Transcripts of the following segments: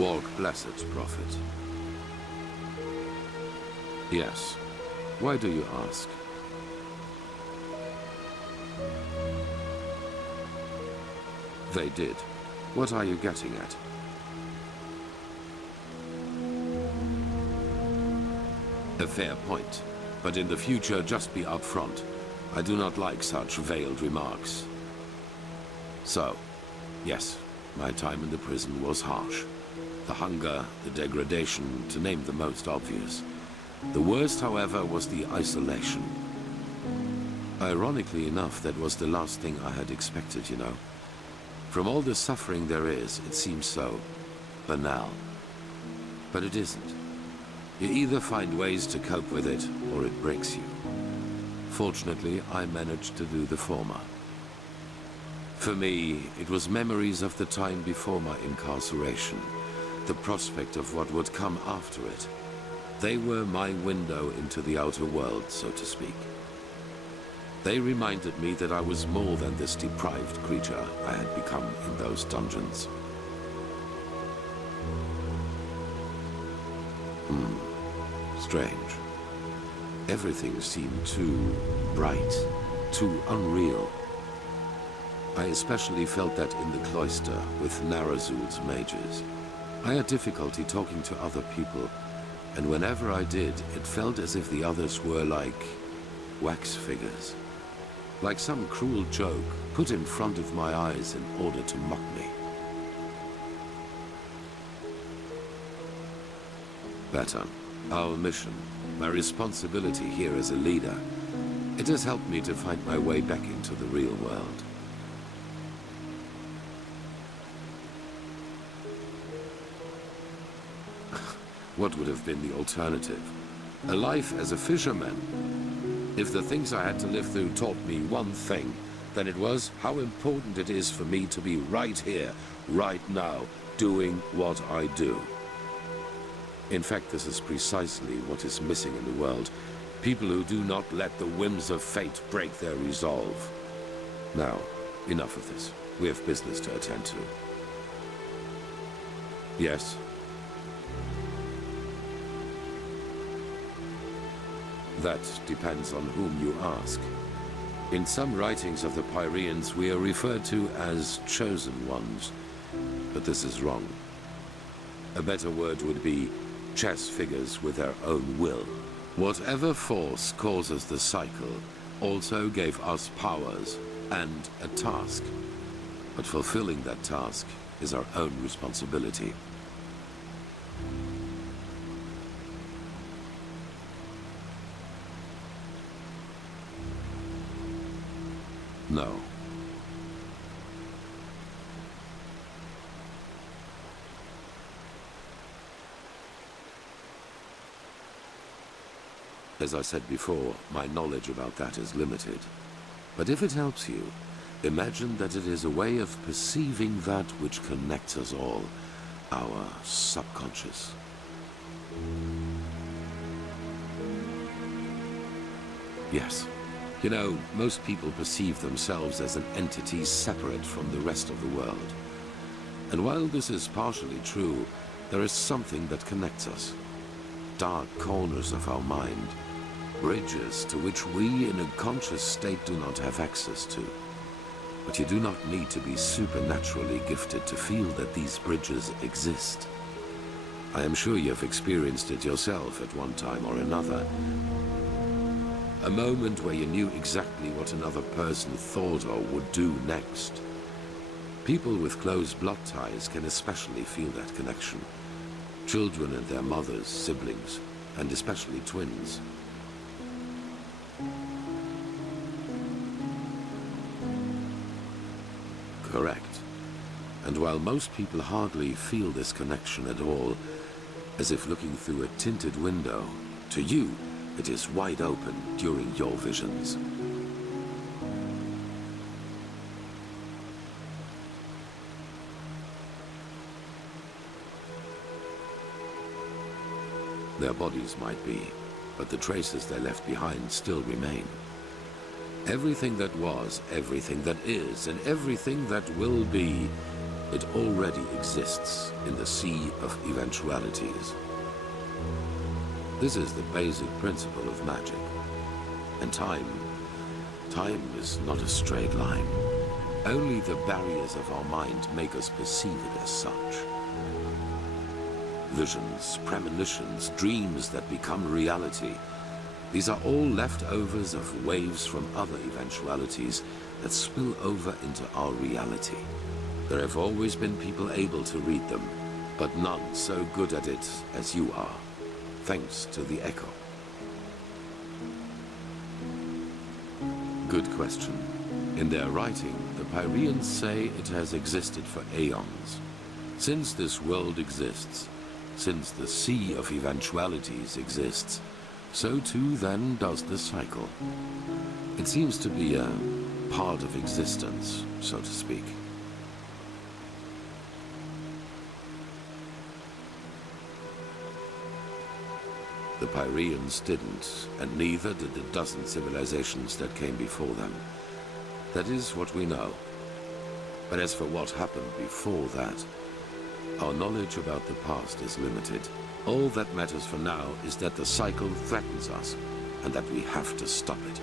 Walk blessed, Prophet. Yes. Why do you ask? They did. What are you getting at? A fair point. But in the future, just be upfront. I do not like such veiled remarks. So, yes, my time in the prison was harsh. The hunger, the degradation, to name the most obvious. The worst, however, was the isolation. Ironically enough, that was the last thing I had expected, you know. From all the suffering there is, it seems so banal. But it isn't. You either find ways to cope with it, or it breaks you. Fortunately, I managed to do the former. For me, it was memories of the time before my incarceration, the prospect of what would come after it. They were my window into the outer world, so to speak. They reminded me that I was more than this deprived creature I had become in those dungeons. Strange. Everything seemed too bright, too unreal. I especially felt that in the cloister with Narazul's mages. I had difficulty talking to other people, and whenever I did, it felt as if the others were like wax figures. Like some cruel joke put in front of my eyes in order to mock me. Better. Our mission, my responsibility here as a leader, it has helped me to find my way back into the real world. What would have been the alternative? A life as a fisherman? If the things I had to live through taught me one thing, then it was how important it is for me to be right here, right now, doing what I do. In fact, this is precisely what is missing in the world. People who do not let the whims of fate break their resolve. Now, enough of this. We have business to attend to. Yes? That depends on whom you ask. In some writings of the Pyreans, we are referred to as chosen ones. But this is wrong. A better word would be chess figures with their own will. Whatever force causes the cycle also gave us powers and a task. But fulfilling that task is our own responsibility. No. As I said before, my knowledge about that is limited. But if it helps you, imagine that it is a way of perceiving that which connects us all, our subconscious. Yes. You know, most people perceive themselves as an entity separate from the rest of the world. And while this is partially true, there is something that connects us. Dark corners of our mind. Bridges to which we in a conscious state do not have access to. But you do not need to be supernaturally gifted to feel that these bridges exist. I am sure you have experienced it yourself at one time or another. A moment where you knew exactly what another person thought or would do next. People with close blood ties can especially feel that connection. Children and their mothers, siblings, and especially twins. Correct. And while most people hardly feel this connection at all, as if looking through a tinted window, to you, it is wide open during your visions. Their bodies might be, but the traces they left behind still remain. Everything that was, everything that is, and everything that will be It already exists in the sea of eventualities. This is the basic principle of magic. And time is not a straight line. Only the barriers of our mind make us perceive it as such. Visions, premonitions, dreams that become reality. These are all leftovers of waves from other eventualities that spill over into our reality. There have always been people able to read them, but none so good at it as you are, thanks to the Echo. Good question. In their writing, the Pyreans say it has existed for aeons. Since this world exists, since the sea of eventualities exists, so too then does the cycle. It seems to be a part of existence, so to speak. The Pyreans didn't, and neither did the dozen civilizations that came before them. That is what we know. But as for what happened before that, our knowledge about the past is limited. All that matters for now is that the cycle threatens us, and that we have to stop it.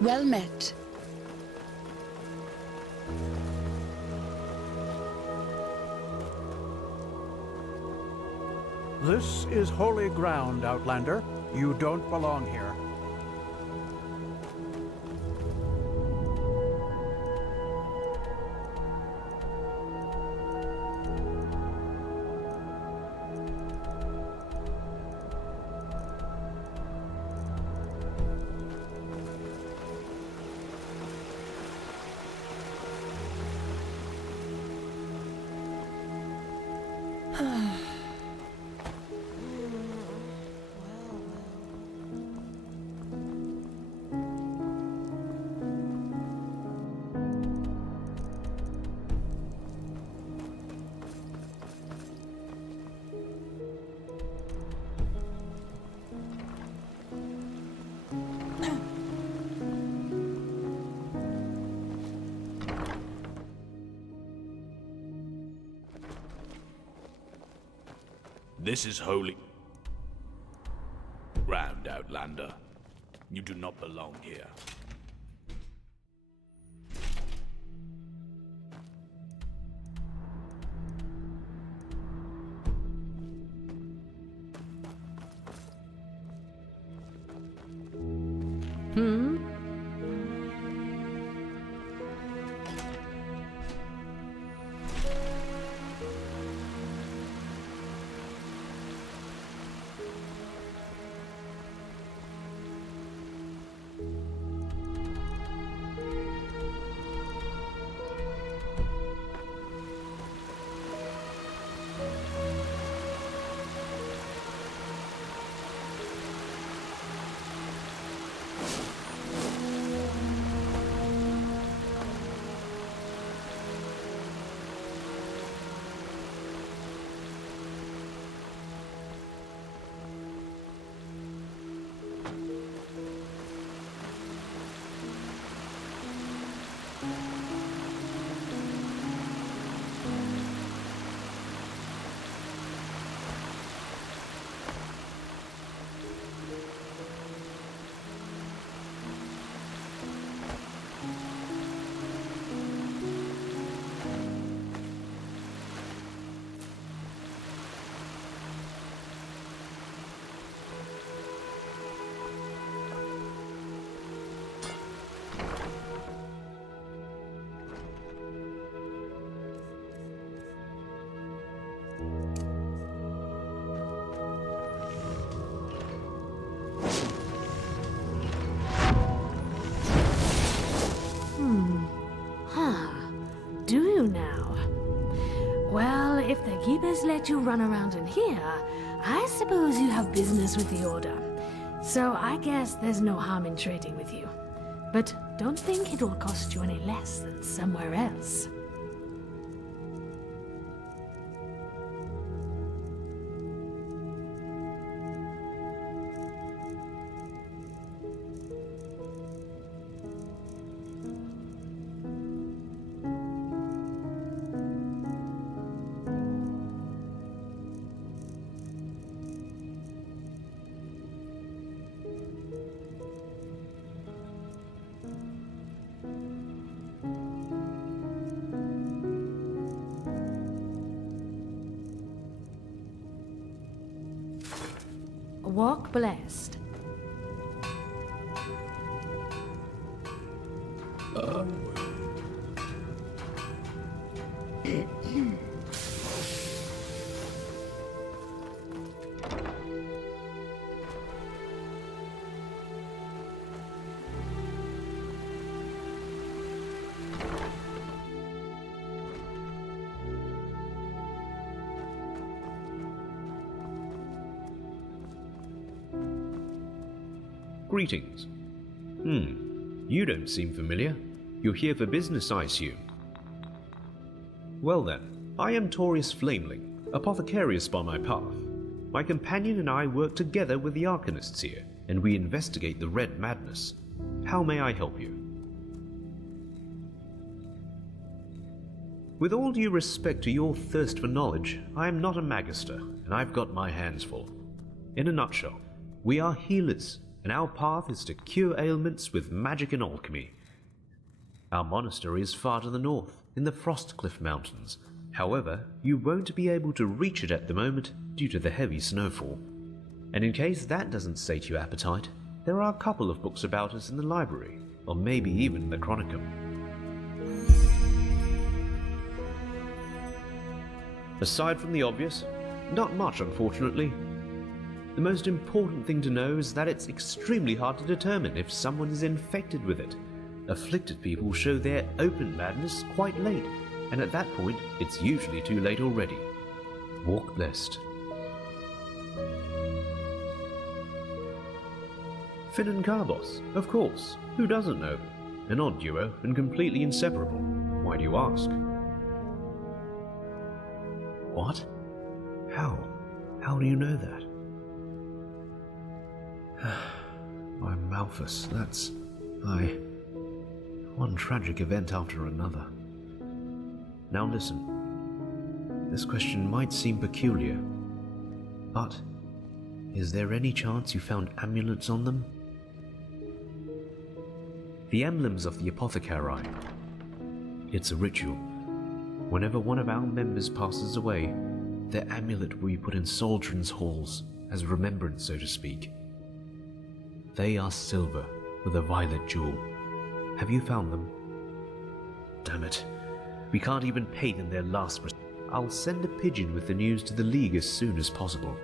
Well met. This is holy ground, Outlander. You don't belong here. This is holy ground, Outlander. You do not belong here. Do you now? Well, if the keepers let you run around in here, I suppose you have business with the Order. So I guess there's no harm in trading with you. But don't think it will cost you any less than somewhere else. Walk blessed. Greetings. You don't seem familiar. You're here for business, I assume. Well then, I am Taurius Flameling, Apothecarius by my path. My companion and I work together with the Arcanists here, and we investigate the Red Madness. How may I help you? With all due respect to your thirst for knowledge, I am not a magister, and I've got my hands full. In a nutshell, we are healers, and our path is to cure ailments with magic and alchemy. Our monastery is far to the north, in the Frostcliff Mountains. However, you won't be able to reach it at the moment due to the heavy snowfall. And in case that doesn't sate your appetite, there are a couple of books about us in the library, or maybe even the Chronicum. Aside from the obvious, not much unfortunately. The most important thing to know is that it's extremely hard to determine if someone is infected with it. Afflicted people show their open madness quite late, and at that point, it's usually too late already. Walk blessed. Finn and Carbos, of course. Who doesn't know them? An odd duo and completely inseparable. Why do you ask? What? How? How do you know that? I'm Malthus, that's... One tragic event after another. Now listen. This question might seem peculiar, but is there any chance you found amulets on them? The emblems of the Apothecari. It's a ritual. Whenever one of our members passes away, their amulet will be put in Saldren's halls, as remembrance, so to speak. They are silver, with a violet jewel. Have you found them? Damn it. We can't even pay them their last. I'll send a pigeon with the news to the League as soon as possible.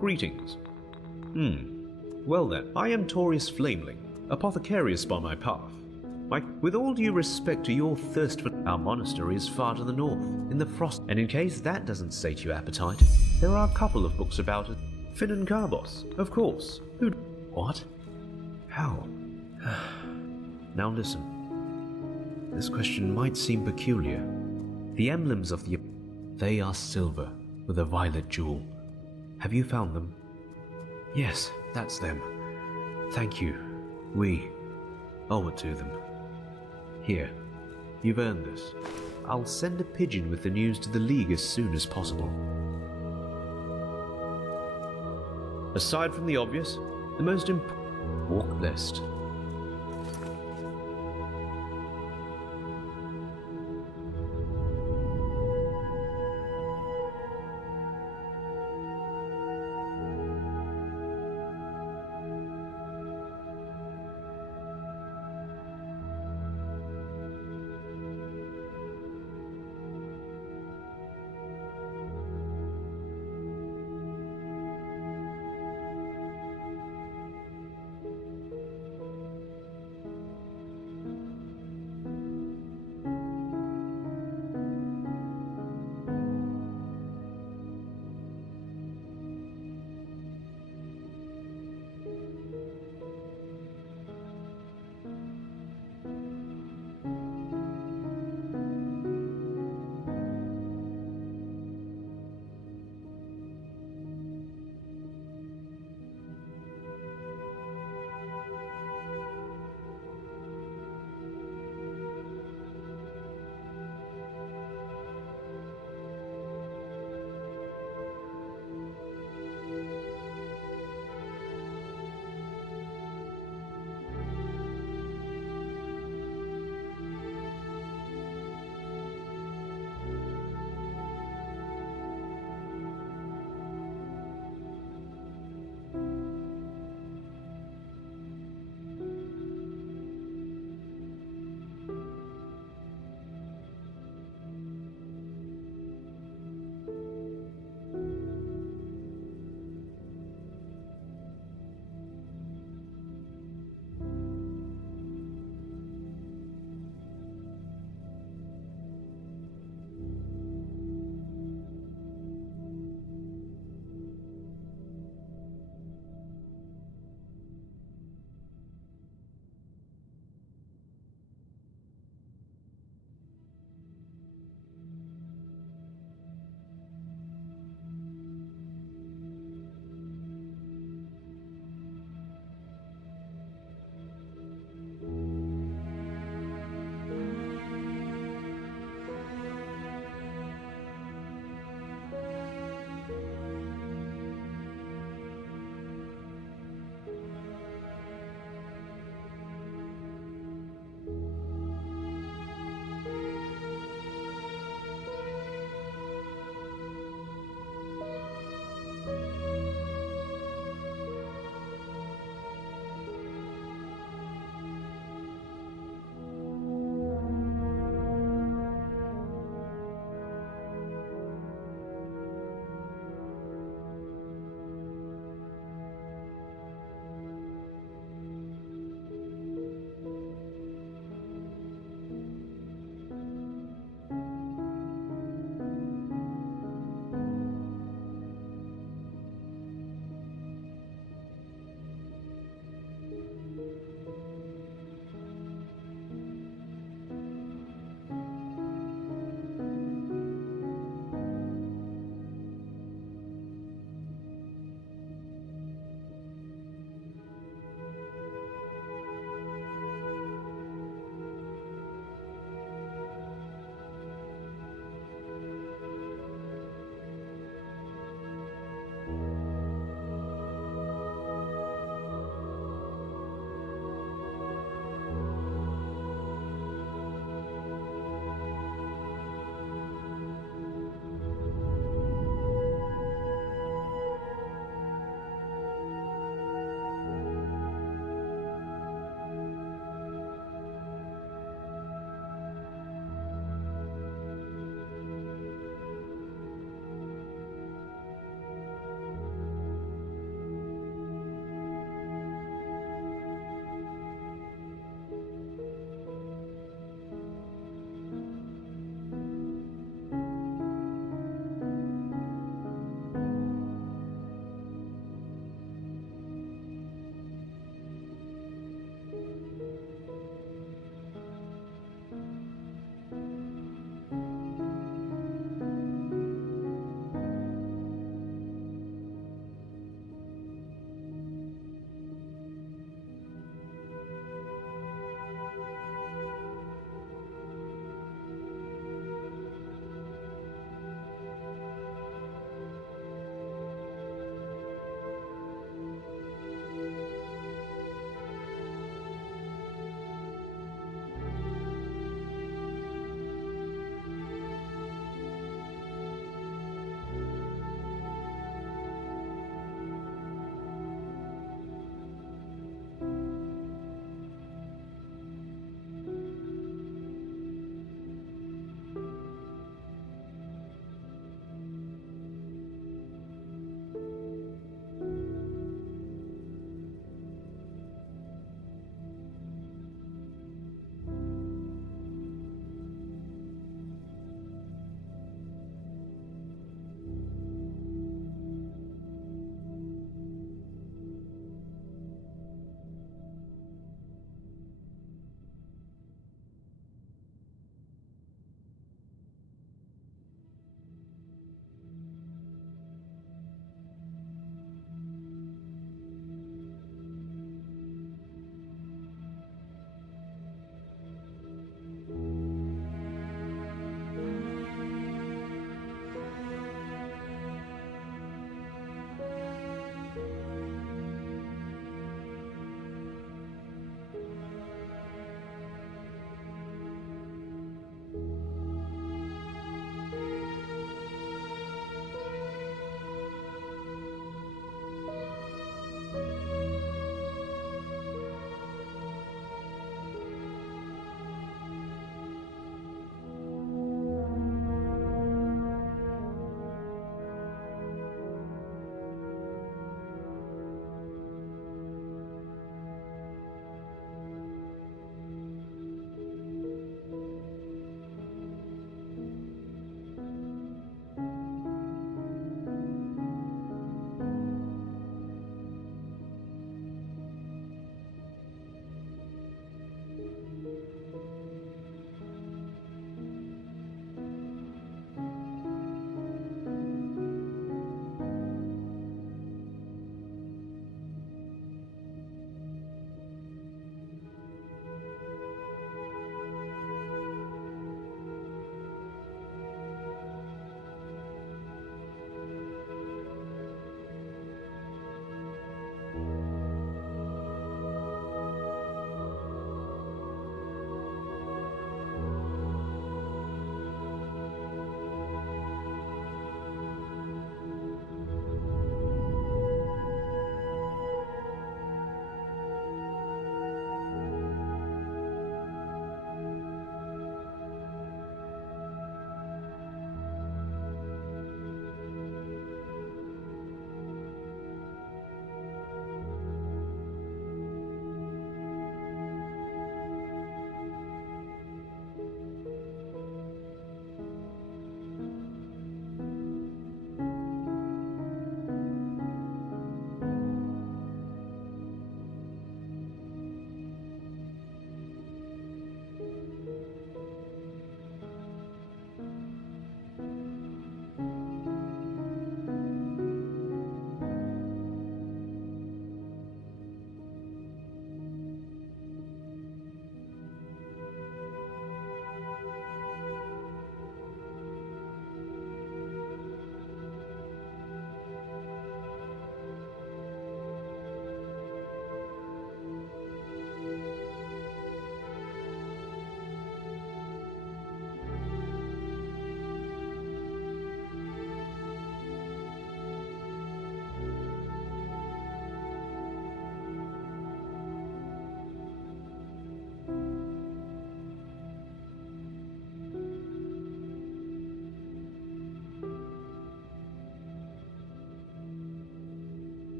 Greetings. Well then, I am Torius Flameling, apothecarius by my path. With all due respect to your thirst for our monastery is far to the north, in the frost, and in case that doesn't sate your appetite, there are a couple of books about it. Finn and Carbos, of course. What? How? Now listen. This question might seem peculiar. The emblems of they are silver with a violet jewel. Have you found them? Yes, that's them. Thank you. We owe it to them. Here, you've earned this. I'll send a pigeon with the news to the League as soon as possible. Aside from the obvious, the most important walk blessed.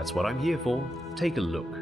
That's what I'm here for. Take a look.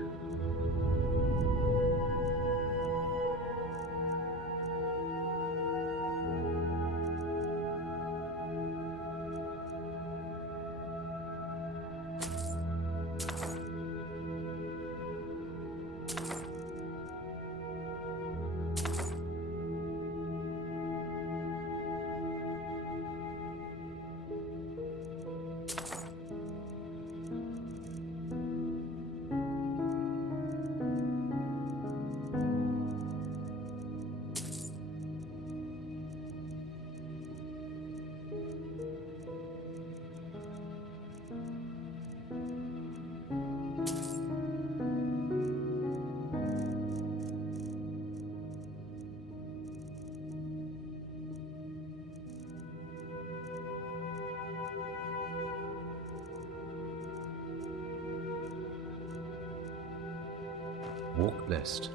Walk blessed.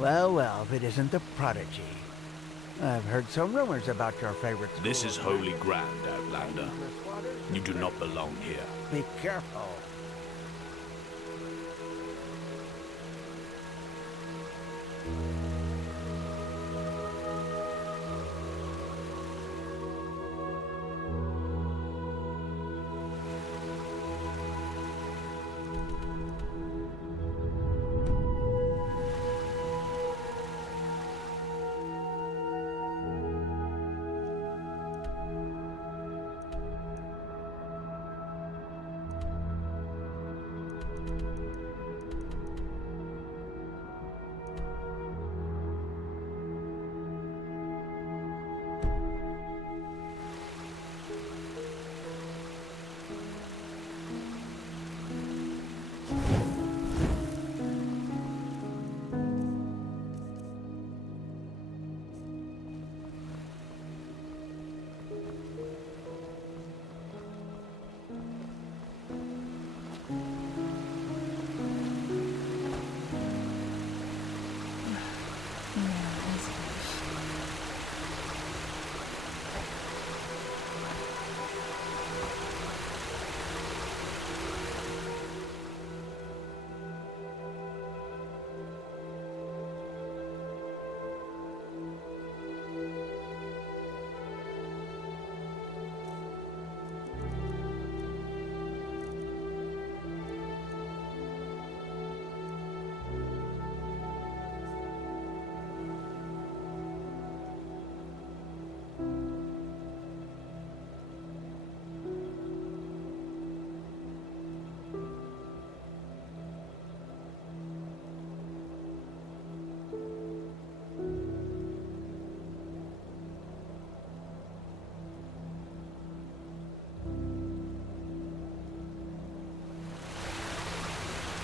Well, well, if it isn't the Prodigy. I've heard some rumors about your favorite school. This is holy ground, Outlander. You do not belong here. Be careful.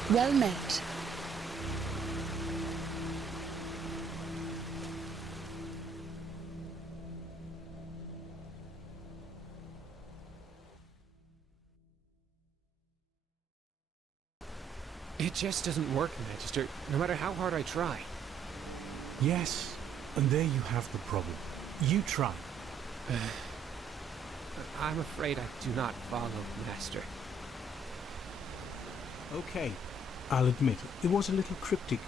Well met. It just doesn't work, Magister, no matter how hard I try. Yes, and there you have the problem. You try. I'm afraid I do not follow, Master. Okay, I'll admit, it was a little cryptic.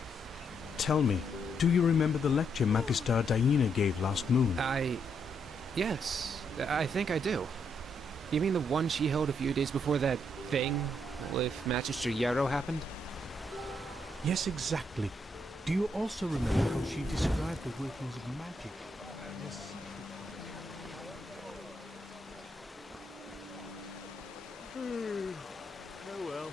Tell me, do you remember the lecture Magister Diana gave last moon? Yes, I think I do. You mean the one she held a few days before that thing with Magister Yarrow happened? Yes, exactly. Do you also remember how she described the workings of magic? Oh well.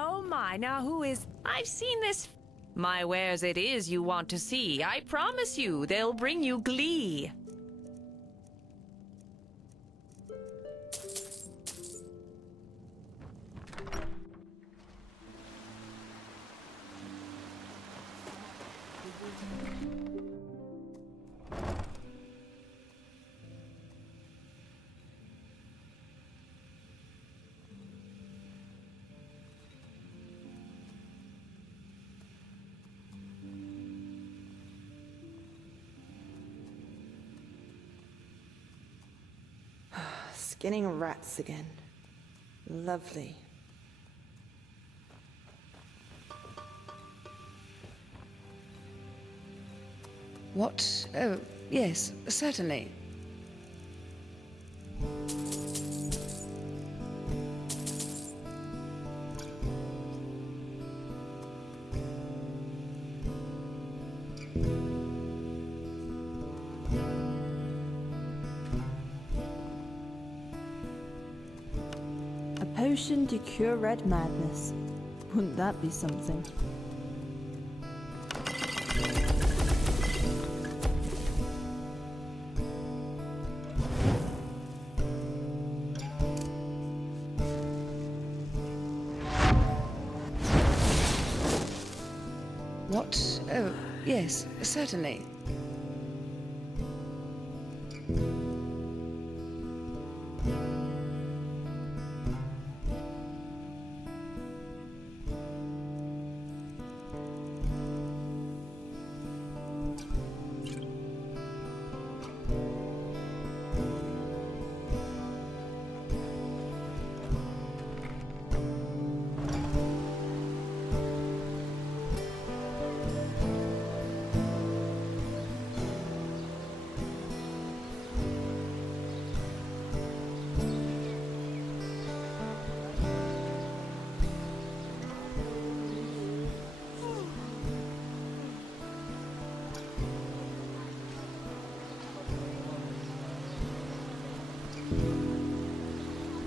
Oh my, now who is... I've seen this... My wares it is you want to see. I promise you, they'll bring you glee. Skinning rats again. Lovely. What? Oh, yes, certainly. A potion to cure red madness. Wouldn't that be something? What? Oh, yes, certainly.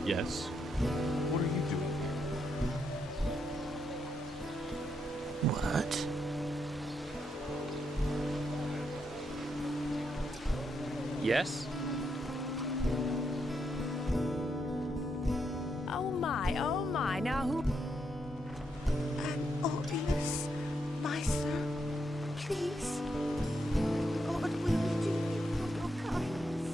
Yes? What are you doing here? What? Yes? Oh my, now who... An obvious, Meister, please. What will we do for your kindness?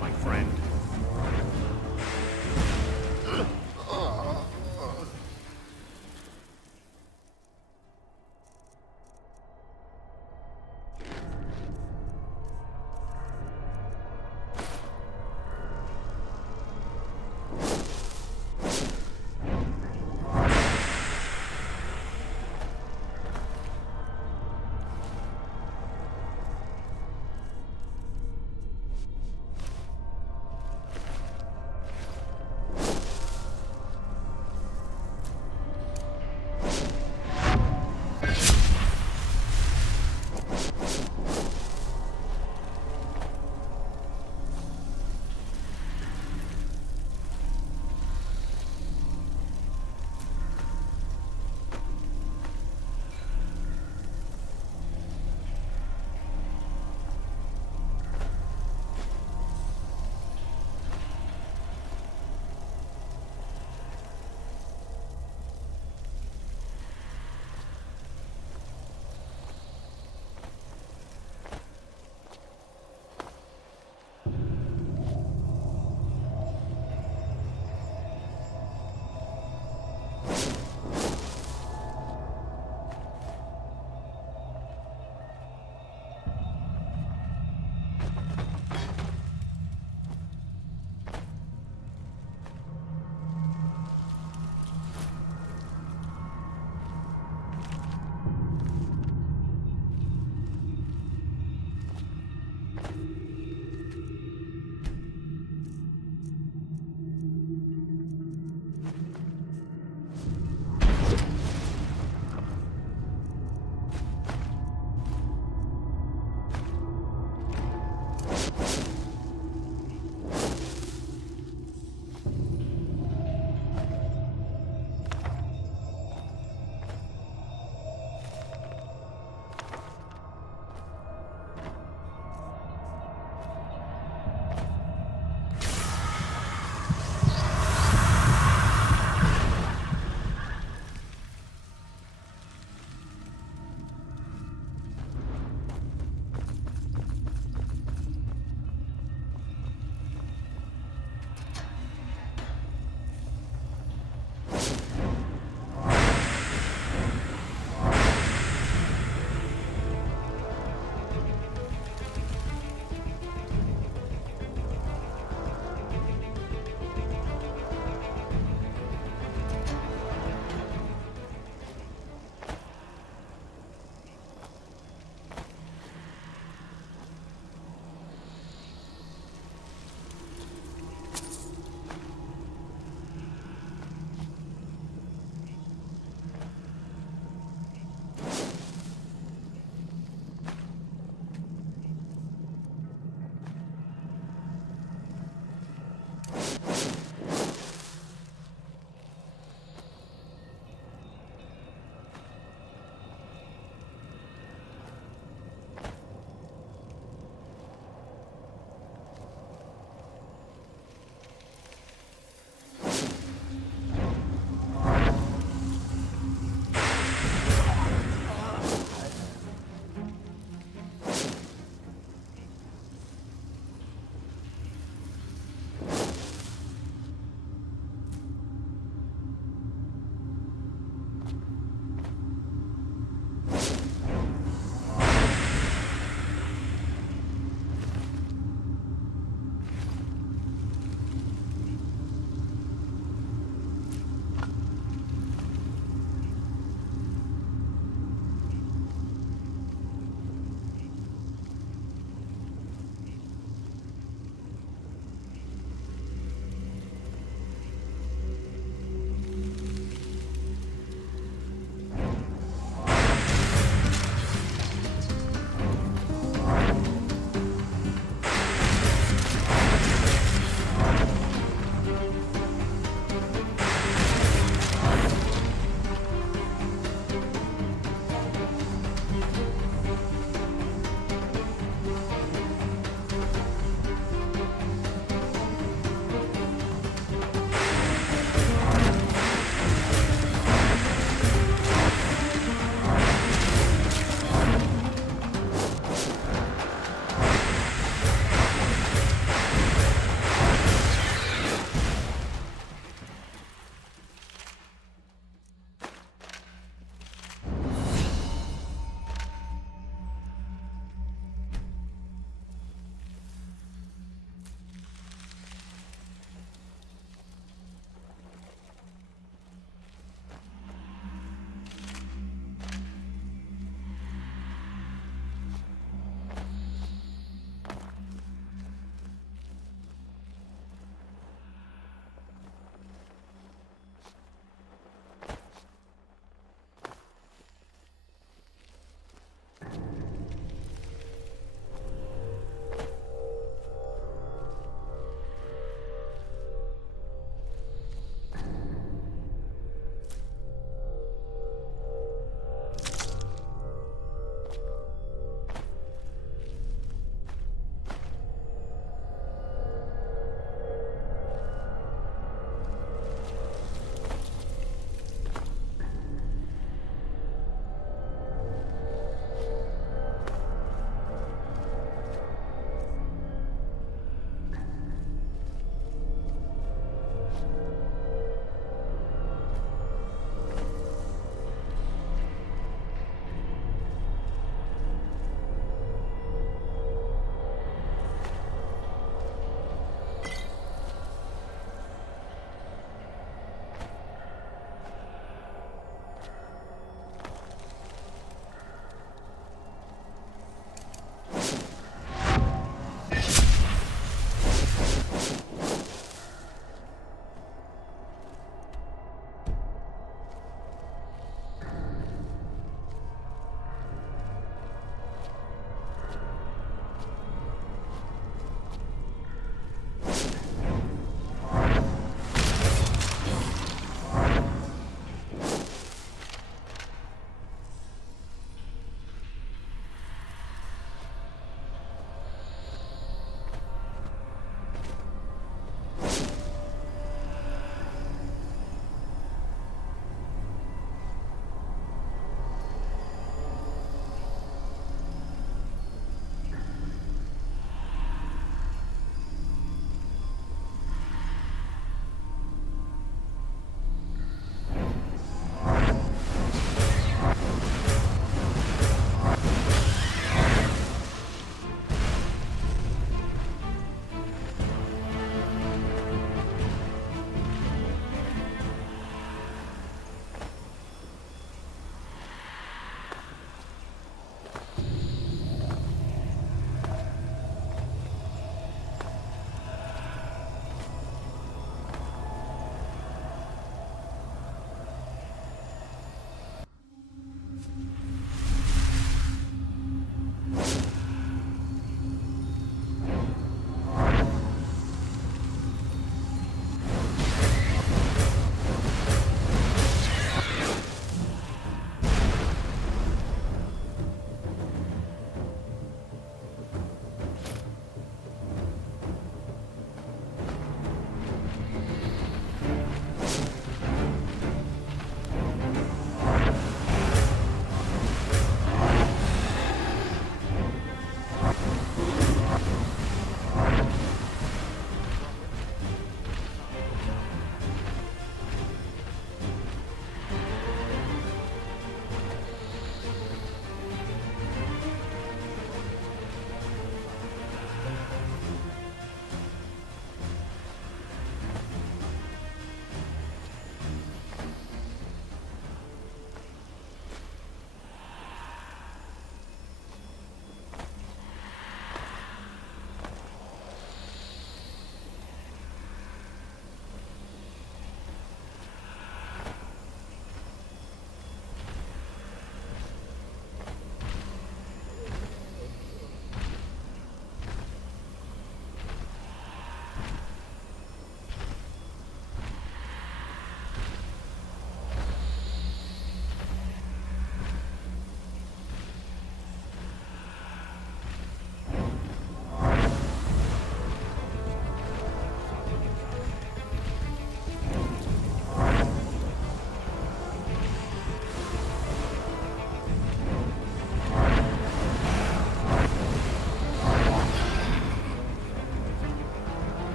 my friend.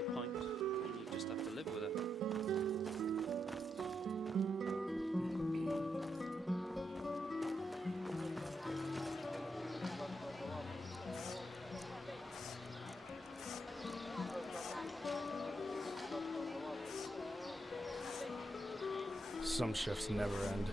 a point, and you just have to live with it. Some shifts never end.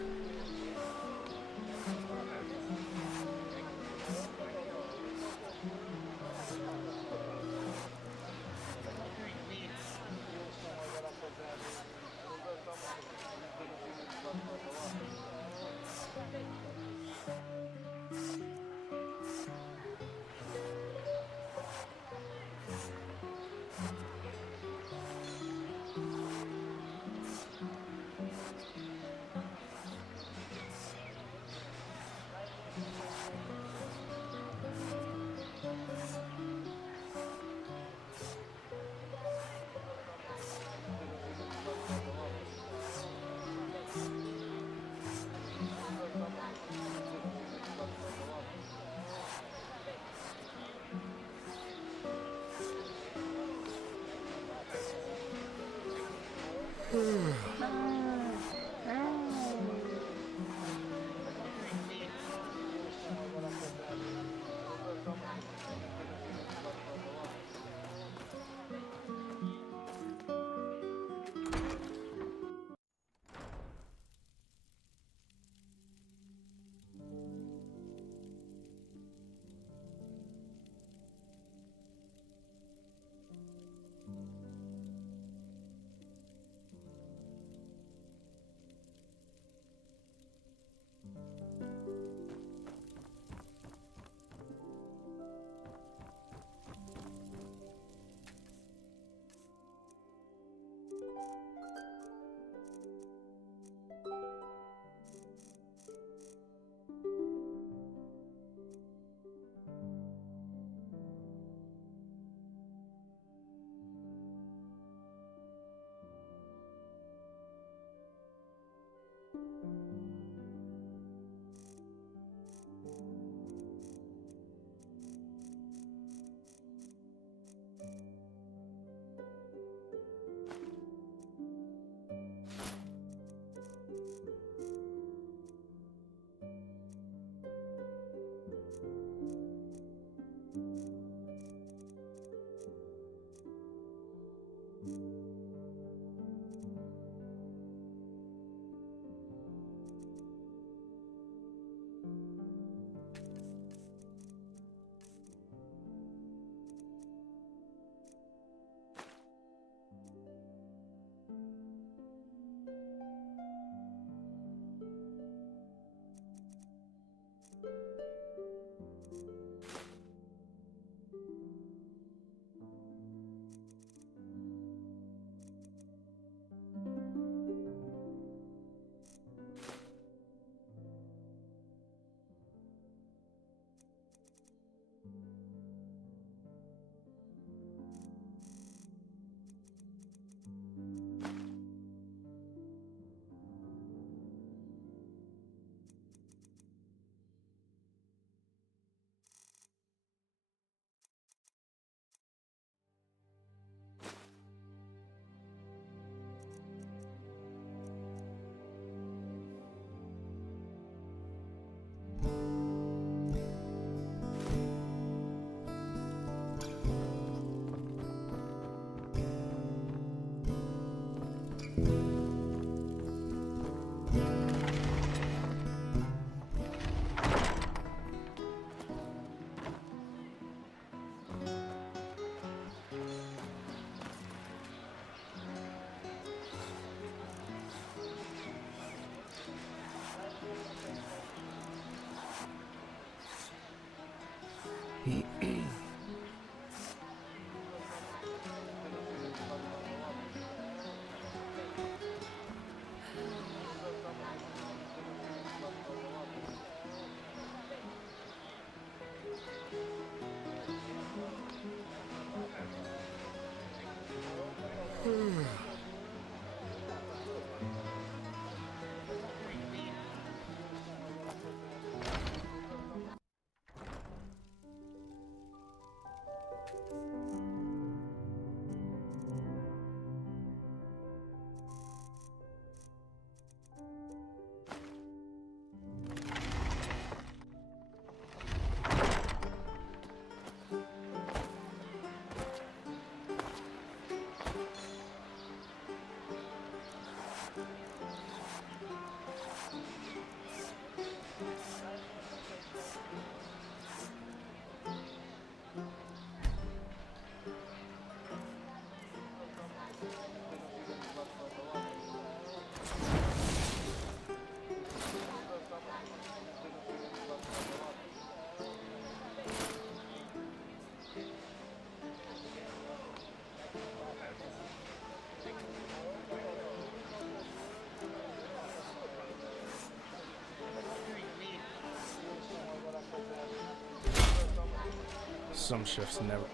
some shifts never.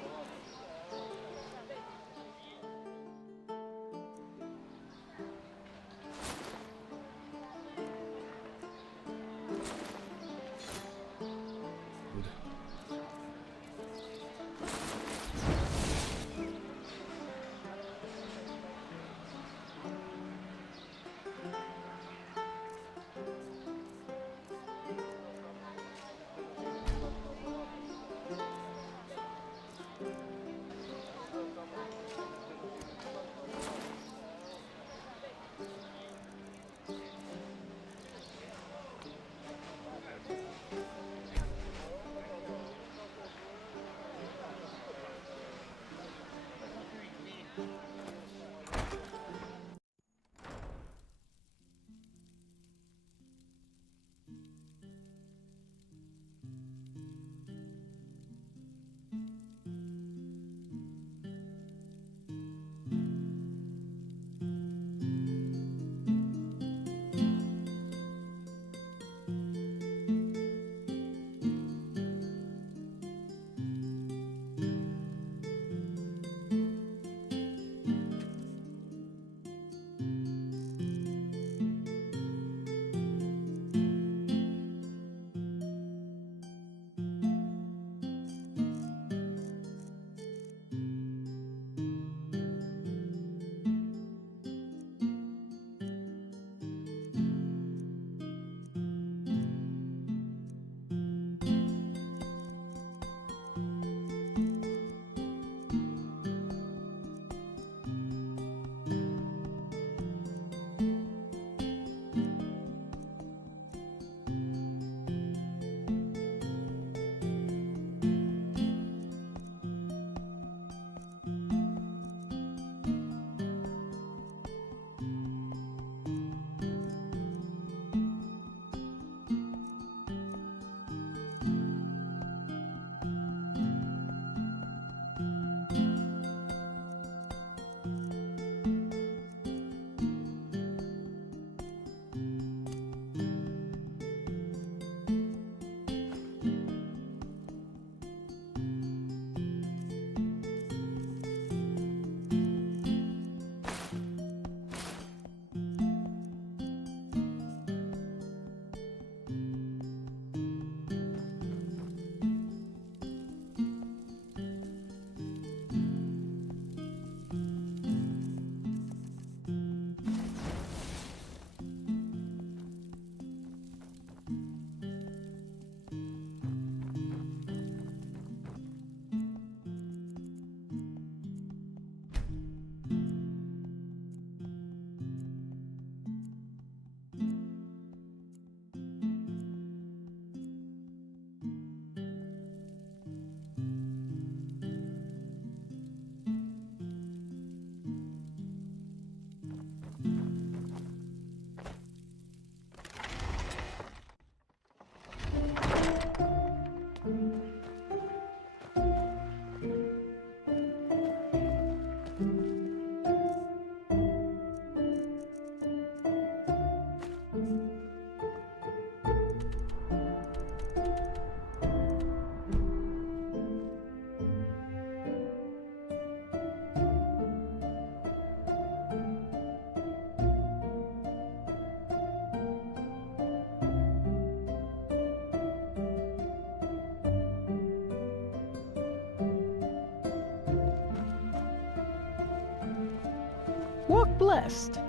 Walk blessed.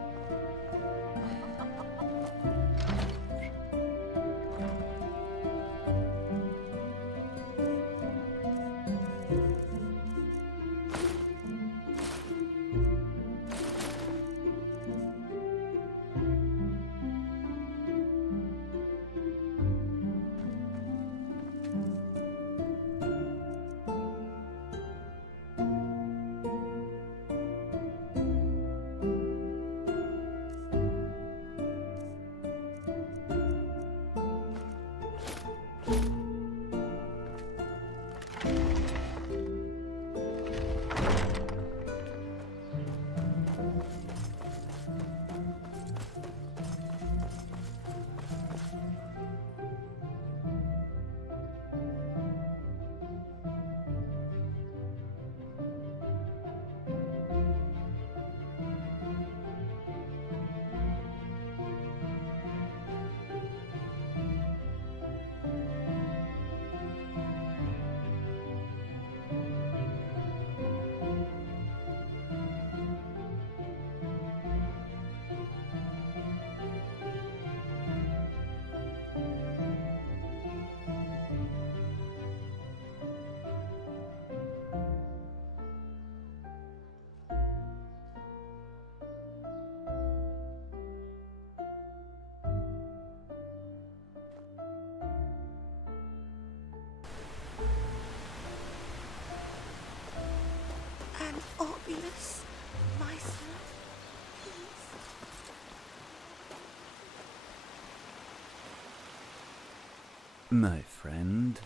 an obvious, Maester, please. My friend.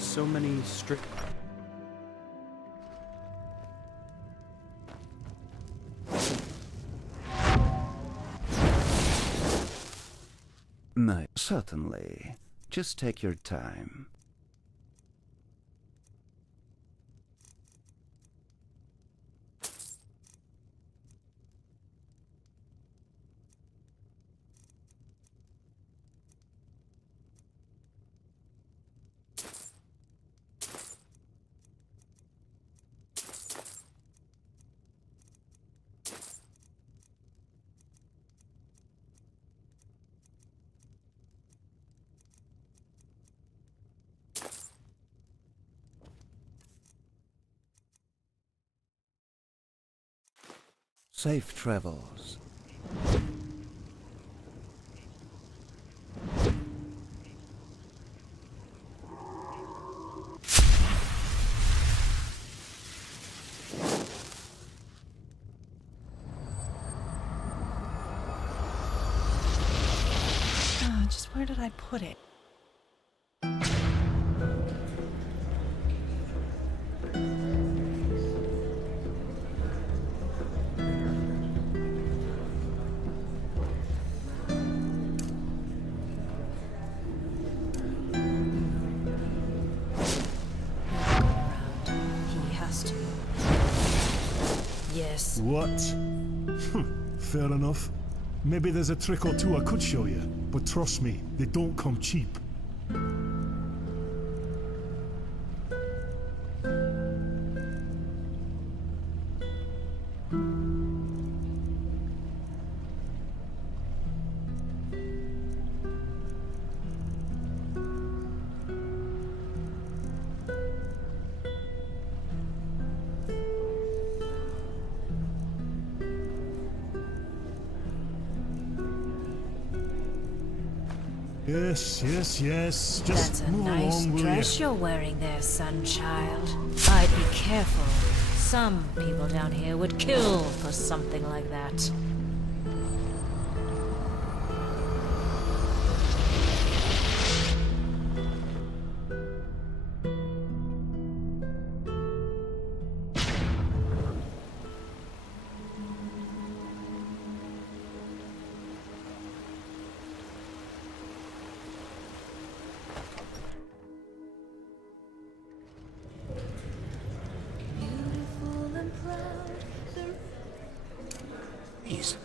So many strict... No, certainly. Just take your time. Safe travels. Just where did I put it? He has to. Yes. What? Fair enough. Maybe there's a trick or two I could show you, but trust me, they don't come cheap. Yes. Just That's a move nice along, will dress you? you're wearing there, sunchild. I'd be careful. Some people down here would kill for something like that. Please.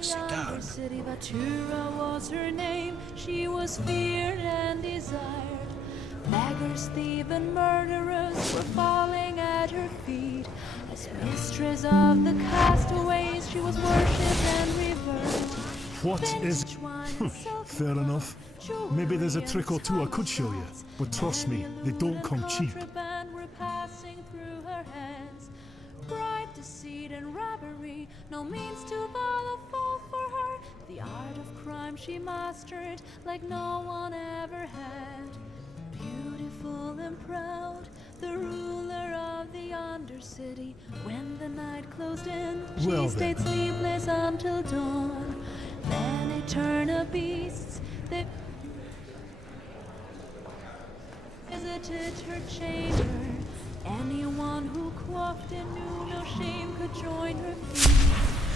Sit down. City Batura was her name. She was feared and desired. Beggars, thieves, and murderers were falling at her feet. As mistress of the castaways, she was worshipped and revered. What is... Fair enough. Maybe there's a trick or two I could show you, but trust me, they don't come cheap. Were passing through her hands. Bribe, deceit, and robbery, no means to follow fall for her. The art of crime she mastered like no one ever had. Beautiful and proud, the ruler of the Undercity. When the night closed in, she stayed sleepless until dawn. Then eternal beasts, they visited her chamber. Anyone who quaffed and knew no shame could join her feast.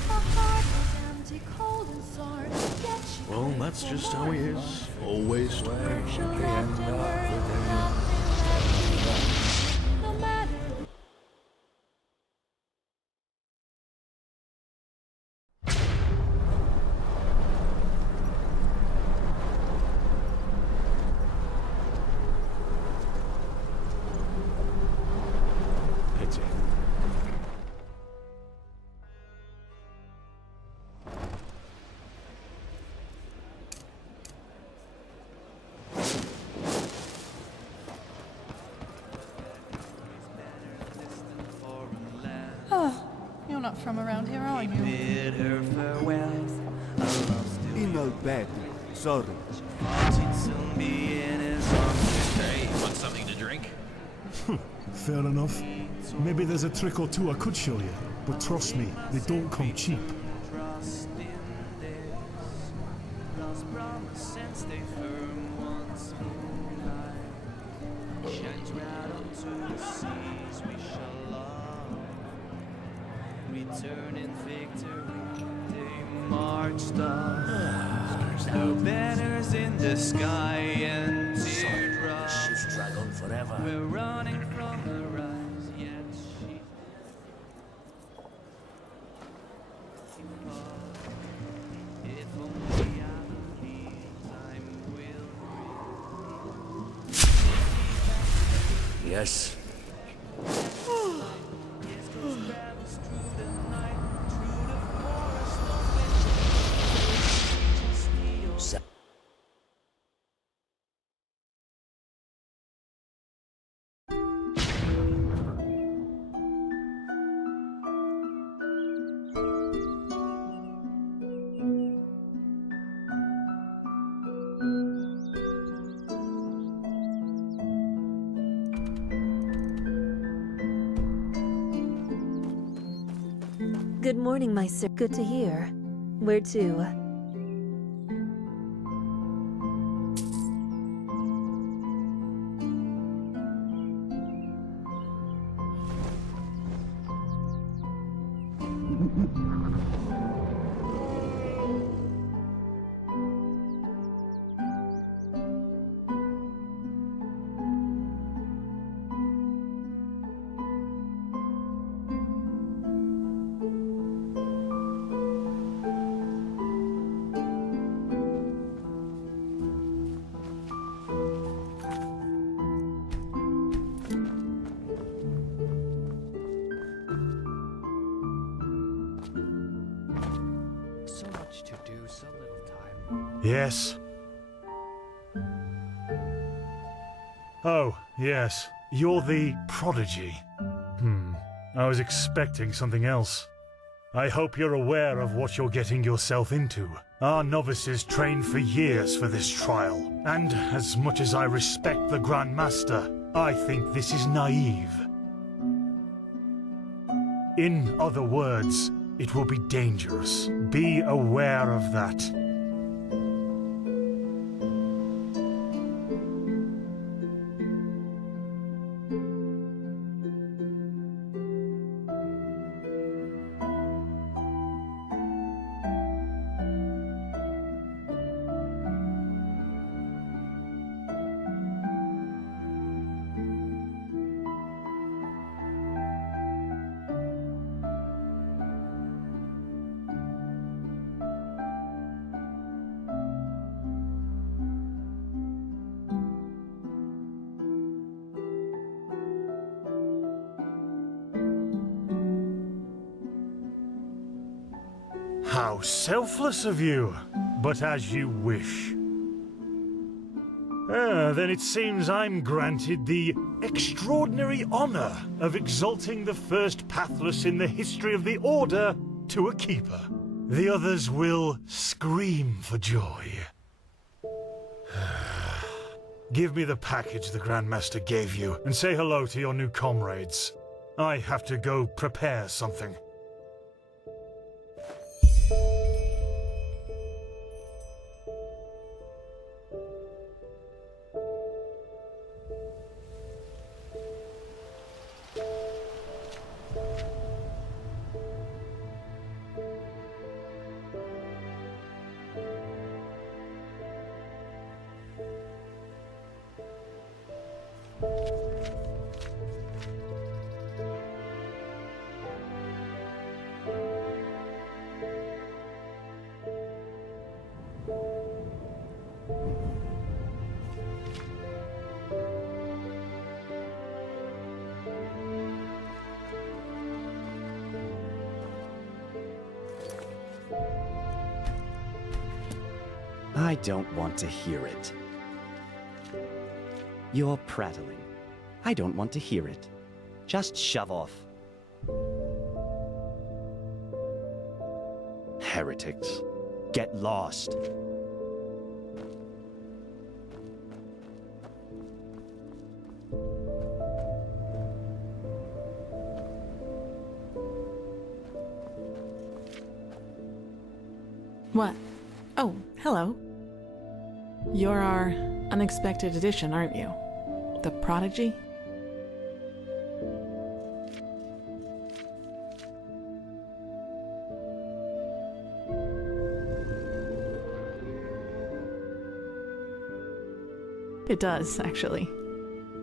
Her heart was empty, cold and sore, yet she Well, that's just how he is. Always word she left in her, nothing left to do. No matter Pity. Oh, you're not from around here, are you? Bid her farewell. In no bed. Sorry. She'd soon be in his arms. Hey, want something to drink? Fair enough. Maybe there's a trick or two I could show you, but trust me, they don't come cheap. Trust in this lost promise and stay firm once moonlight shines right onto the seas we shall love. Return in victory, they marched us. No banners in the sky and teardrops. Drag on forever. We're running from the rise, yet she. If only I believe time will. Yes. Good morning, my sir. Good to hear. Where to? Yes? Oh, yes. You're the prodigy. I was expecting something else. I hope you're aware of what you're getting yourself into. Our novices trained for years for this trial, and as much as I respect the Grand Master, I think this is naive. In other words, it will be dangerous. Be aware of that. How selfless of you, but as you wish. Then it seems I'm granted the extraordinary honor of exalting the first pathless in the history of the Order to a keeper. The others will scream for joy. Give me the package the Grandmaster gave you, and say hello to your new comrades. I have to go prepare something. I don't want to hear it. You're prattling. I don't want to hear it. Just shove off. Heretics. Get lost. What? Oh, hello. You're our unexpected addition, aren't you? The prodigy? It does, actually.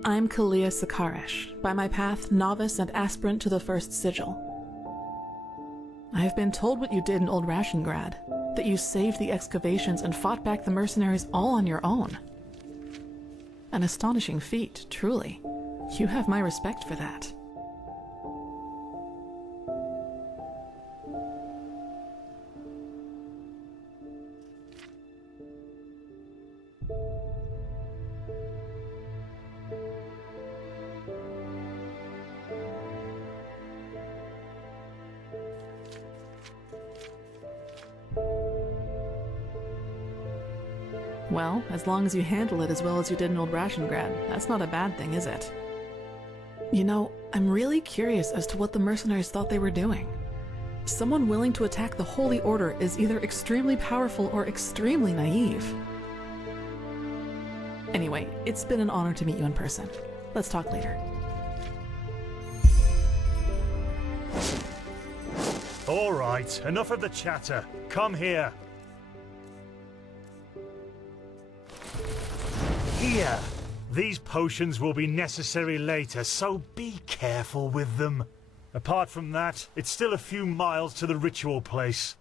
I'm Kalia Sakaresh, by my path novice and aspirant to the first sigil. I have been told what you did in Old Rashengrad, that you saved the excavations and fought back the mercenaries all on your own. An astonishing feat, truly. You have my respect for that. Well, as long as you handle it as well as you did in Old Rashengrad, that's not a bad thing, is it? You know, I'm really curious as to what the mercenaries thought they were doing. Someone willing to attack the Holy Order is either extremely powerful or extremely naive. Anyway, it's been an honor to meet you in person. Let's talk later. All right, enough of the chatter. Come here. Here! These potions will be necessary later, so be careful with them. Apart from that, it's still a few miles to the ritual place.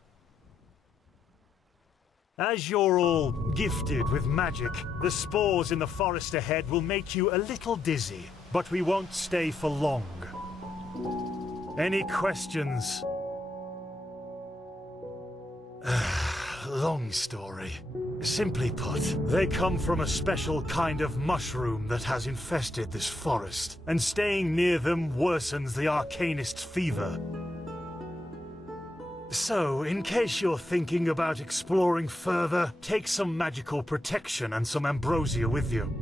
As you're all gifted with magic, the spores in the forest ahead will make you a little dizzy, but we won't stay for long. Any questions? long story. Simply put, they come from a special kind of mushroom that has infested this forest, and staying near them worsens the arcanist's fever. So, in case you're thinking about exploring further, take some magical protection and some ambrosia with you.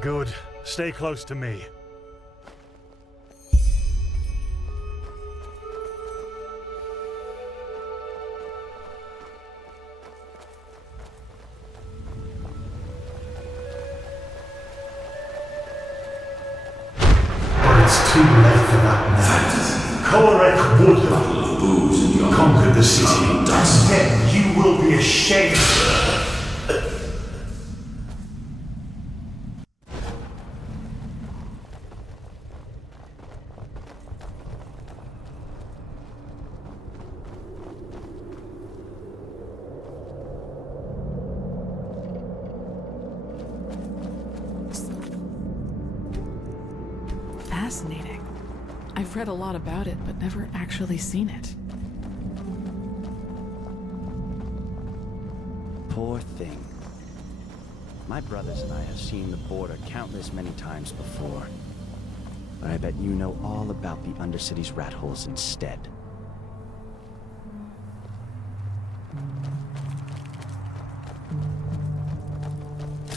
Good. Stay close to me. It's too late for that now. Korek would have conquered the city, and then you will be ashamed. Fascinating. I've read a lot about it, but never actually seen it. Poor thing. My brothers and I have seen the border countless many times before. But I bet you know all about the Undercity's rat holes instead.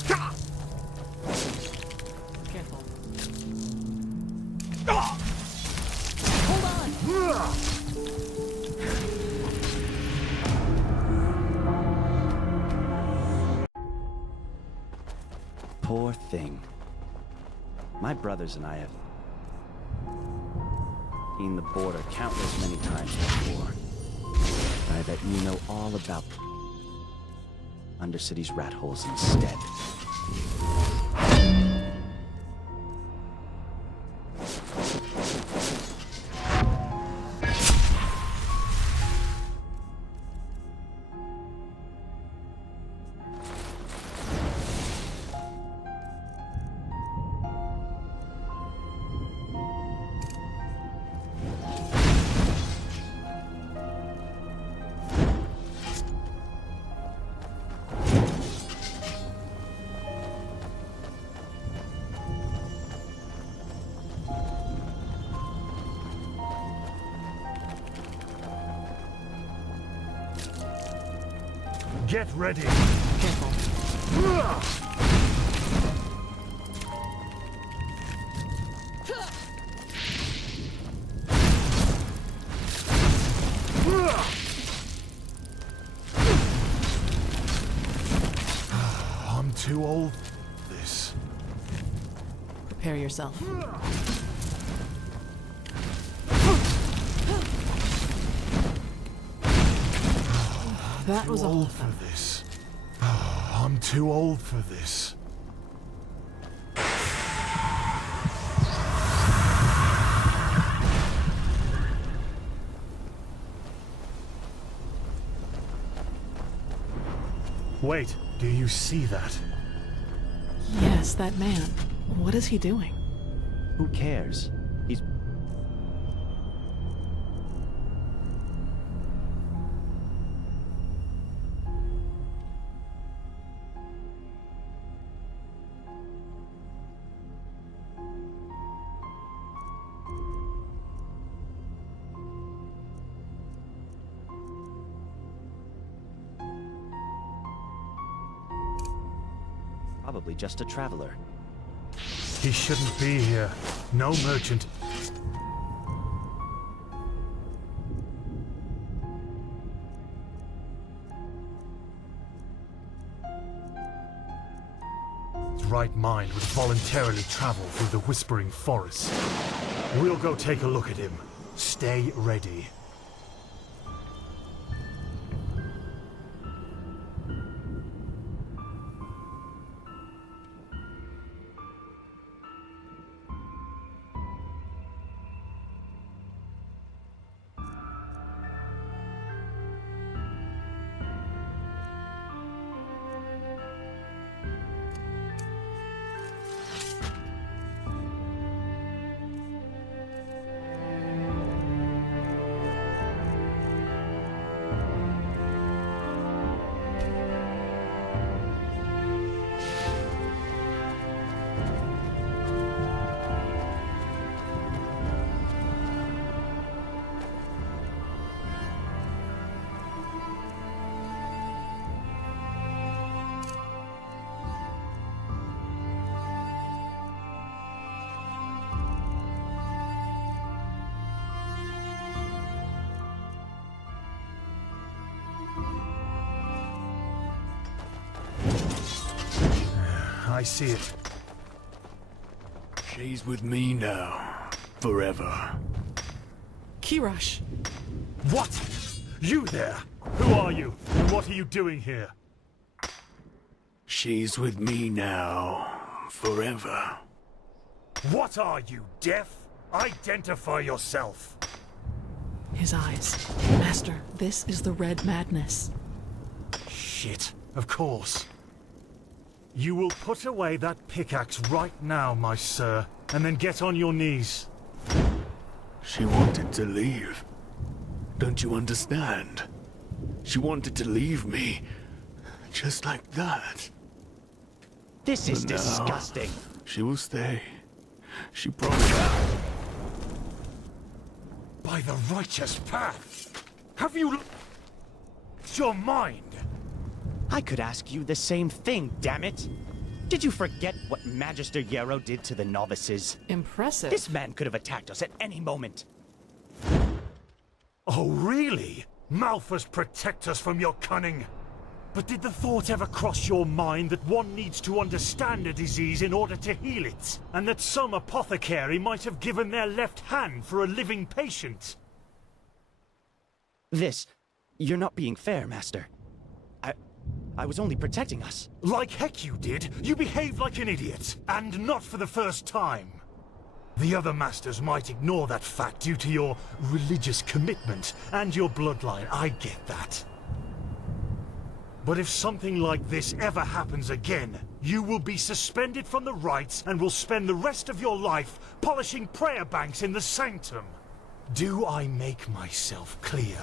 Careful. Poor thing. My brothers and I have seen the border countless many times before. But I bet you know all about Undercity's rat holes instead. Get ready. I'm too old for this. Prepare yourself. That was all of them. For this. I'm too old for this. Wait, do you see that? Yes, that man. What is he doing? Who cares? He's... Probably just a traveler. He shouldn't be here. No merchant. His right mind would voluntarily travel through the Whispering Forest. We'll go take a look at him. Stay ready. I see it. She's with me now. Forever. Kirash! What? You there? Who are you? And what are you doing here? She's with me now. Forever. What are you, deaf? Identify yourself. His eyes. Master, this is the Red Madness. Shit, of course. You will put away that pickaxe right now, my sir, and then get on your knees. She wanted to leave. Don't you understand? She wanted to leave me. Just like that. This is But now, disgusting. She will stay. She promised. By the righteous path! Have you lost your mind? I could ask you the same thing, damn it! Did you forget what Magister Yarrow did to the novices? Impressive. This man could have attacked us at any moment. Oh, really? Malphus, protect us from your cunning. But did the thought ever cross your mind that one needs to understand a disease in order to heal it? And that some apothecary might have given their left hand for a living patient? You're not being fair, Master. I was only protecting us. Like heck you did. You behaved like an idiot. And not for the first time. The other masters might ignore that fact due to your religious commitment and your bloodline. I get that. But if something like this ever happens again, you will be suspended from the rites and will spend the rest of your life polishing prayer banks in the sanctum. Do I make myself clear?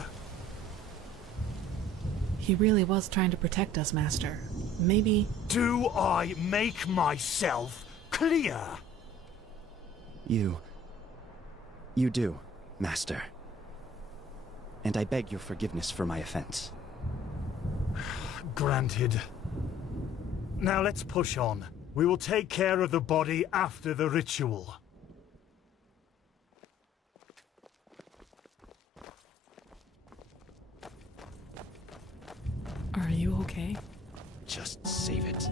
He really was trying to protect us, Master. Maybe... Do I make myself clear? You do, Master. And I beg your forgiveness for my offense. Granted. Now let's push on. We will take care of the body after the ritual. Are you okay? Just save it.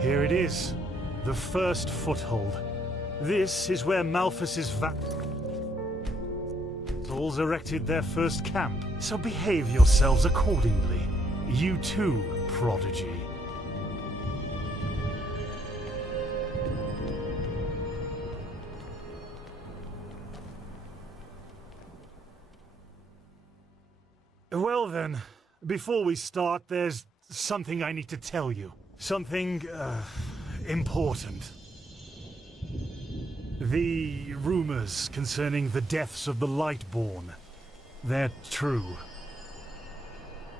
Here it is, the first foothold. This is where Malphus's vassals erected their first camp, so behave yourselves accordingly. You too, prodigy. Well then, before we start, there's something I need to tell you. Something, important. The rumors concerning the deaths of the Lightborn, they're true.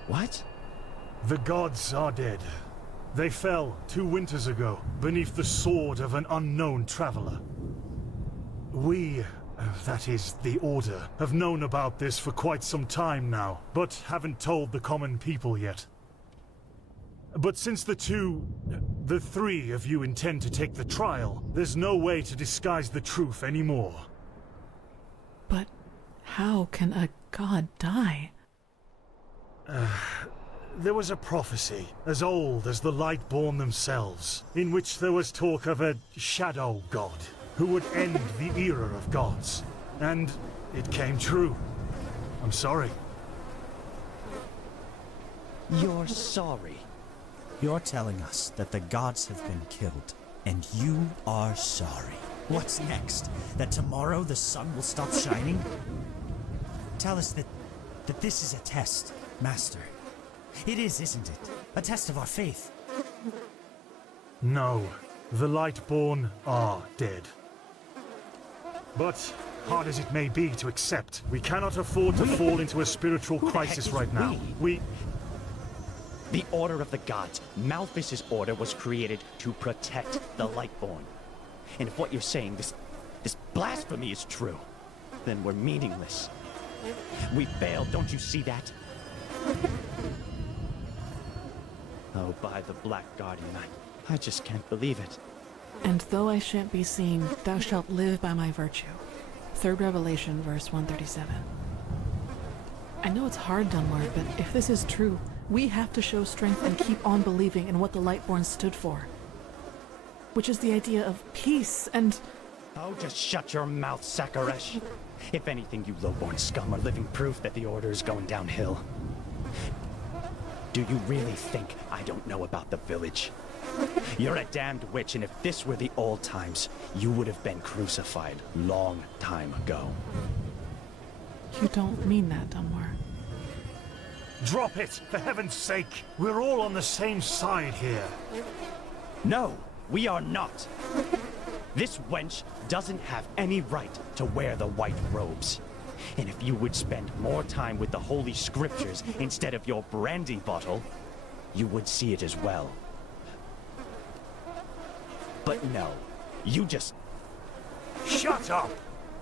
What? The gods are dead. They fell 2 winters ago, beneath the sword of an unknown traveler. We, that is, the Order, have known about this for quite some time now, but haven't told the common people yet. But since the 3 of you intend to take the trial, there's no way to disguise the truth anymore. But how can a god die? There was a prophecy, as old as the Lightborn themselves, in which there was talk of a shadow god, who would end the era of gods. And it came true. I'm sorry. You're sorry? You're telling us that the gods have been killed, and you are sorry. What's next? That tomorrow the sun will stop shining? Tell us that this is a test, Master. It is, isn't it? A test of our faith. No, the Lightborn are dead. But, hard as it may be to accept, we cannot afford to fall into a spiritual crisis right now. The Order of the Gods. Malphas's order was created to protect the Lightborn. And if what you're saying, this blasphemy is true, then we're meaningless. We failed, don't you see that? Oh, by the Black Guardian, I just can't believe it. And though I shan't be seen, thou shalt live by my virtue. 3rd Revelation, verse 137. I know it's hard, Dunmore, but if this is true, we have to show strength and keep on believing in what the Lightborn stood for. Which is the idea of peace and... Oh, just shut your mouth, Sakaresh. If anything, you lowborn scum are living proof that the Order is going downhill. Do you really think I don't know about the village? You're a damned witch, and if this were the old times, you would have been crucified long time ago. You don't mean that, Dunmore. Drop it, for heaven's sake! We're all on the same side here. No, we are not. This wench doesn't have any right to wear the white robes. And if you would spend more time with the Holy Scriptures instead of your brandy bottle, you would see it as well. But no, you just... Shut up!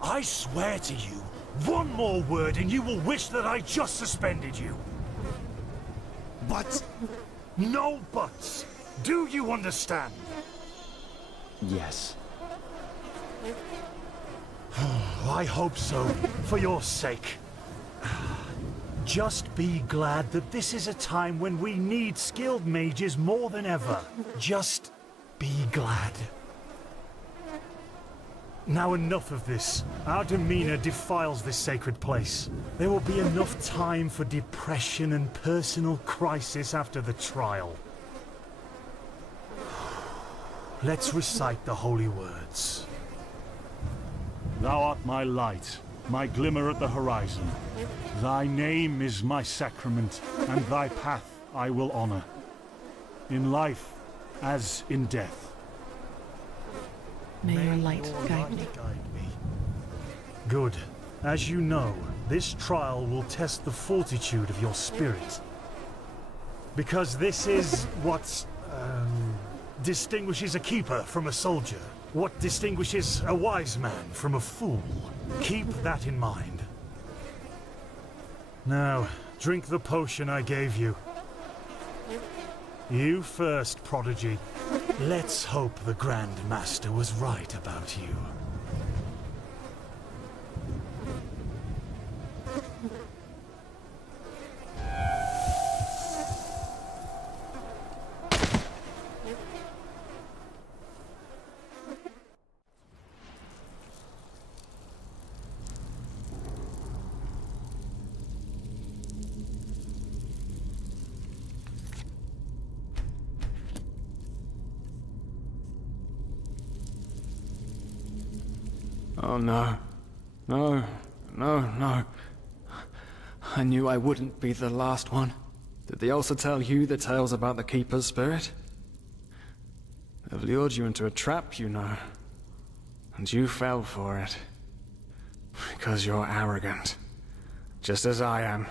I swear to you, one more word and you will wish that I just suspended you. But... No buts! Do you understand? Yes. I hope so, for your sake. Just be glad that this is a time when we need skilled mages more than ever. Just be glad. Now enough of this. Our demeanor defiles this sacred place. There will be enough time for depression and personal crisis after the trial. Let's recite the holy words. Thou art my light, my glimmer at the horizon. Thy name is my sacrament, and thy path I will honor. In life as in death. May your light guide me. Good. As you know, this trial will test the fortitude of your spirit. Because this is what distinguishes a keeper from a soldier. What distinguishes a wise man from a fool. Keep that in mind. Now, drink the potion I gave you. You first, Prodigy. Let's hope the Grand Master was right about you. Oh no. No. No, no. I knew I wouldn't be the last one. Did they also tell you the tales about the Keeper's spirit? They've lured you into a trap, you know. And you fell for it. Because you're arrogant. Just as I am.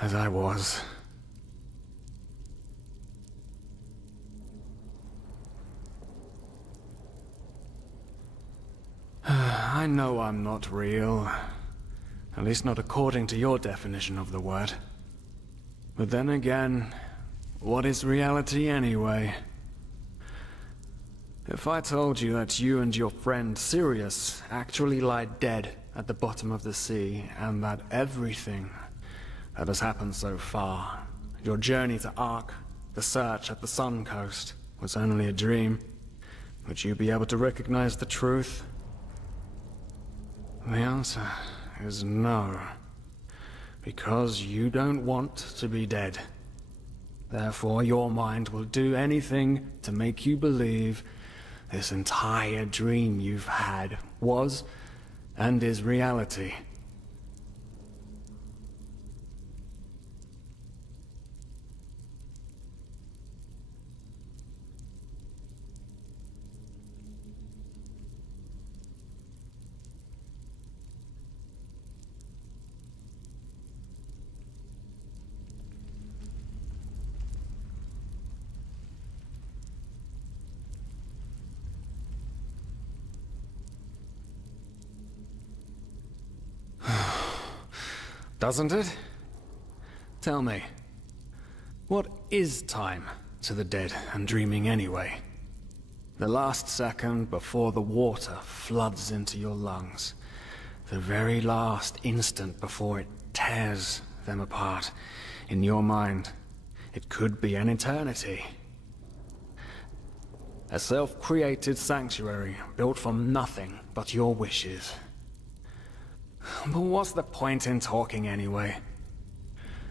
As I was. I know I'm not real. At least not according to your definition of the word. But then again, what is reality anyway? If I told you that you and your friend Sirius actually lie dead at the bottom of the sea, and that everything that has happened so far, your journey to Ark, the search at the Sun Coast, was only a dream, would you be able to recognize the truth? The answer is no. Because you don't want to be dead. Therefore, your mind will do anything to make you believe this entire dream you've had was and is reality. doesn't it? Tell me, what is time to the dead and dreaming anyway? The last second before the water floods into your lungs. The very last instant before it tears them apart. In your mind, it could be an eternity. A self-created sanctuary built from nothing but your wishes. But what's the point in talking anyway?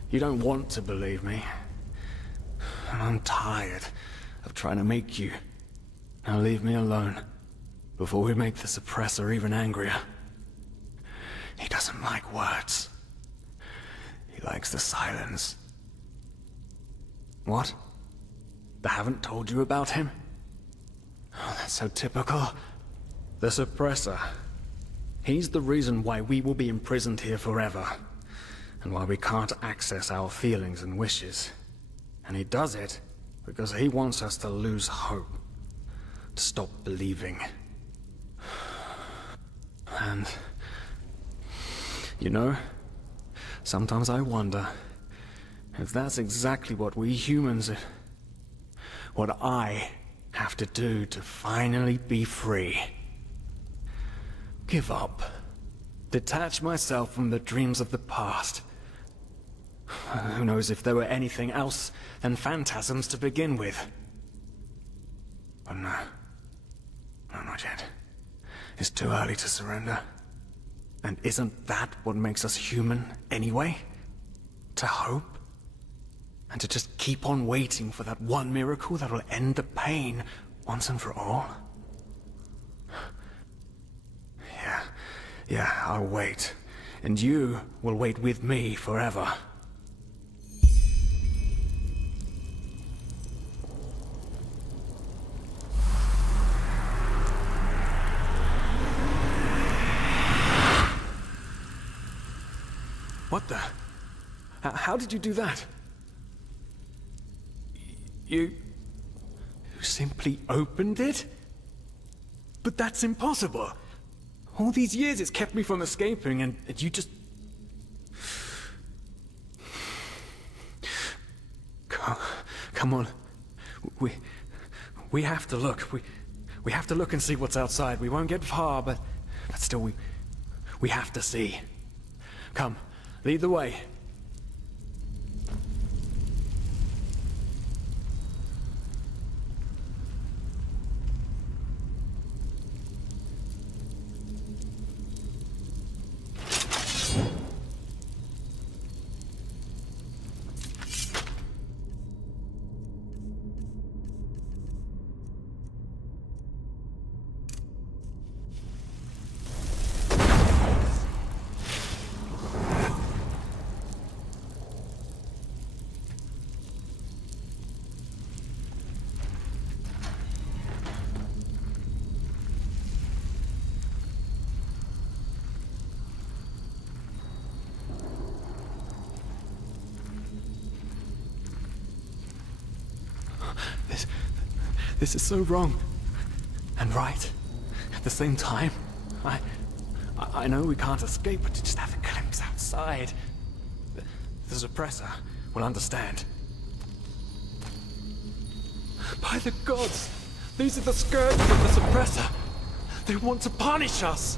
You don't want to believe me. And I'm tired of trying to make you. Now leave me alone, before we make the suppressor even angrier. He doesn't like words. He likes the silence. What? They haven't told you about him? Oh, that's so typical. The suppressor. He's the reason why we will be imprisoned here forever, and why we can't access our feelings and wishes. And he does it because he wants us to lose hope. To stop believing. And, you know, sometimes I wonder if that's exactly what we humans, what I have to do to finally be free. Give up. Detach myself from the dreams of the past. Who knows if there were anything else than phantasms to begin with. But no. No, not yet. It's too early to surrender. And isn't that what makes us human, anyway? To hope? And to just keep on waiting for that one miracle that will end the pain once and for all? Yeah, I'll wait. And you will wait with me forever. What the? How did you do that? You simply opened it? But that's impossible. All these years it's kept me from escaping, and you just... Come on. We have to look. We have to look and see what's outside. We won't get far, but still we have to see. Come. Lead the way. This is so wrong. And right. At the same time. I know we can't escape, but to just have a glimpse outside. The suppressor will understand. By the gods! These are the scourges of the suppressor! They want to punish us!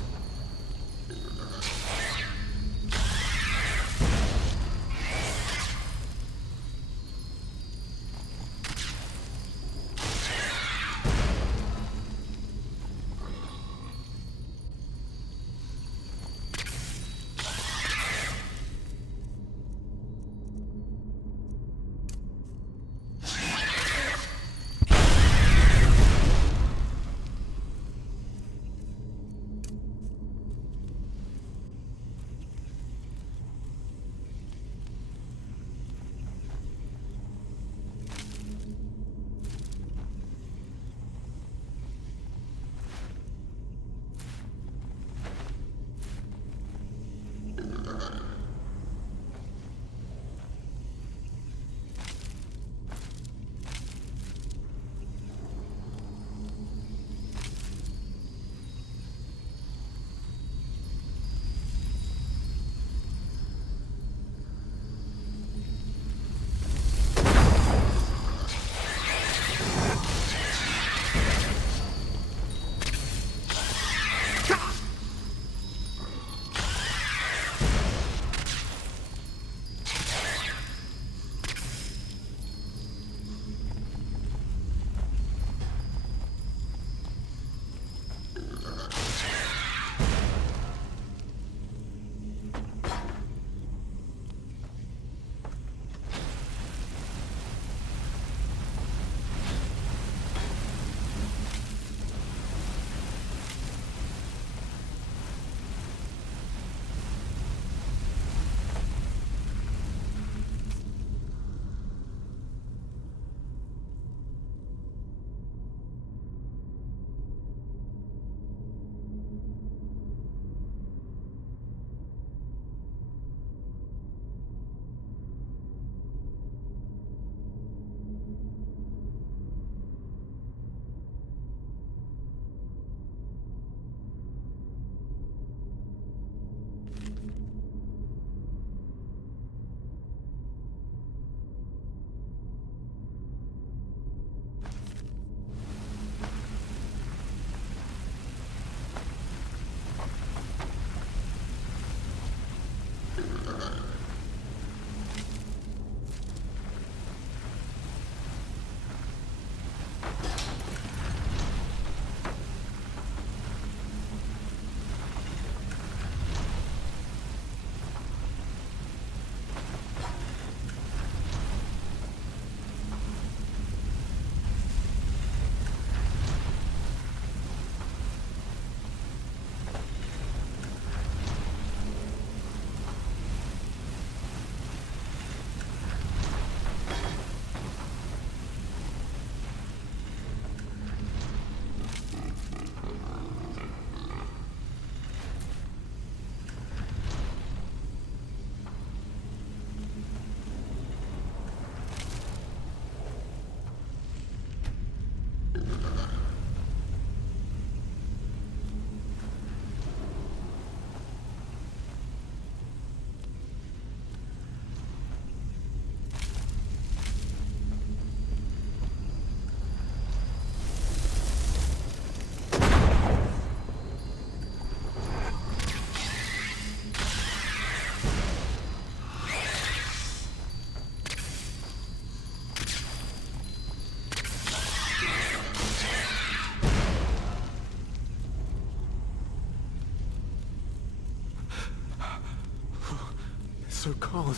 so cold.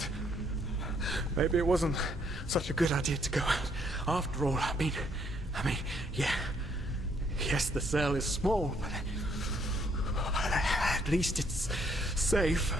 Maybe it wasn't such a good idea to go out. After all, I mean, yeah. Yes, the cell is small, but at least it's safe.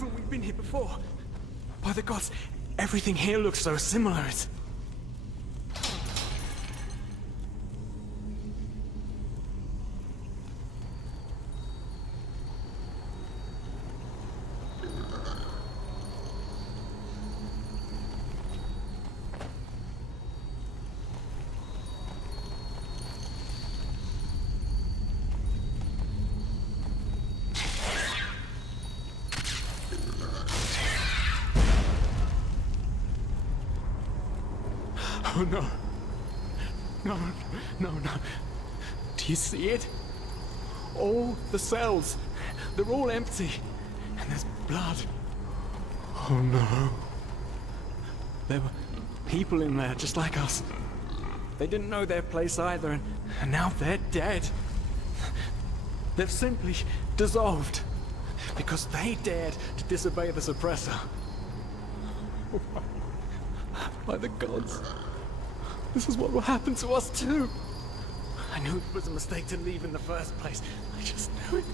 Haven't we been here before? By the gods, everything here looks so similar. It's... Oh no. No. Do you see it? All the cells, they're all empty. And there's blood. Oh no. There were people in there just like us. They didn't know their place either, and now they're dead. They've simply dissolved because they dared to disobey the suppressor. By the gods. This is what will happen to us too. I knew it was a mistake to leave in the first place. I just knew it.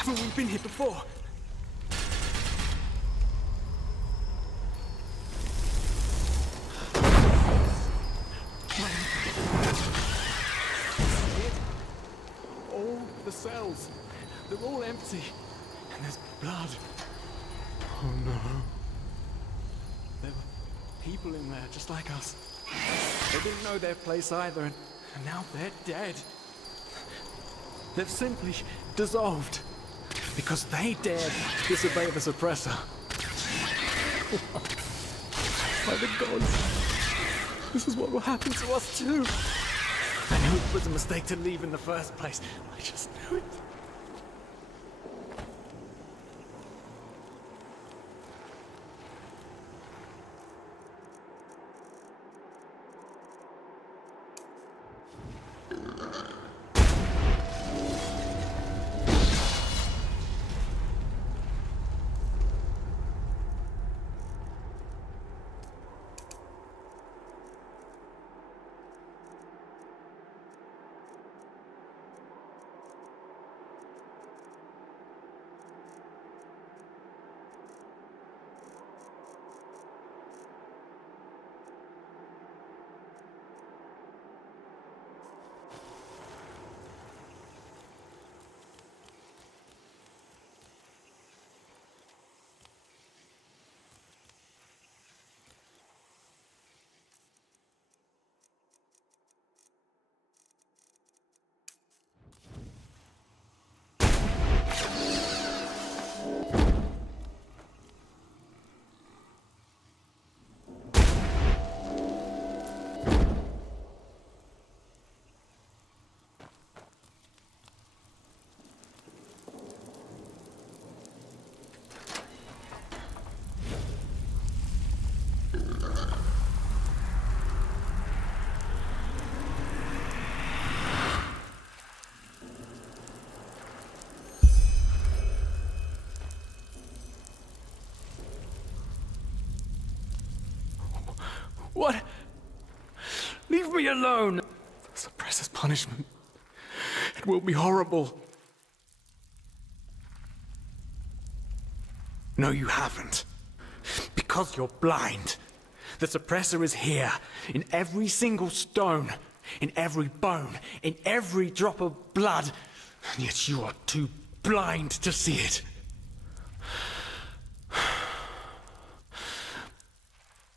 Haven't we been here before? All the cells, they're all empty. And there's blood. Oh no. There were people in there just like us. They didn't know their place either, and now they're dead. They've simply dissolved because they dared disobey the suppressor. By the gods, this is what will happen to us too. I knew it was a mistake to leave in the first place. I just knew it. What? Leave me alone! The suppressor's punishment. It will be horrible. No, you haven't. Because you're blind. The suppressor is here, in every single stone, in every bone, in every drop of blood, and yet you are too blind to see it.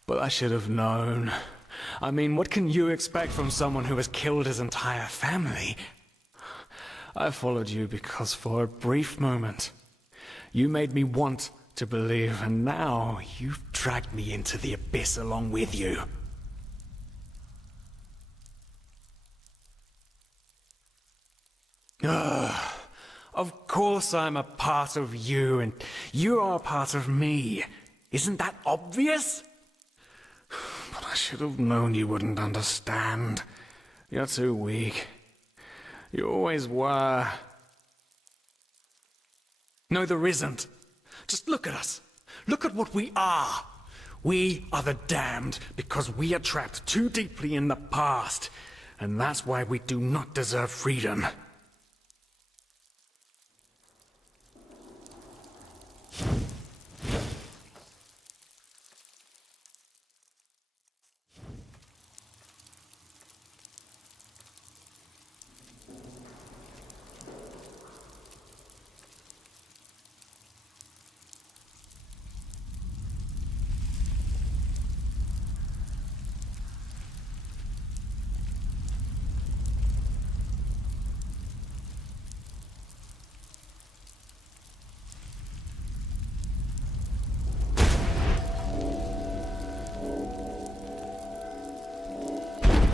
But I should have known. I mean, what can you expect from someone who has killed his entire family? I followed you because for a brief moment, you made me want to believe, and now you've dragged me into the abyss along with you. Ugh. Of course I'm a part of you, and you are a part of me. Isn't that obvious? But I should have known you wouldn't understand. You're too weak. You always were. No, there isn't. Just look at us. Look at what we are. We are the damned because we are trapped too deeply in the past. And that's why we do not deserve freedom.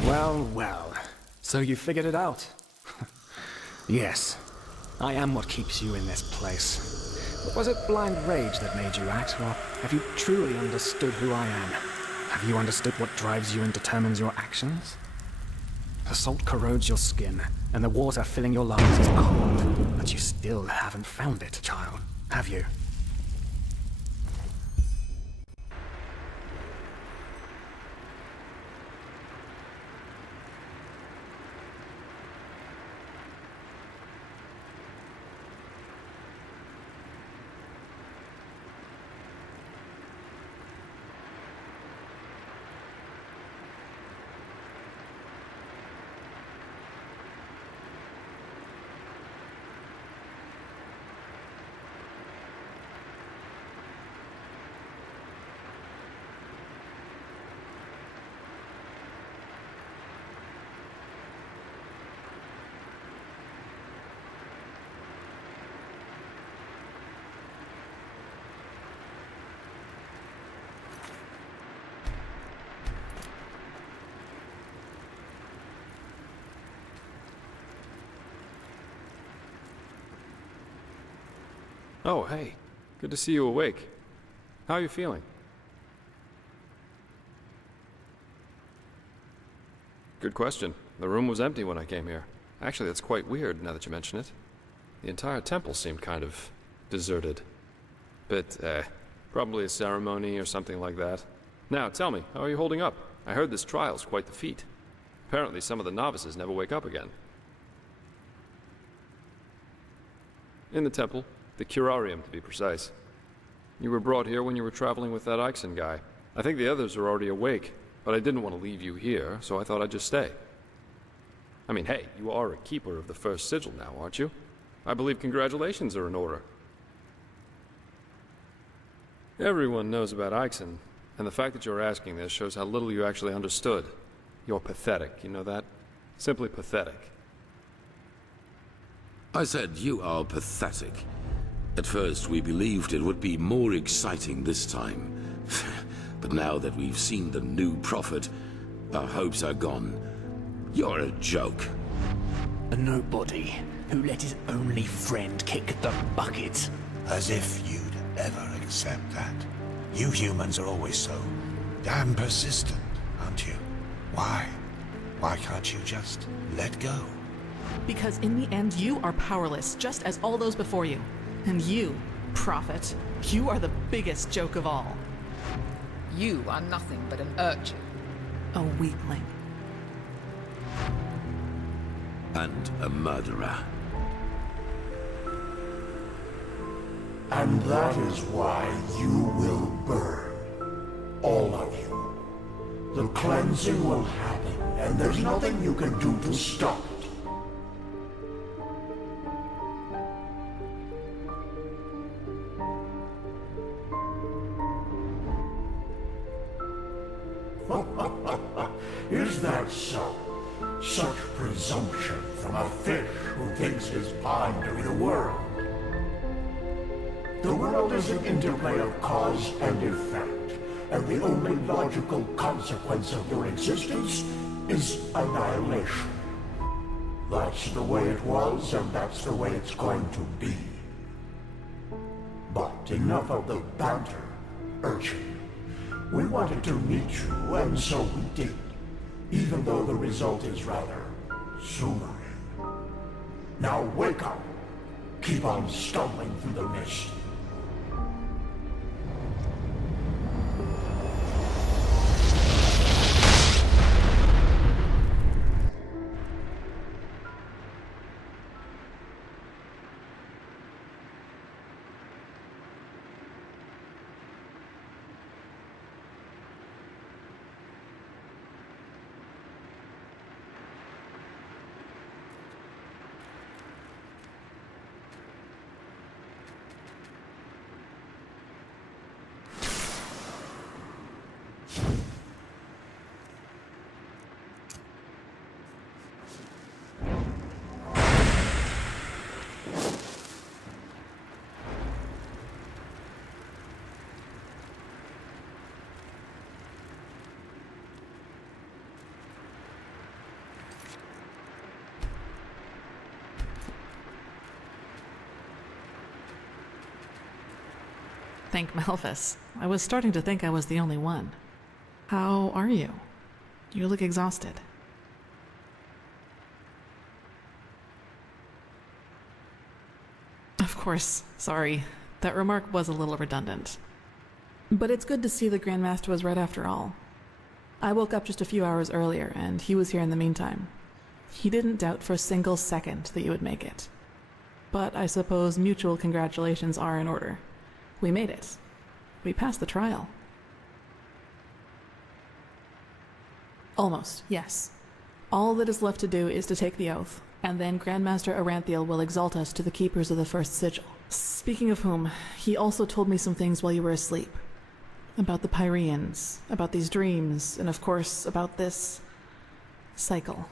Well, well. So you figured it out? Yes. I am what keeps you in this place. But was it blind rage that made you act, or have you truly understood who I am? Have you understood what drives you and determines your actions? The salt corrodes your skin, and the water filling your lungs is cold. But you still haven't found it, child, have you? Oh, hey. Good to see you awake. How are you feeling? Good question. The room was empty when I came here. Actually, that's quite weird now that you mention it. The entire temple seemed kind of deserted. Probably a ceremony or something like that. Now, tell me, how are you holding up? I heard this trial's quite the feat. Apparently some of the novices never wake up again. In the temple, the curarium to be precise. You were brought here when you were traveling with that Ixon guy. I think the others are already awake, but I didn't want to leave you here, so I thought I'd just stay. I mean, hey, you are a keeper of the first sigil now, aren't you? I believe congratulations are in order. Everyone knows about Ixon, and the fact that you're asking this shows how little you actually understood. You're pathetic, you know that? Simply pathetic. I said you are pathetic. At first we believed it would be more exciting this time. But now that we've seen the new prophet, our hopes are gone. You're a joke. A nobody who let his only friend kick the bucket. As if you'd ever accept that. You humans are always so damn persistent, aren't you? Why? Why can't you just let go? Because in the end, you are powerless, just as all those before you. And you, prophet, you are the biggest joke of all. You are nothing but an urchin. A weakling. And a murderer. And that is why you will burn. All of you. The cleansing will happen, and there's nothing you can do to stop it. Is that so? Such presumption from a fish who thinks his pond to be the world. The world is an interplay of cause and effect, and the only logical consequence of your existence is annihilation. That's the way it was, and that's the way it's going to be. But enough of the banter, urchin. We wanted to meet you, and so we did, even though the result is rather sobering. Now wake up! Keep on stumbling through the mist. Thank Malphus. I was starting to think I was the only one. How are you? You look exhausted. Of course, sorry. That remark was a little redundant. But it's good to see the Grandmaster was right after all. I woke up just a few hours earlier, and he was here in the meantime. He didn't doubt for a single second that you would make it. But I suppose mutual congratulations are in order. We made it. We passed the trial. Almost, yes. All that is left to do is to take the oath, and then Grandmaster Aranthiel will exalt us to the keepers of the first sigil. Speaking of whom, he also told me some things while you were asleep. About the Pyreans, about these dreams, and of course about this cycle.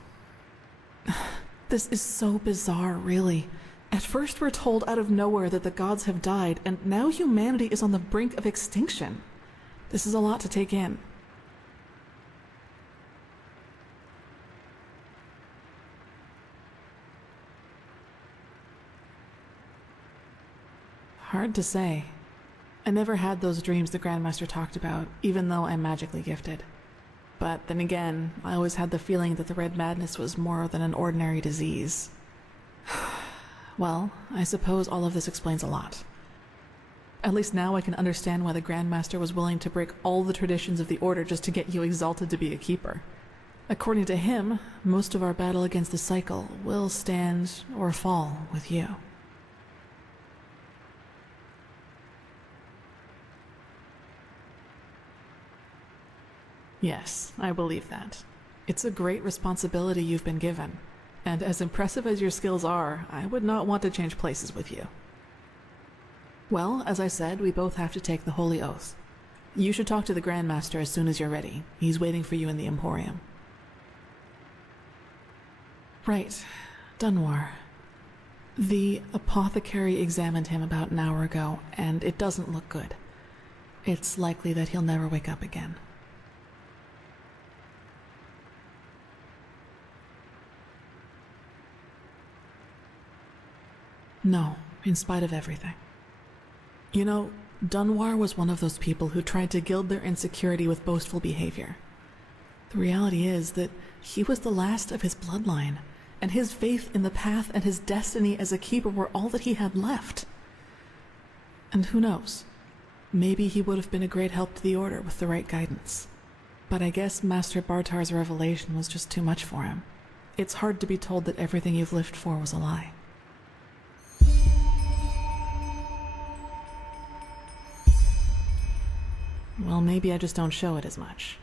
This is so bizarre, really. At first we're told out of nowhere that the gods have died, and now humanity is on the brink of extinction. This is a lot to take in. Hard to say. I never had those dreams the Grandmaster talked about, even though I'm magically gifted. But then again, I always had the feeling that the Red Madness was more than an ordinary disease. Well, I suppose all of this explains a lot. At least now I can understand why the Grandmaster was willing to break all the traditions of the Order just to get you exalted to be a keeper. According to him, most of our battle against the cycle will stand or fall with you. Yes, I believe that. It's a great responsibility you've been given, and as impressive as your skills are, I would not want to change places with you. Well, as I said, we both have to take the Holy Oath. You should talk to the Grandmaster as soon as you're ready. He's waiting for you in the Emporium. Right. Dunwar. The apothecary examined him about an hour ago, and it doesn't look good. It's likely that he'll never wake up again. No, in spite of everything. You know, Dunwar was one of those people who tried to gild their insecurity with boastful behavior. The reality is that he was the last of his bloodline, and his faith in the path and his destiny as a keeper were all that he had left. And who knows? Maybe he would have been a great help to the Order with the right guidance. But I guess Master Bartar's revelation was just too much for him. It's hard to be told that everything you've lived for was a lie. Well, maybe I just don't show it as much.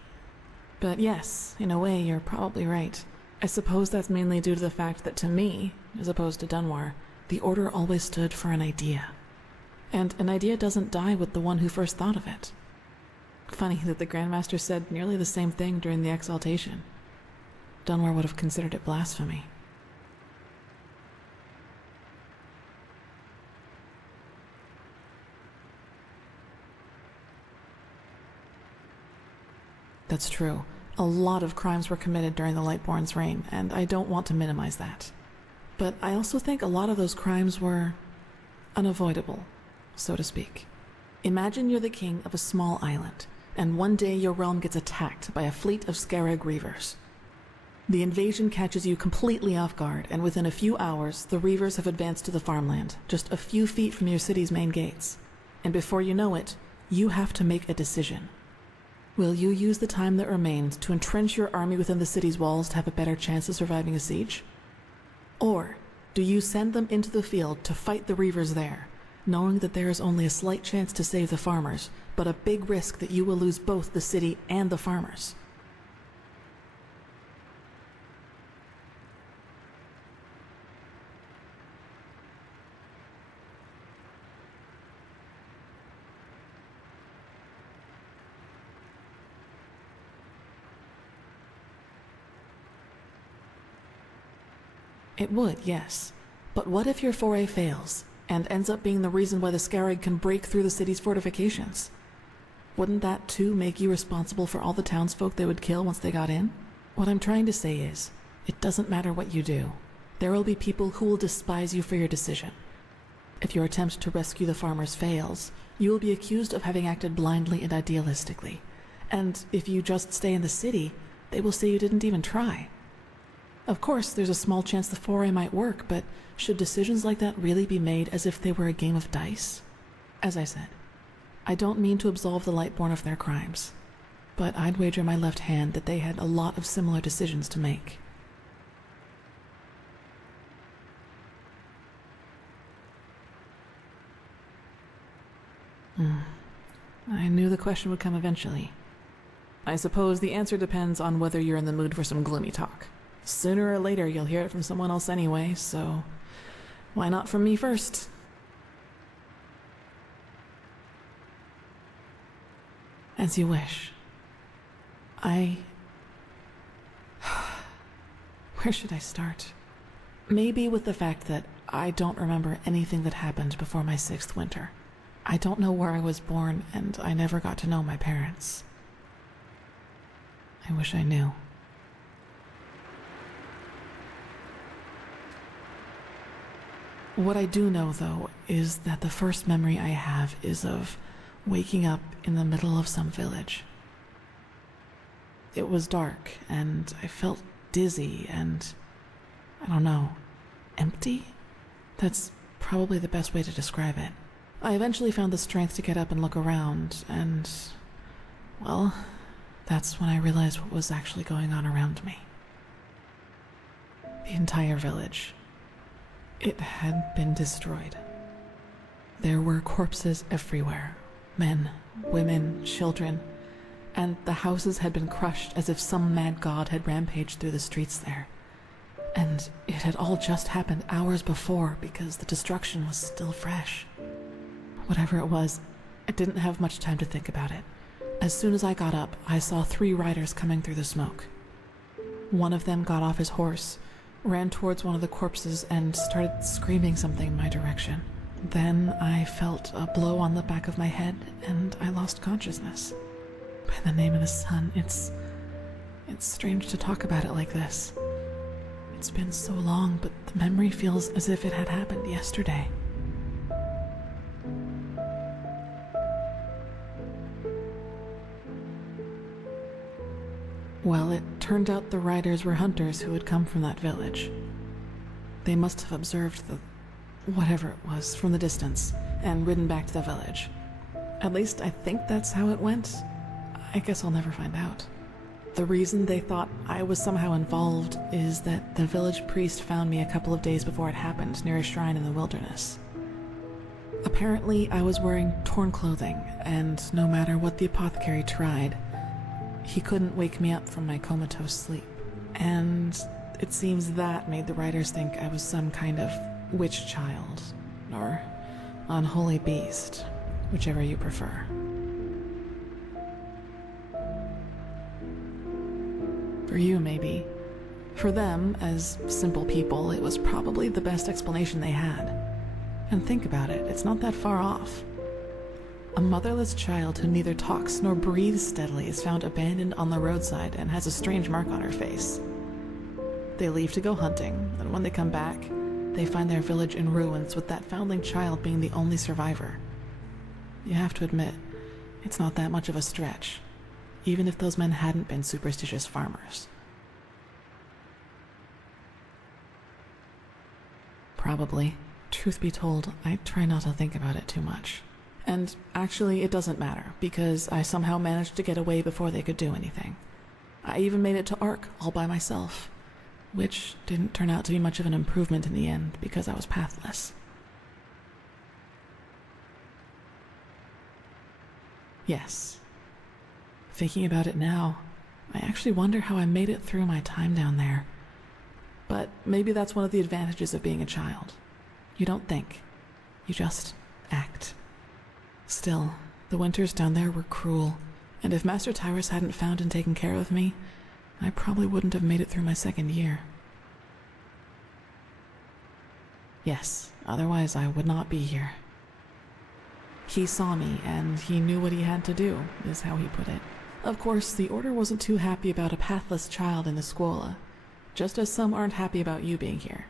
But yes, in a way, you're probably right. I suppose that's mainly due to the fact that to me, as opposed to Dunwar, the Order always stood for an idea. And an idea doesn't die with the one who first thought of it. Funny that the Grandmaster said nearly the same thing during the exaltation. Dunwar would have considered it blasphemy. That's true. A lot of crimes were committed during the Lightborn's reign, and I don't want to minimize that. But I also think a lot of those crimes were unavoidable, so to speak. Imagine you're the king of a small island, and one day your realm gets attacked by a fleet of Scarab Reavers. The invasion catches you completely off guard, and within a few hours, the Reavers have advanced to the farmland, just a few feet from your city's main gates. And before you know it, you have to make a decision. Will you use the time that remains to entrench your army within the city's walls to have a better chance of surviving a siege? Or do you send them into the field to fight the Reavers there, knowing that there is only a slight chance to save the farmers, but a big risk that you will lose both the city and the farmers? It would, yes. But what if your foray fails, and ends up being the reason why the Scarab can break through the city's fortifications? Wouldn't that too make you responsible for all the townsfolk they would kill once they got in? What I'm trying to say is, it doesn't matter what you do. There will be people who will despise you for your decision. If your attempt to rescue the farmers fails, you will be accused of having acted blindly and idealistically. And if you just stay in the city, they will say you didn't even try. Of course, there's a small chance the foray might work, but should decisions like that really be made as if they were a game of dice? As I said, I don't mean to absolve the Lightborn of their crimes, but I'd wager my left hand that they had a lot of similar decisions to make. I knew the question would come eventually. I suppose the answer depends on whether you're in the mood for some gloomy talk. Sooner or later, you'll hear it from someone else anyway, so why not from me first? As you wish. Where should I start? Maybe with the fact that I don't remember anything that happened before my 6th winter. I don't know where I was born, and I never got to know my parents. I wish I knew. What I do know, though, is that the first memory I have is of waking up in the middle of some village. It was dark, and I felt dizzy and, I don't know, empty? That's probably the best way to describe it. I eventually found the strength to get up and look around, and, well, that's when I realized what was actually going on around me. The entire village. It had been destroyed. There were corpses everywhere. Men, women, children, and the houses had been crushed as if some mad god had rampaged through the streets there. And it had all just happened hours before because the destruction was still fresh. Whatever it was, I didn't have much time to think about it. As soon as I got up, I saw 3 riders coming through the smoke. One of them got off his horse, ran towards one of the corpses, and started screaming something in my direction. Then I felt a blow on the back of my head, and I lost consciousness. By the name of the sun, it's strange to talk about it like this. It's been so long, but the memory feels as if it had happened yesterday. Well, it turned out the riders were hunters who had come from that village. They must have observed the whatever it was from the distance and ridden back to the village. At least I think that's how it went. I guess I'll never find out. The reason they thought I was somehow involved is that the village priest found me a couple of days before it happened near a shrine in the wilderness. Apparently, I was wearing torn clothing, and no matter what the apothecary tried, he couldn't wake me up from my comatose sleep. And it seems that made the writers think I was some kind of witch child, or unholy beast, whichever you prefer. For you, maybe. For them, as simple people, it was probably the best explanation they had. And think about it, it's not that far off. A motherless child who neither talks nor breathes steadily is found abandoned on the roadside and has a strange mark on her face. They leave to go hunting, and when they come back, they find their village in ruins with that foundling child being the only survivor. You have to admit, it's not that much of a stretch, even if those men hadn't been superstitious farmers. Probably. Truth be told, I try not to think about it too much. And actually, it doesn't matter, because I somehow managed to get away before they could do anything. I even made it to Ark all by myself, which didn't turn out to be much of an improvement in the end, because I was pathless. Yes. Thinking about it now, I actually wonder how I made it through my time down there. But maybe that's one of the advantages of being a child. You don't think. You just act. Still, the winters down there were cruel, and if Master Tyrus hadn't found and taken care of me, I probably wouldn't have made it through my second year. Yes, otherwise I would not be here. He saw me, and he knew what he had to do, is how he put it. Of course, the Order wasn't too happy about a pathless child in the Scuola, just as some aren't happy about you being here.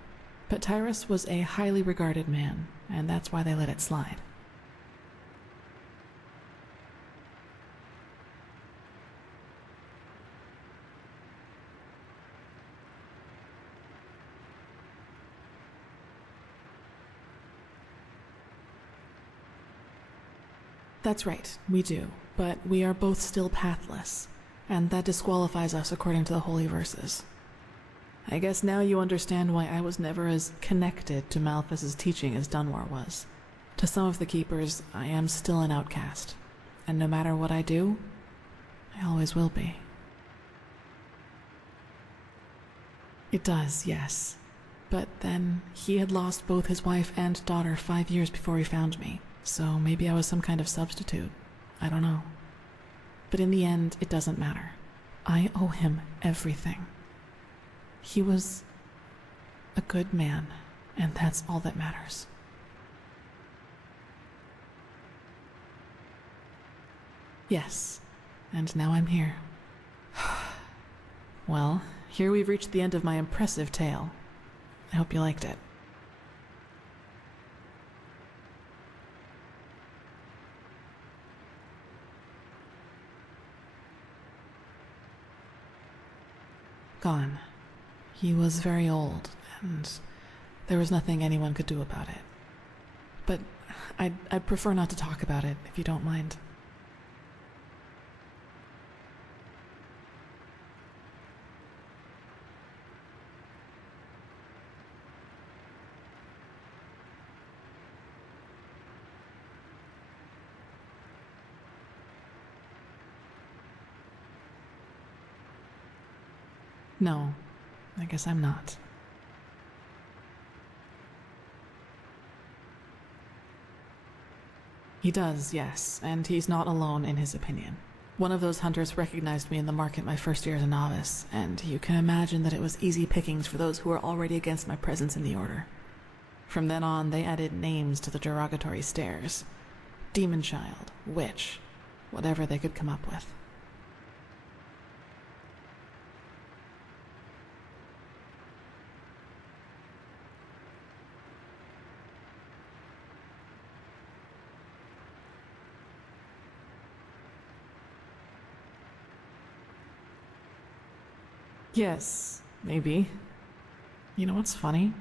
But Tyrus was a highly regarded man, and that's why they let it slide. That's right, we do, but we are both still pathless, and that disqualifies us according to the holy verses. I guess now you understand why I was never as connected to Malthus's teaching as Dunwar was. To some of the Keepers, I am still an outcast, and no matter what I do, I always will be. It does, yes. But then, he had lost both his wife and daughter 5 years before he found me. So maybe I was some kind of substitute. I don't know. But in the end, it doesn't matter. I owe him everything. He was a good man, and that's all that matters. Yes, and now I'm here. Well, here we've reached the end of my impressive tale. I hope you liked it. gone. He was very old, and there was nothing anyone could do about it. But I'd prefer not to talk about it, if you don't mind. No, I guess I'm not. He does, yes, and he's not alone in his opinion. One of those hunters recognized me in the market my first year as a novice, and you can imagine that it was easy pickings for those who were already against my presence in the Order. From then on, they added names to the derogatory stares. Demon Child, Witch, whatever they could come up with. Yes, maybe. You know what's funny?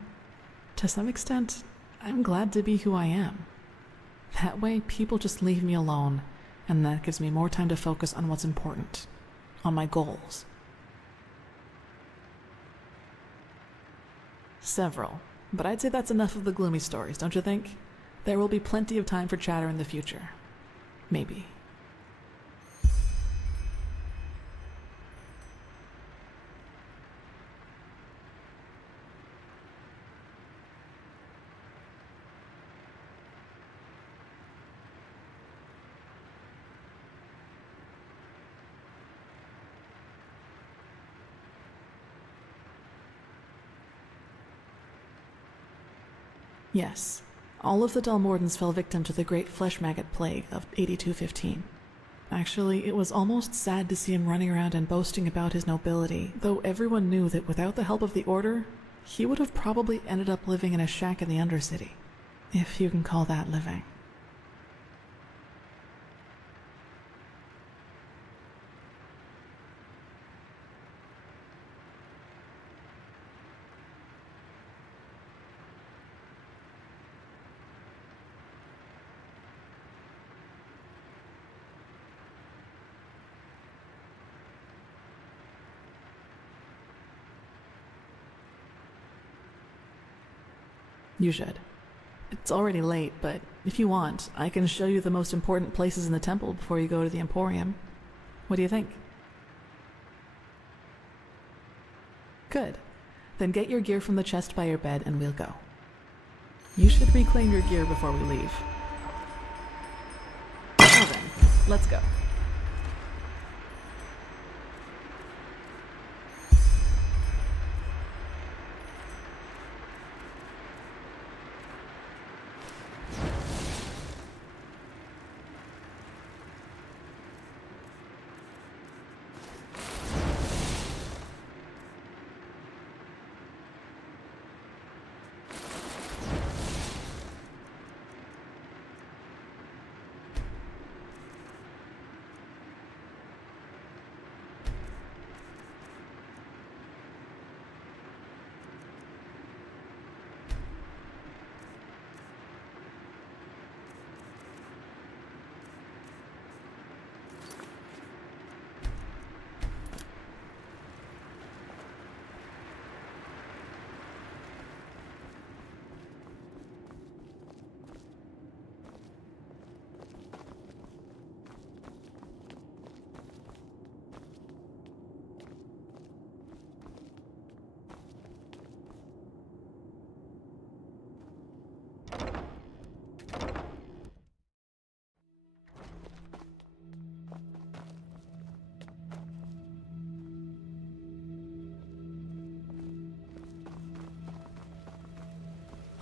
To some extent, I'm glad to be who I am. That way, people just leave me alone, and that gives me more time to focus on what's important, on my goals. Several, but I'd say that's enough of the gloomy stories, don't you think? There will be plenty of time for chatter in the future. Maybe. Yes, all of the Dalmordans fell victim to the great flesh maggot plague of 8215. Actually, it was almost sad to see him running around and boasting about his nobility, though everyone knew that without the help of the Order, he would have probably ended up living in a shack in the Undercity. If you can call that living. You should. It's already late, but if you want, I can show you the most important places in the temple before you go to the Emporium. What do you think? Good. Then get your gear from the chest by your bed and we'll go. You should reclaim your gear before we leave. Well then, let's go.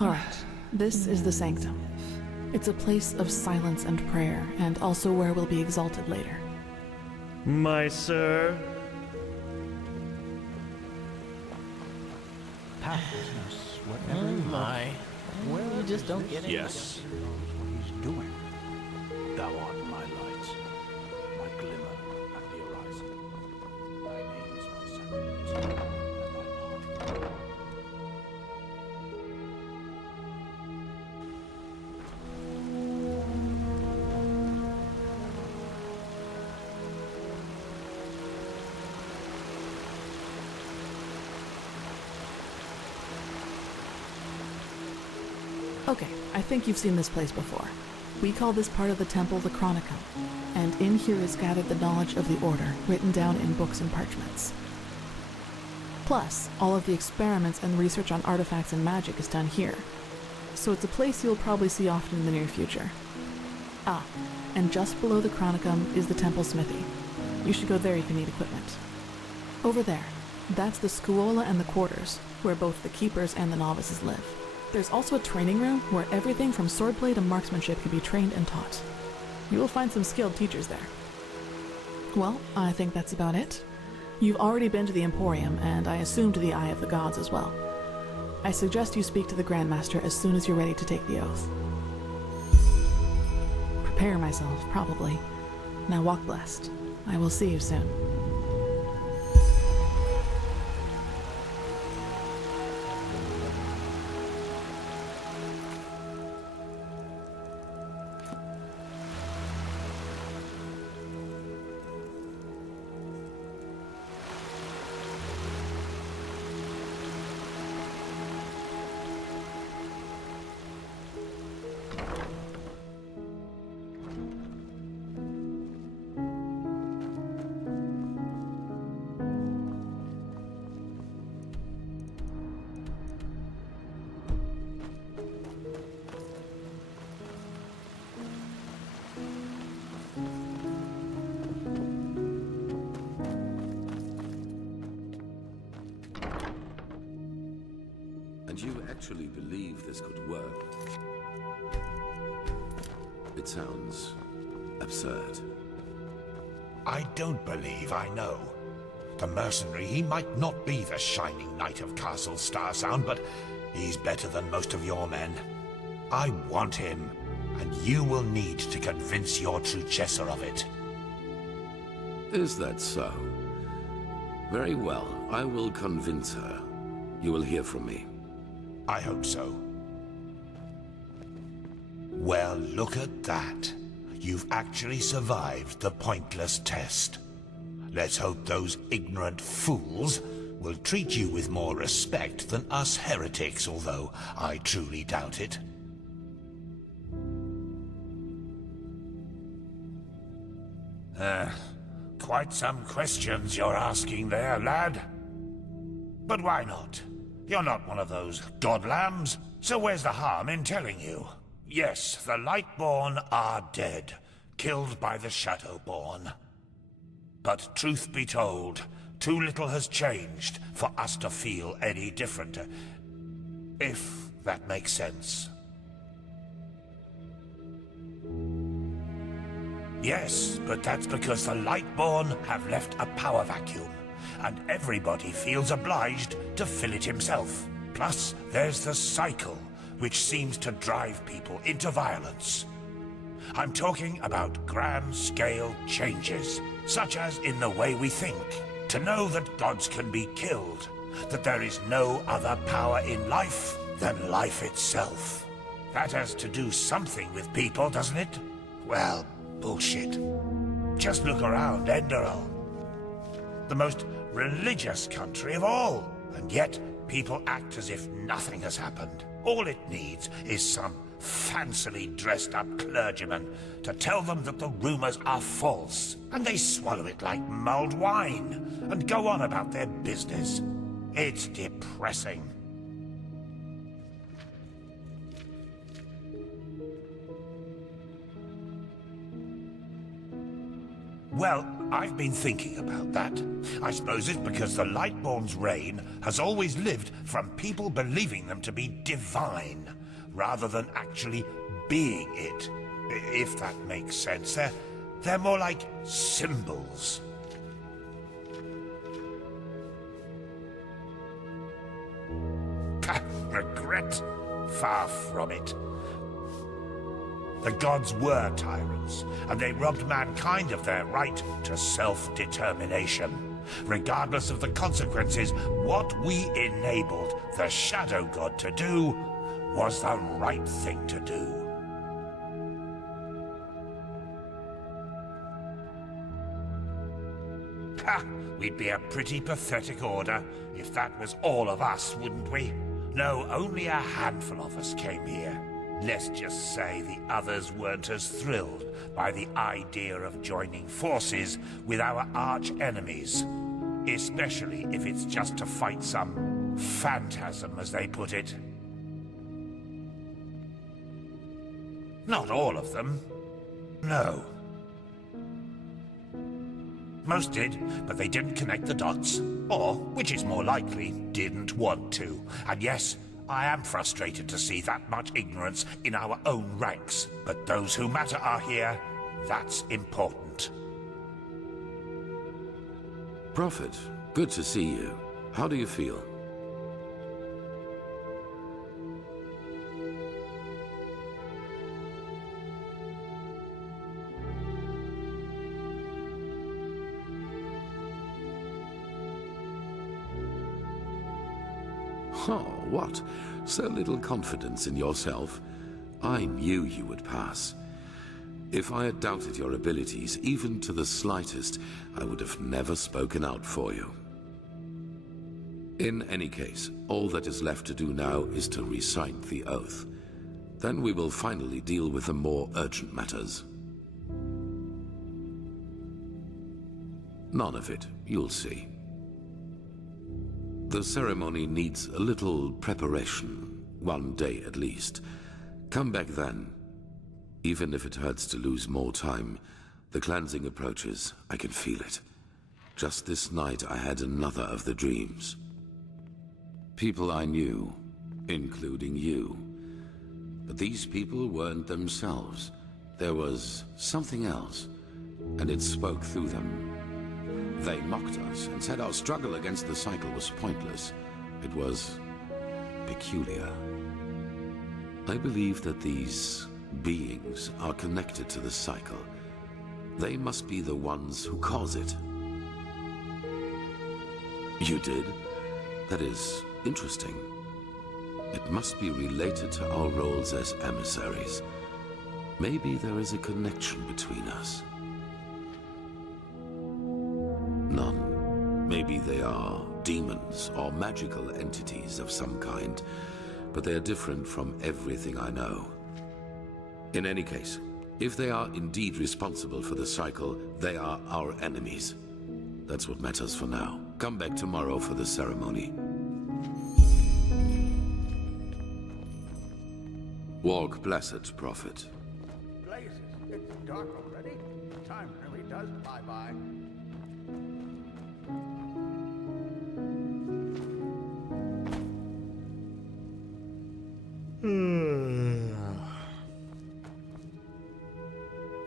Alright, this is the Sanctum. It's a place of silence and prayer, and also where we'll be exalted later. My sir? Pathlessness, whatever you my. Well, You just don't get it. Yes. What he's doing. Thou art my light, my glimmer at the horizon. Thy name is my sacrament. Okay, I think you've seen this place before. We call this part of the temple the Chronicum, and in here is gathered the knowledge of the Order, written down in books and parchments. Plus, all of the experiments and research on artifacts and magic is done here, so it's a place you'll probably see often in the near future. Ah, and just below the Chronicum is the temple smithy. You should go there if you need equipment. Over there, that's the Scuola and the quarters, where both the keepers and the novices live. There's also a training room where everything from swordplay to marksmanship can be trained and taught. You will find some skilled teachers there. Well, I think that's about it. You've already been to the Emporium, and I assume to the Eye of the Gods as well. I suggest you speak to the Grandmaster as soon as you're ready to take the oath. Prepare myself, probably. Now walk blessed. I will see you soon. And you actually believe this could work? It sounds absurd. I don't believe I know. The mercenary, he might not be the shining knight of Castle Starsound, but he's better than most of your men. I want him, and you will need to convince your true Chesser of it. Is that so? Very well, I will convince her. You will hear from me. I hope so. Well, look at that. You've actually survived the pointless test. Let's hope those ignorant fools will treat you with more respect than us heretics, although I truly doubt it. Quite some questions you're asking there, lad. But why not? You're not one of those god lambs, so where's the harm in telling you? Yes, the Lightborn are dead, killed by the Shadowborn. But truth be told, too little has changed for us to feel any different. If that makes sense. Yes, but that's because the Lightborn have left a power vacuum, and everybody feels obliged to fill it himself. Plus, there's the cycle, which seems to drive people into violence. I'm talking about grand-scale changes, such as in the way we think. To know that gods can be killed, that there is no other power in life than life itself. That has to do something with people, doesn't it? Well, bullshit. Just look around Enderal. The most religious country of all, and yet people act as if nothing has happened. All it needs is some fancily dressed up clergyman to tell them that the rumors are false, and they swallow it like mulled wine and go on about their business. It's depressing. Well, I've been thinking about that. I suppose it's because the Lightborn's reign has always lived from people believing them to be divine, rather than actually being it. If that makes sense. They're more like symbols. Regret? Far from it. The gods were tyrants, and they robbed mankind of their right to self-determination. Regardless of the consequences, what we enabled the Shadow God to do was the right thing to do. Ha! We'd be a pretty pathetic order if that was all of us, wouldn't we? No, only a handful of us came here. Let's just say the others weren't as thrilled by the idea of joining forces with our arch enemies. Especially if it's just to fight some phantasm, as they put it. Not all of them. No. Most did, but they didn't connect the dots. Or, which is more likely, didn't want to. And yes, I am frustrated to see that much ignorance in our own ranks. But those who matter are here. That's important. Prophet, good to see you. How do you feel? Oh, what? So little confidence in yourself? I knew you would pass. If I had doubted your abilities, even to the slightest, I would have never spoken out for you. In any case, all that is left to do now is to recite the oath. Then we will finally deal with the more urgent matters. None of it, you'll see. The ceremony needs a little preparation, 1 day at least. Come back then. Even if it hurts to lose more time, the cleansing approaches. I can feel it. Just this night I had another of the dreams. People I knew, including you. But these people weren't themselves. There was something else, and it spoke through them. They mocked us and said our struggle against the cycle was pointless. It was peculiar. I believe that these beings are connected to the cycle. They must be the ones who cause it. You did? That is interesting. It must be related to our roles as emissaries. Maybe there is a connection between us. None. Maybe they are demons or magical entities of some kind, but they are different from everything I know. In any case, if they are indeed responsible for the cycle, they are our enemies. That's what matters for now. Come back tomorrow for the ceremony. Walk blessed, Prophet. Blazes, it's dark already. Time really does fly by.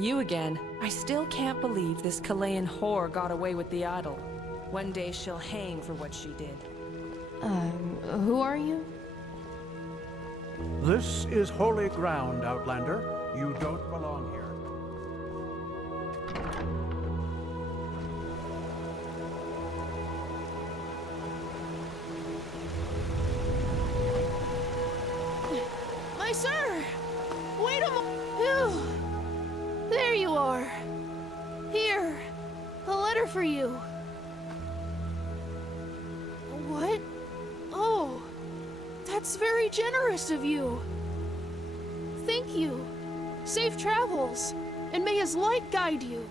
You again. I still can't believe this Chilean whore got away with the idol. One day she'll hang for what she did. Who are you? This is holy ground, Outlander. You don't belong here. My sir! Wait a moment! There you are! Here! A letter for you! What? Oh! That's very generous of you! Thank you! Safe travels! And may his light guide you!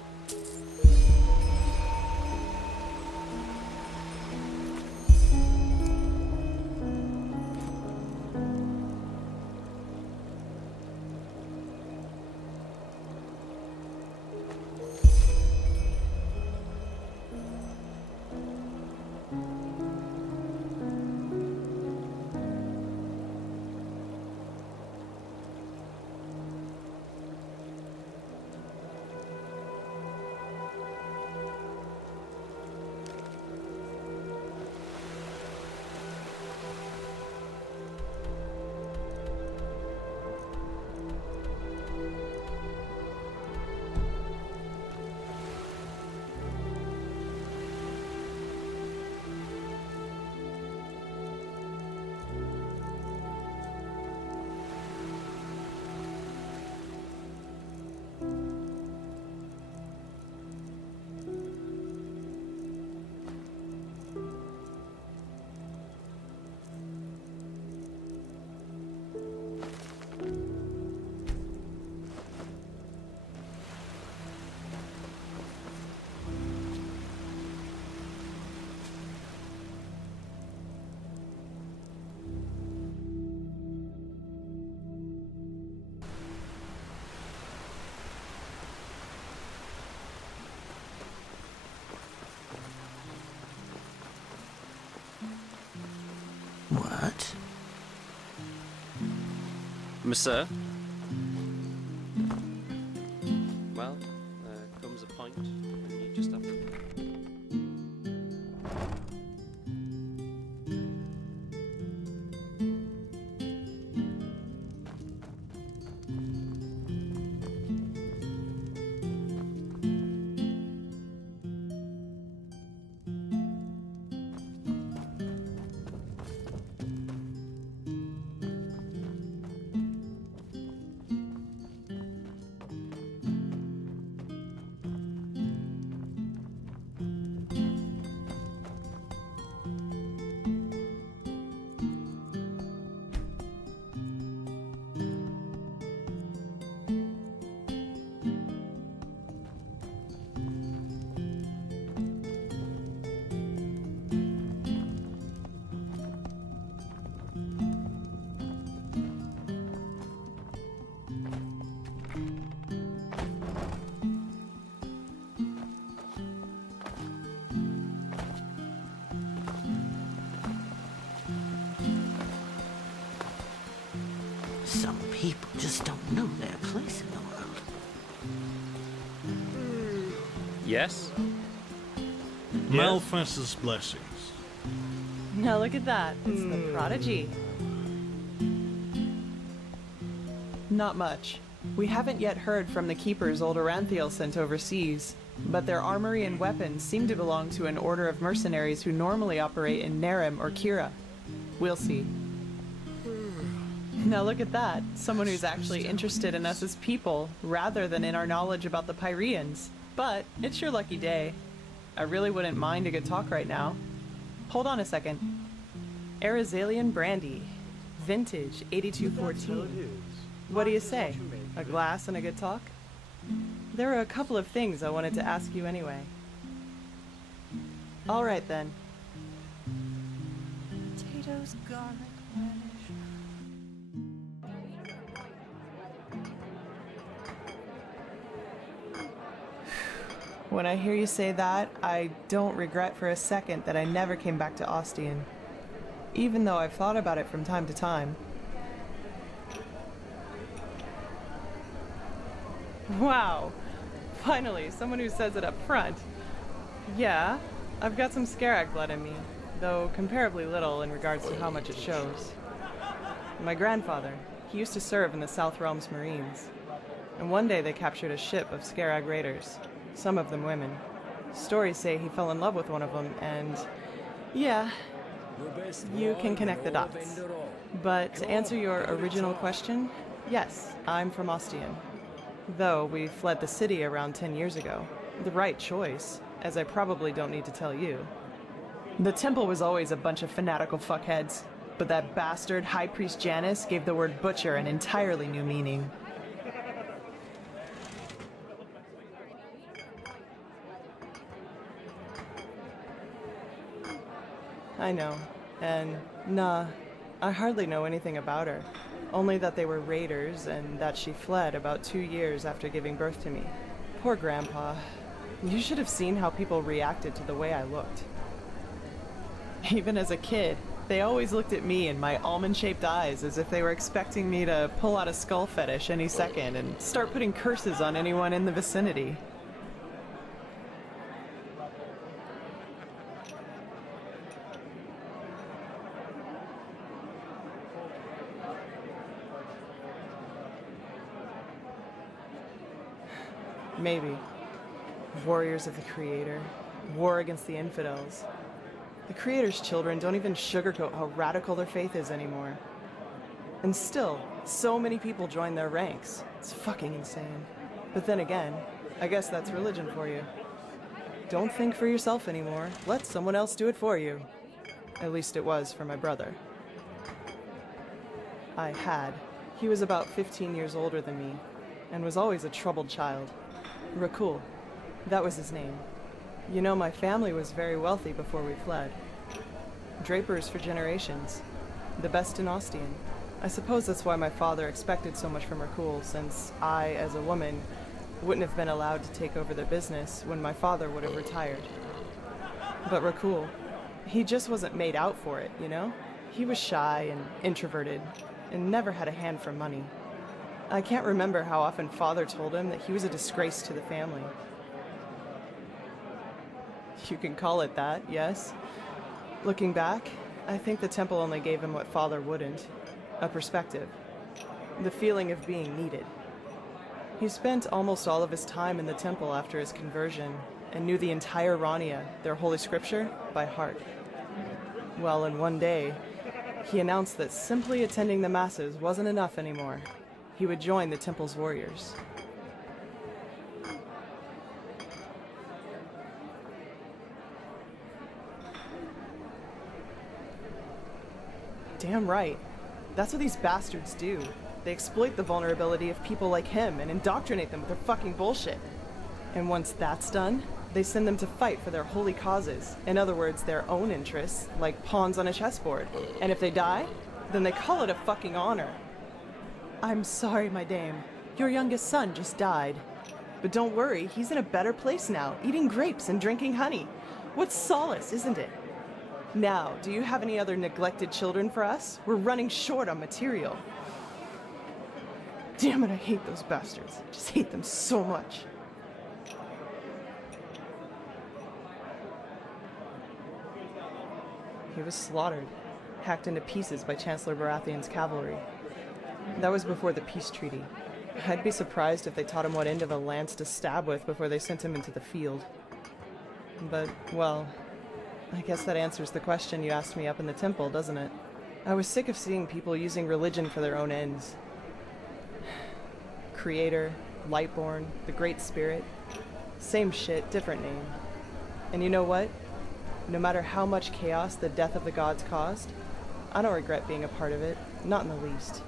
Monsieur? Well, there comes a point when you just have to... Some people just don't know their place in the world. Yes? Malfest's blessings. Now look at that. It's the prodigy. Not much. We haven't yet heard from the keepers old Aranthiel sent overseas, but their armory and weapons seem to belong to an order of mercenaries who normally operate in Nerem or Kira. We'll see. Now look at that. Someone who's actually interested in us as people, rather than in our knowledge about the Pyreans. But it's your lucky day. I really wouldn't mind a good talk right now. Hold on a second. Arizalian brandy. Vintage 8214. What do you say? A glass and a good talk? There are a couple of things I wanted to ask you anyway. All right then. Potatoes, garlic, radish. When I hear you say that, I don't regret for a second that I never came back to Ostian. Even though I've thought about it from time to time. Wow. Finally, someone who says it up front. Yeah, I've got some Scarag blood in me, though comparably little in regards to how much it shows. My grandfather, he used to serve in the South Realms Marines. And one day they captured a ship of Scarag raiders. Some of them women. Stories say he fell in love with one of them, and yeah, you can connect the dots. But to answer your original question, yes, I'm from Ostian. Though we fled the city around 10 years ago. The right choice, as I probably don't need to tell you. The temple was always a bunch of fanatical fuckheads, but that bastard High Priest Janus gave the word butcher an entirely new meaning. I know, and nah, I hardly know anything about her. Only that they were raiders and that she fled about 2 years after giving birth to me. Poor Grandpa. You should have seen how people reacted to the way I looked. Even as a kid, they always looked at me and my almond-shaped eyes as if they were expecting me to pull out a skull fetish any second and start putting curses on anyone in the vicinity. Maybe. Warriors of the Creator. War against the infidels. The Creator's children don't even sugarcoat how radical their faith is anymore. And still, so many people join their ranks. It's fucking insane. But then again, I guess that's religion for you. Don't think for yourself anymore. Let someone else do it for you. At least it was for my brother. I had. He was about 15 years older than me, and was always a troubled child. Rakul. That was his name. You know, my family was very wealthy before we fled. Drapers for generations. The best in Ostian. I suppose that's why my father expected so much from Rakul, since I, as a woman, wouldn't have been allowed to take over the business when my father would have retired. But Rakul, he just wasn't made out for it, you know? He was shy and introverted, and never had a hand for money. I can't remember how often Father told him that he was a disgrace to the family. You can call it that, yes. Looking back, I think the temple only gave him what Father wouldn't. A perspective. The feeling of being needed. He spent almost all of his time in the temple after his conversion, and knew the entire Rania, their holy scripture, by heart. Well, in one day, he announced that simply attending the masses wasn't enough anymore. He would join the temple's warriors. Damn right. That's what these bastards do. They exploit the vulnerability of people like him and indoctrinate them with their fucking bullshit. And once that's done, they send them to fight for their holy causes. In other words, their own interests, like pawns on a chessboard. And if they die, then they call it a fucking honor. I'm sorry, my dame. Your youngest son just died. But don't worry, he's in a better place now, eating grapes and drinking honey. What solace, isn't it? Now, do you have any other neglected children for us? We're running short on material. Damn it, I hate those bastards. I just hate them so much. He was slaughtered, hacked into pieces by Chancellor Baratheon's cavalry. That was before the peace treaty. I'd be surprised if they taught him what end of a lance to stab with before they sent him into the field. But, well, I guess that answers the question you asked me up in the temple, doesn't it? I was sick of seeing people using religion for their own ends. Creator, Lightborn, the Great Spirit. Same shit, different name. And you know what? No matter how much chaos the death of the gods caused, I don't regret being a part of it, not in the least.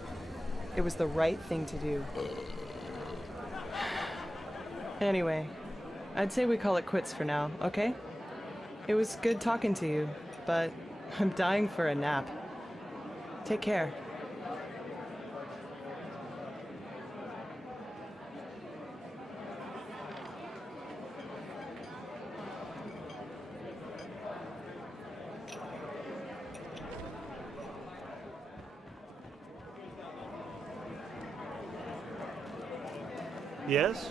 It was the right thing to do. Anyway, I'd say we call it quits for now, okay? It was good talking to you, but I'm dying for a nap. Take care. Yes?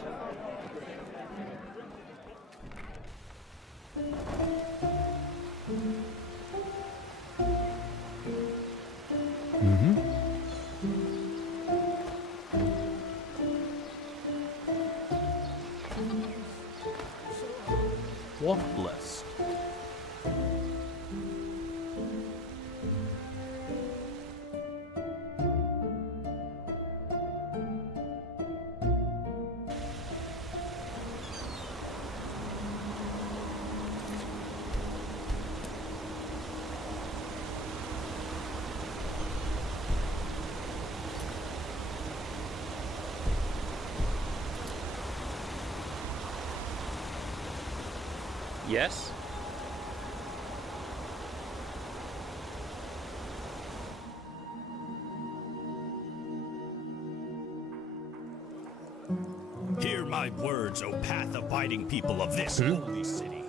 What blessed? Yes? Hear my words, O path-abiding people of this holy city.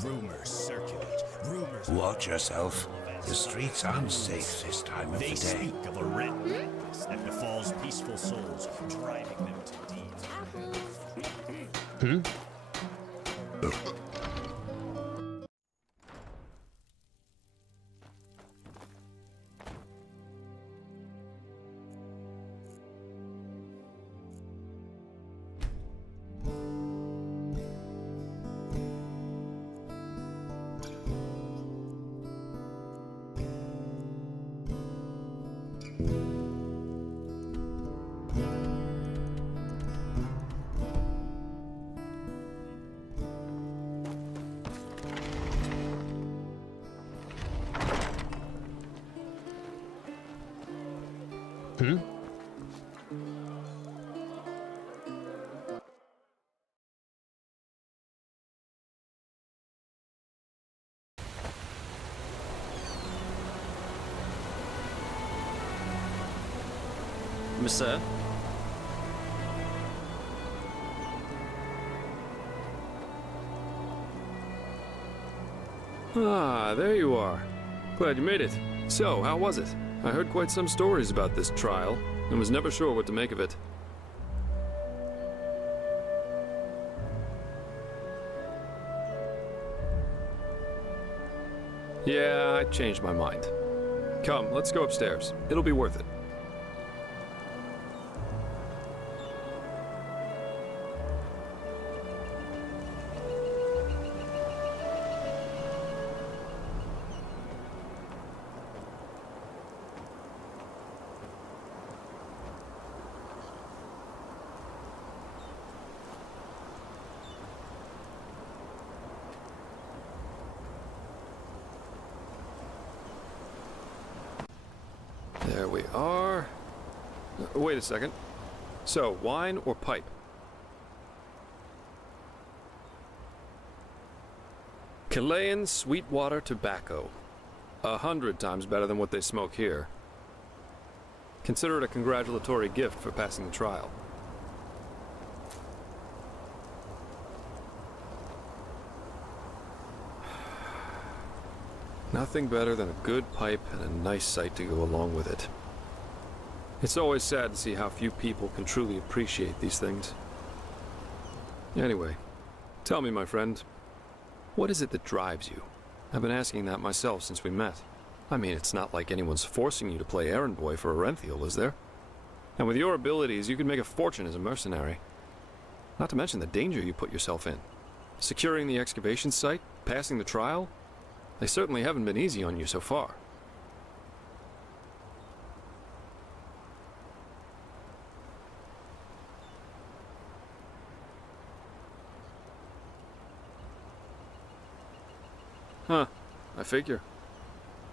Rumors circulate. Rumors. Watch yourself. The streets aren't safe this time of They the day. speak of a red darkness that befalls peaceful souls, driving them to deeds. Monsieur? Ah, there you are. Glad you made it. So, how was it? I heard quite some stories about this trial, and was never sure what to make of it. Yeah, I changed my mind. Come, let's go upstairs. It'll be worth it. There we are. Wait a second. So, wine or pipe? Chilean sweetwater tobacco. 100 times better than what they smoke here. Consider it a congratulatory gift for passing the trial. Nothing better than a good pipe and a nice sight to go along with it. It's always sad to see how few people can truly appreciate these things. Anyway, tell me, my friend, what is it that drives you? I've been asking that myself since we met. I mean, it's not like anyone's forcing you to play errand boy for Orenthiel, is there? And with your abilities, you could make a fortune as a mercenary. Not to mention the danger you put yourself in. Securing the excavation site, passing the trial, they certainly haven't been easy on you so far. Huh, I figure.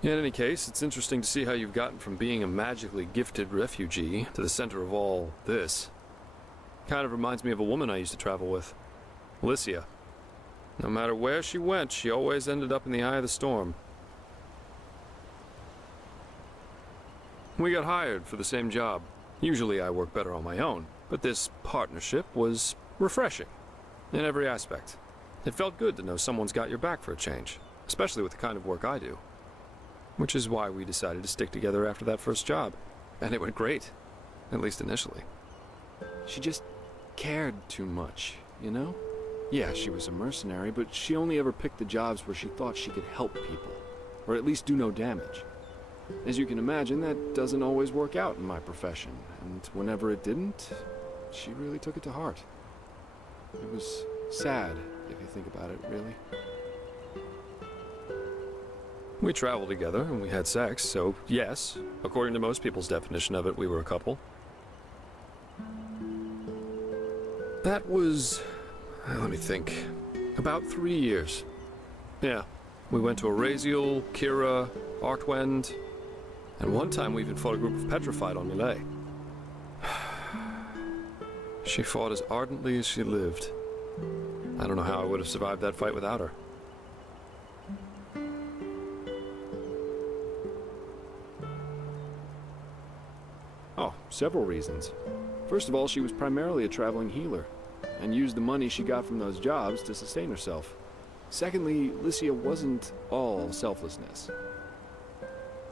In any case, it's interesting to see how you've gotten from being a magically gifted refugee to the center of all this. Kind of reminds me of a woman I used to travel with, Alicia. No matter where she went, she always ended up in the eye of the storm. We got hired for the same job. Usually I work better on my own, but this partnership was refreshing in every aspect. It felt good to know someone's got your back for a change, especially with the kind of work I do. Which is why we decided to stick together after that first job. And it went great, at least initially. She just cared too much, you know? Yeah, she was a mercenary, but she only ever picked the jobs where she thought she could help people, or at least do no damage. As you can imagine, that doesn't always work out in my profession, and whenever it didn't, she really took it to heart. It was sad, if you think about it, really. We traveled together, and we had sex, so yes, according to most people's definition of it, we were a couple. That was... let me think. About 3 years. Yeah. We went to Araziel, Kira, Artwend, and one time we even fought a group of Petrified on Millet. She fought as ardently as she lived. I don't know how I would have survived that fight without her. Oh, several reasons. First of all, she was primarily a traveling healer, and used the money she got from those jobs to sustain herself. Secondly, Licia wasn't all selflessness.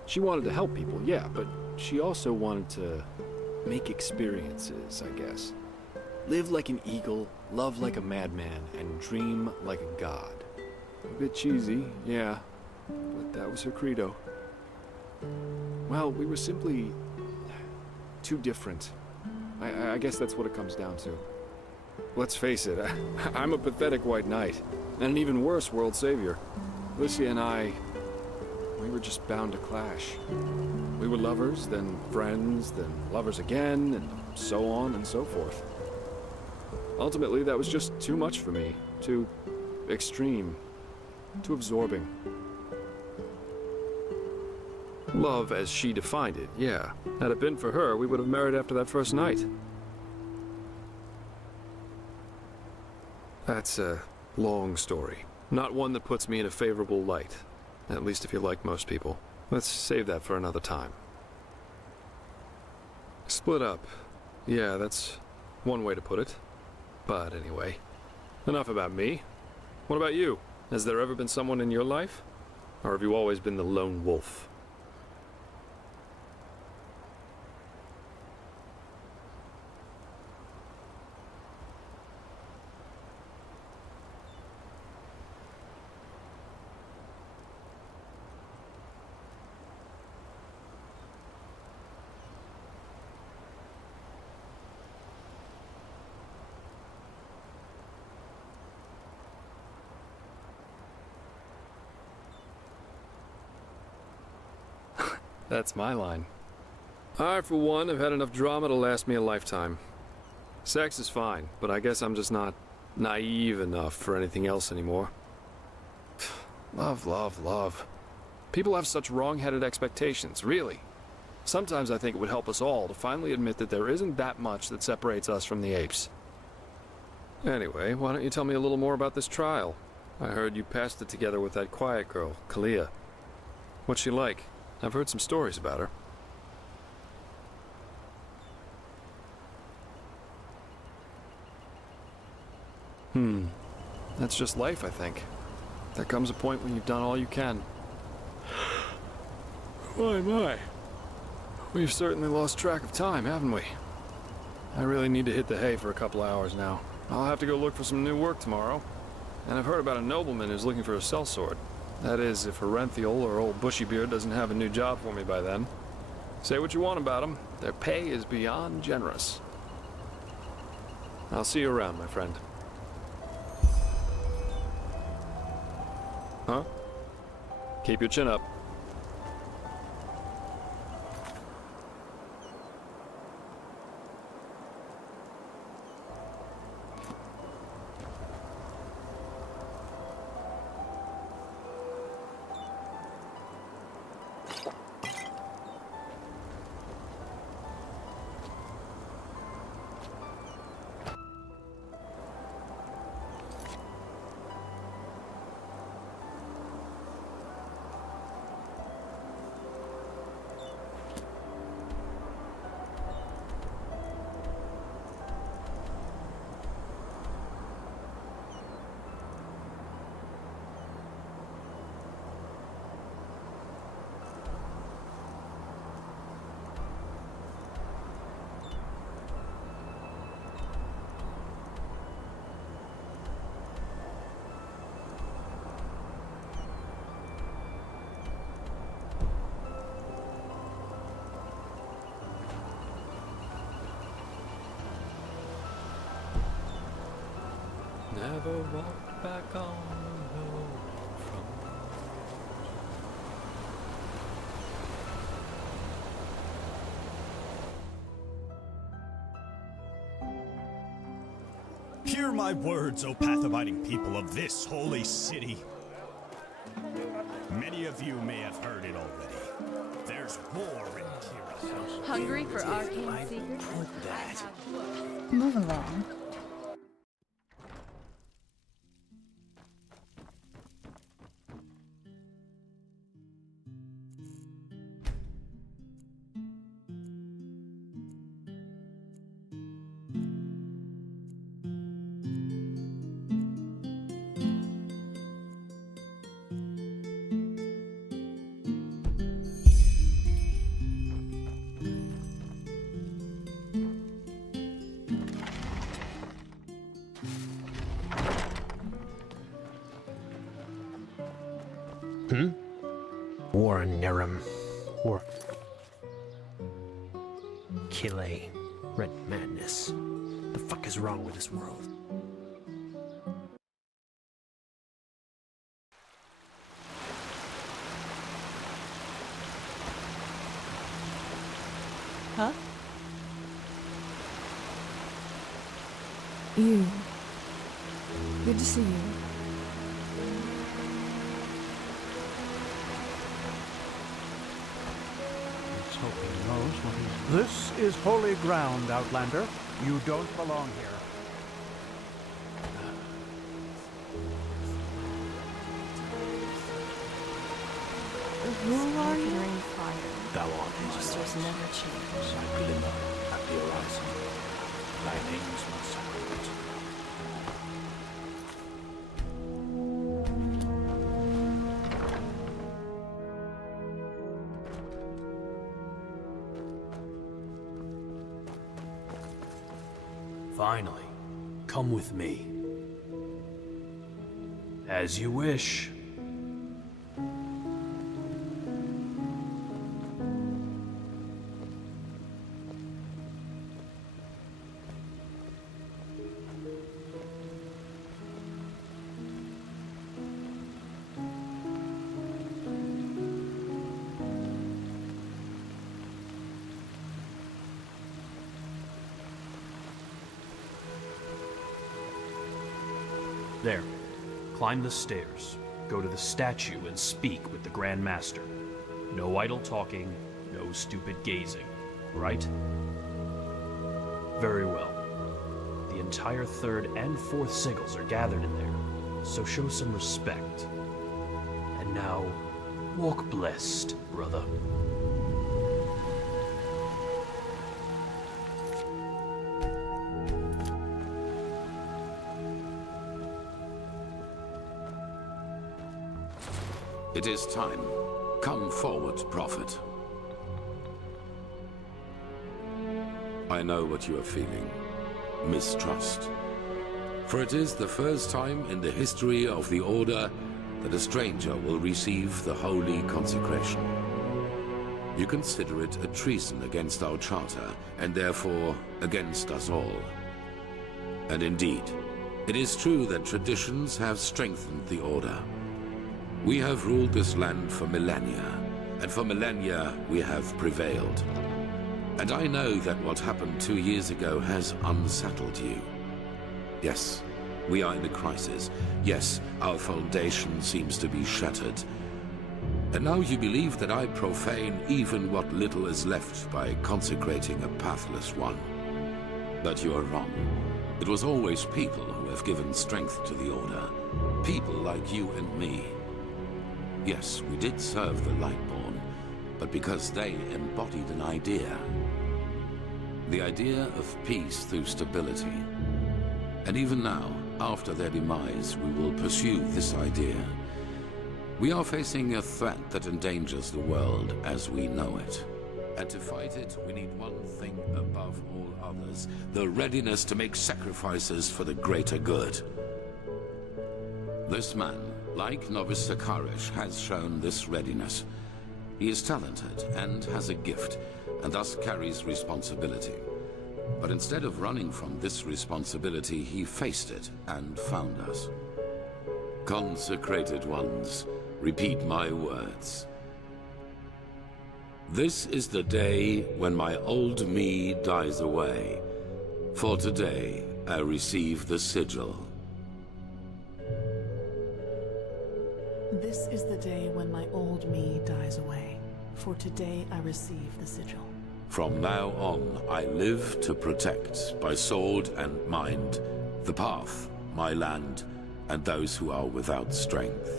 She wanted to help people, yeah, but she also wanted to make experiences, I guess. Live like an eagle, love like a madman, and dream like a god. A bit cheesy, yeah, but that was her credo. Well, we were simply too different. I guess that's what it comes down to. Let's face it, I'm a pathetic white knight, and an even worse world savior. Licia and I, we were just bound to clash. We were lovers, then friends, then lovers again, and so on and so forth. Ultimately, that was just too much for me. Too extreme. Too absorbing. Love as she defined it, yeah. Had it been for her, we would have married after that first night. That's a long story. Not one that puts me in a favorable light. At least if you like most people. Let's save that for another time. Split up. Yeah, that's one way to put it. But anyway, enough about me. What about you? Has there ever been someone in your life? Or have you always been the lone wolf? That's my line. I, for one, have had enough drama to last me a lifetime. Sex is fine, but I guess I'm just not naive enough for anything else anymore. Love, love, love. People have such wrong-headed expectations, really. Sometimes I think it would help us all to finally admit that there isn't that much that separates us from the apes. Anyway, why don't you tell me a little more about this trial? I heard you passed it together with that quiet girl, Kalia. What's she like? I've heard some stories about her. That's just life, I think. There comes a point when you've done all you can. My. We've certainly lost track of time, haven't we? I really need to hit the hay for a couple hours now. I'll have to go look for some new work tomorrow. And I've heard about a nobleman who's looking for a sellsword. That is, if Herenthiel or old Bushybeard doesn't have a new job for me by then. Say what you want about them, their pay is beyond generous. I'll see you around, my friend. Huh? Keep your chin up. Never walked back on the road from Hear my words, O path-abiding people of this holy city. Many of you may have heard it already. There's war in Kira. Hungry for arcane secrets? That. Move along. Warren Nerum. Or Kile. Red madness. The fuck is wrong with this world? Huh? You. Good to see you. This is holy ground, Outlander. You don't belong here. Who are you? Fire. Thou art Monsters never change. I glimmer at the horizon. Thy name is my sacrament. Finally, come with me. As you wish. There. Climb the stairs. Go to the statue and speak with the Grand Master. No idle talking, no stupid gazing. Right? Very well. The entire 3rd and 4th sigils are gathered in there, so show some respect. And now, walk blessed, brother. It is time. Come forward, Prophet. I know what you are feeling. Mistrust. For it is the first time in the history of the Order that a stranger will receive the holy consecration. You consider it a treason against our charter, and therefore against us all. And indeed, it is true that traditions have strengthened the Order. We have ruled this land for millennia, and for millennia we have prevailed. And I know that what happened 2 years ago has unsettled you. Yes, we are in a crisis. Yes, our foundation seems to be shattered. And now you believe that I profane even what little is left by consecrating a pathless one. But you are wrong. It was always people who have given strength to the Order. People like you and me. Yes, we did serve the Lightborn, but because they embodied an idea. The idea of peace through stability. And even now, after their demise, we will pursue this idea. We are facing a threat that endangers the world as we know it. And to fight it, we need one thing above all others: the readiness to make sacrifices for the greater good. This man, like Novice Sakaresh, has shown this readiness. He is talented and has a gift, and thus carries responsibility. But instead of running from this responsibility, he faced it and found us. Consecrated ones, repeat my words. This is the day when my old me dies away. For today, I receive the sigil. This is the day when my old me dies away. For today I receive the sigil. From now on, I live to protect, by sword and mind, the path, my land, and those who are without strength.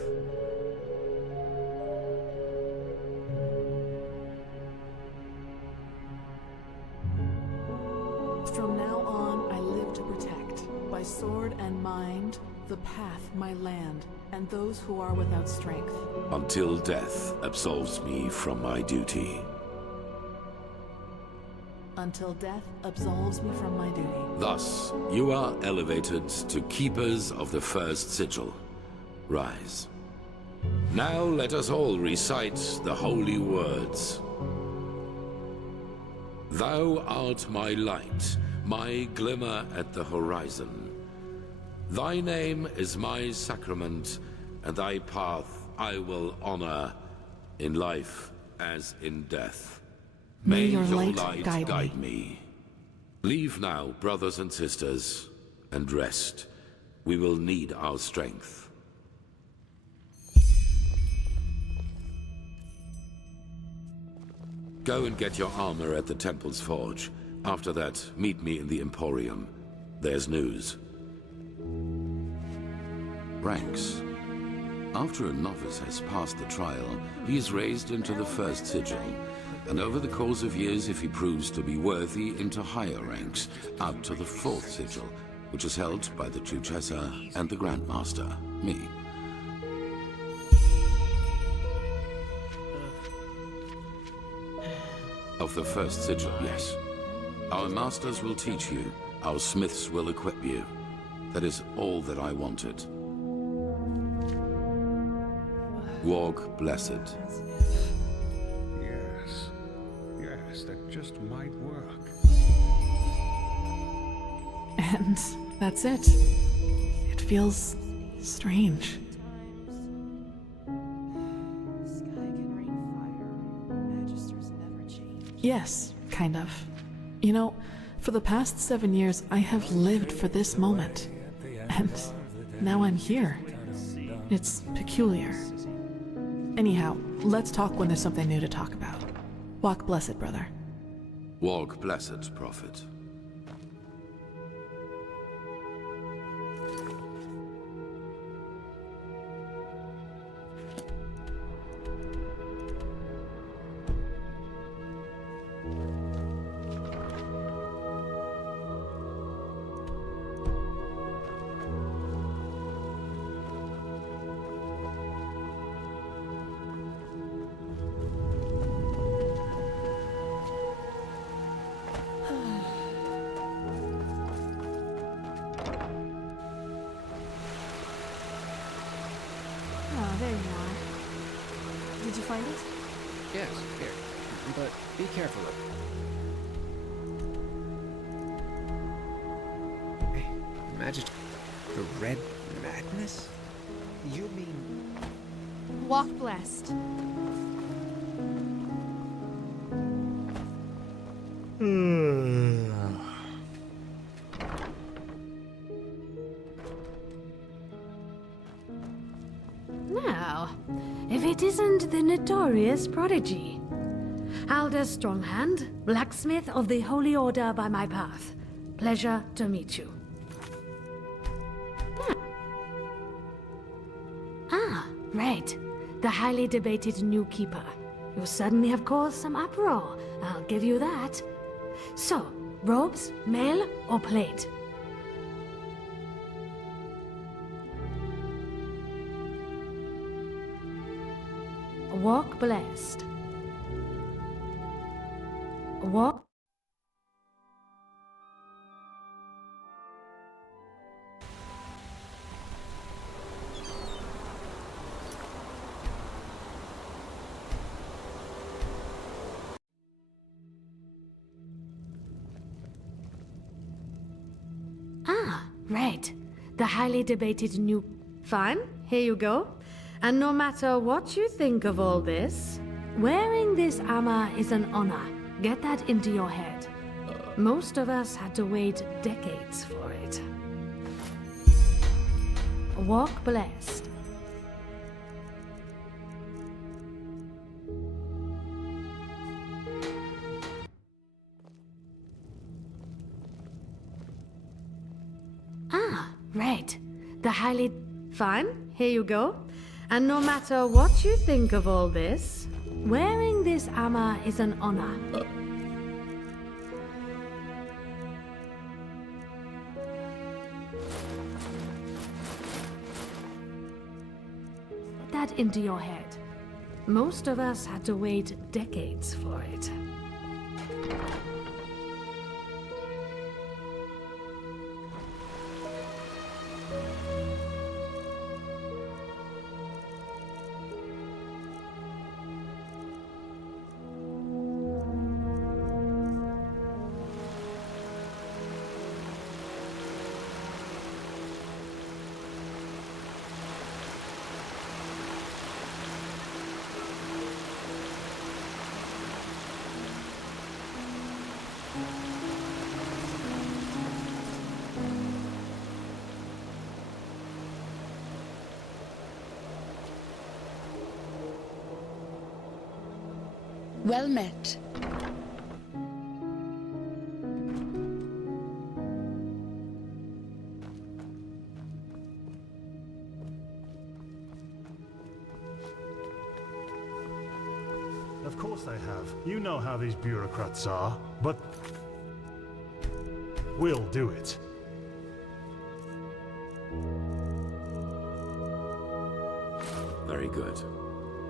From now on, I live to protect, by sword and mind, the path, my land, and those who are without strength. Until death absolves me from my duty. Until death absolves me from my duty. Thus, you are elevated to keepers of the first sigil. Rise. Now let us all recite the holy words. Thou art my light, my glimmer at the horizon. Thy name is my sacrament, and thy path I will honor, in life as in death. May your light guide me. Leave now, brothers and sisters, and rest. We will need our strength. Go and get your armor at the Temple's Forge. After that, meet me in the Emporium. There's news. Ranks. After a novice has passed the trial, he is raised into the first sigil, and over the course of years, if he proves to be worthy, into higher ranks, up to the 4th sigil, which is held by the Duchessa and the Grandmaster, me. Of the first sigil, yes. Our masters will teach you, our smiths will equip you. That is all that I wanted. Walk blessed. Yes, that just might work. And that's it. It feels strange. Yes, kind of. You know, for the past 7 years, I have lived for this moment. And now I'm here. It's peculiar. Anyhow, let's talk when there's something new to talk about. Walk blessed, brother. Walk blessed, prophet. Oh, there you are. Did you find it? Yes, here. But be careful. Imagine the Red Madness? You mean... Walk blessed. Now, if it isn't the notorious prodigy. Alder Stronghand, blacksmith of the Holy Order by my path. Pleasure to meet you. Ah, right. The highly debated new keeper. You suddenly have caused some uproar, I'll give you that. So, robes, mail, or plate? Walk blessed. Walk. Ah, right. The highly debated new... Fine, here you go. And no matter what you think of all this, wearing this armor is an honor. Get that into your head. Most of us had to wait decades for it. Walk blessed. Ah, right. The highly... Fine, here you go. And no matter what you think of all this, wearing this armor is an honor. Put that into your head. Most of us had to wait decades for it. Well met. Of course they have. You know how these bureaucrats are, but... we'll do it. Very good.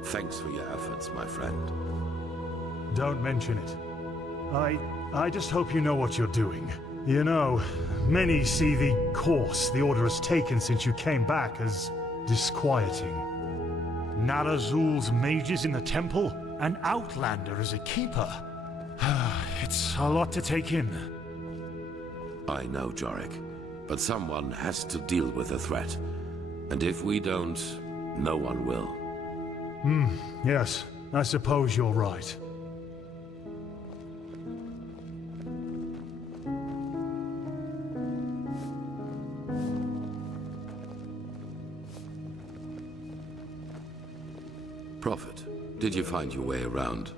Thanks for your efforts, my friend. Don't mention it. I just hope you know what you're doing. You know, many see the course the Order has taken since you came back as disquieting. Narazul's mages in the temple? An outlander as a keeper? It's a lot to take in. I know, Jorik. But someone has to deal with the threat. And if we don't, no one will. Yes. I suppose you're right. Prophet, did you find your way around?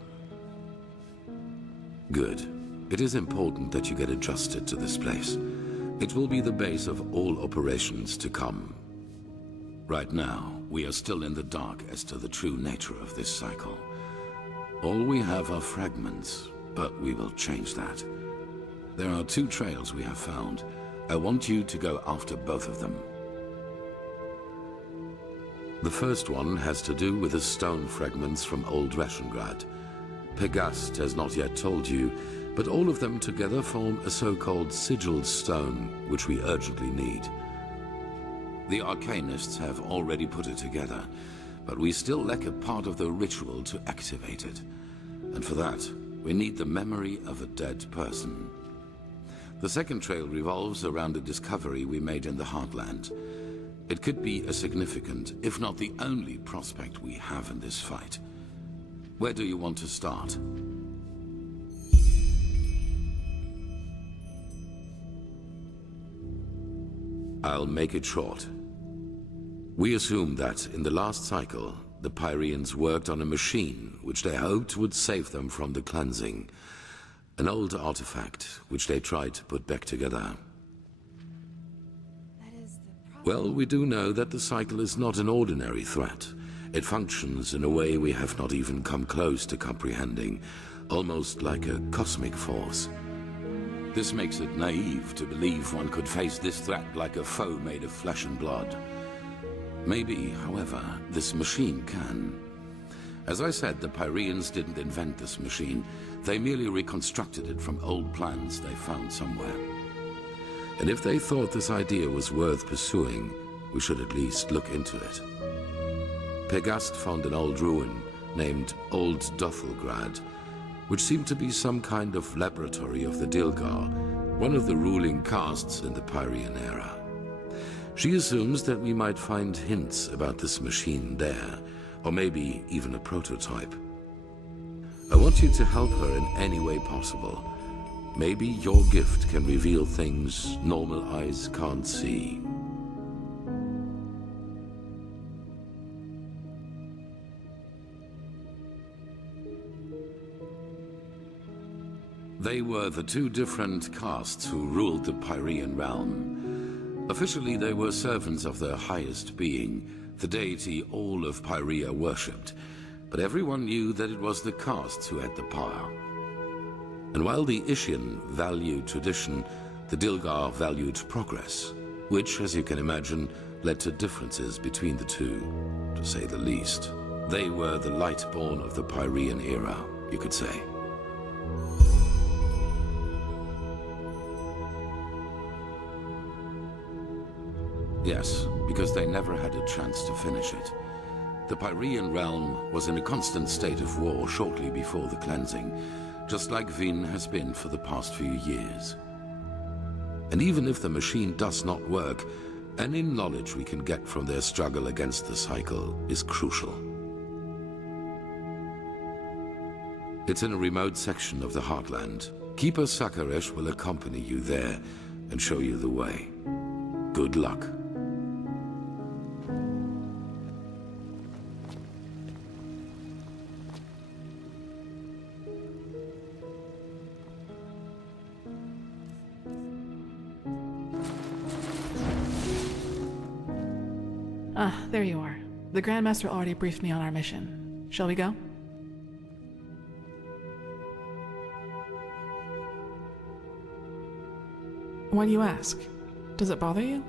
Good. It is important that you get adjusted to this place. It will be the base of all operations to come. Right now, we are still in the dark as to the true nature of this cycle. All we have are fragments, but we will change that. There are 2 trails we have found. I want you to go after both of them. The first one has to do with the stone fragments from Old Rashengrad. Pegast has not yet told you, but all of them together form a so-called sigil stone, which we urgently need. The Arcanists have already put it together, but we still lack a part of the ritual to activate it. And for that, we need the memory of a dead person. The second trail revolves around a discovery we made in the Heartland. It could be a significant, if not the only prospect we have in this fight. Where do you want to start? I'll make it short. We assume that, in the last cycle, the Pyreans worked on a machine which they hoped would save them from the cleansing. An old artifact which they tried to put back together. Well, we do know that the cycle is not an ordinary threat. It functions in a way we have not even come close to comprehending, almost like a cosmic force. This makes it naive to believe one could face this threat like a foe made of flesh and blood. Maybe, however, this machine can. As I said, the Pyreans didn't invent this machine. They merely reconstructed it from old plans they found somewhere. And if they thought this idea was worth pursuing, we should at least look into it. Pegast found an old ruin named Old Dothelgrad, which seemed to be some kind of laboratory of the Dilgar, one of the ruling castes in the Pyrean era. She assumes that we might find hints about this machine there, or maybe even a prototype. I want you to help her in any way possible. Maybe your gift can reveal things normal eyes can't see. They were the 2 different castes who ruled the Pyrean realm. Officially, they were servants of their highest being, the deity all of Pyrea worshipped, but everyone knew that it was the castes who had the power. And while the Ishian valued tradition, the Dilgar valued progress, which, as you can imagine, led to differences between the 2, to say the least. They were the Lightborn of the Pyrean era, you could say. Yes, because they never had a chance to finish it. The Pyrean realm was in a constant state of war shortly before the cleansing, just like Vin has been for the past few years. And even if the machine does not work, any knowledge we can get from their struggle against the cycle is crucial. It's in a remote section of the Heartland. Keeper Sakaresh will accompany you there and show you the way. Good luck. There you are. The Grandmaster already briefed me on our mission. Shall we go? Why do you ask? Does it bother you?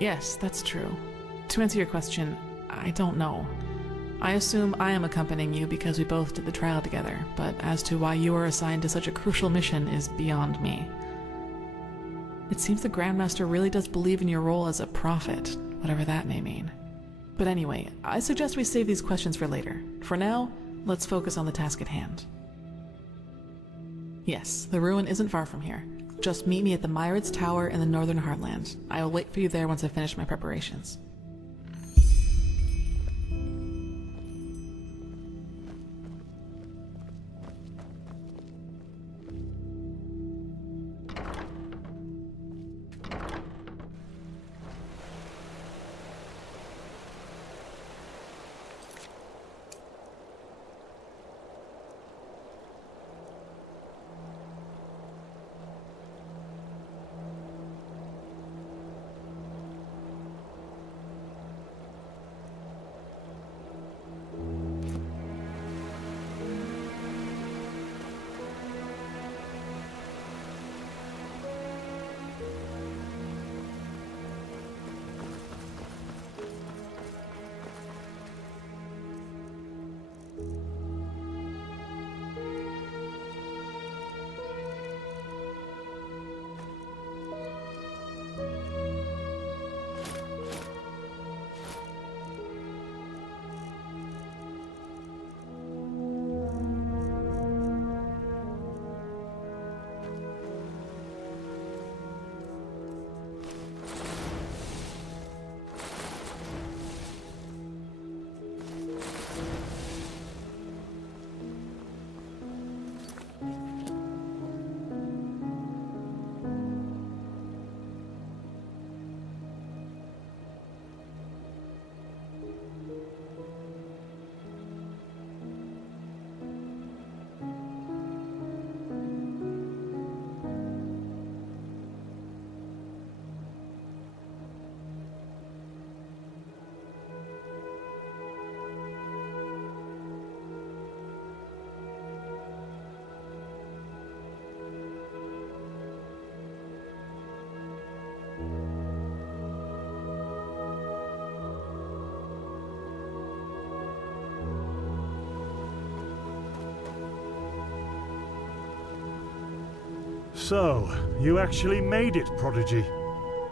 Yes, that's true. To answer your question, I don't know. I assume I am accompanying you because we both did the trial together, but as to why you are assigned to such a crucial mission is beyond me. It seems the Grandmaster really does believe in your role as a prophet, whatever that may mean. But anyway, I suggest we save these questions for later. For now, let's focus on the task at hand. Yes, the ruin isn't far from here. Just meet me at the Myrids Tower in the Northern Heartland. I will wait for you there once I finish my preparations. So, you actually made it, Prodigy.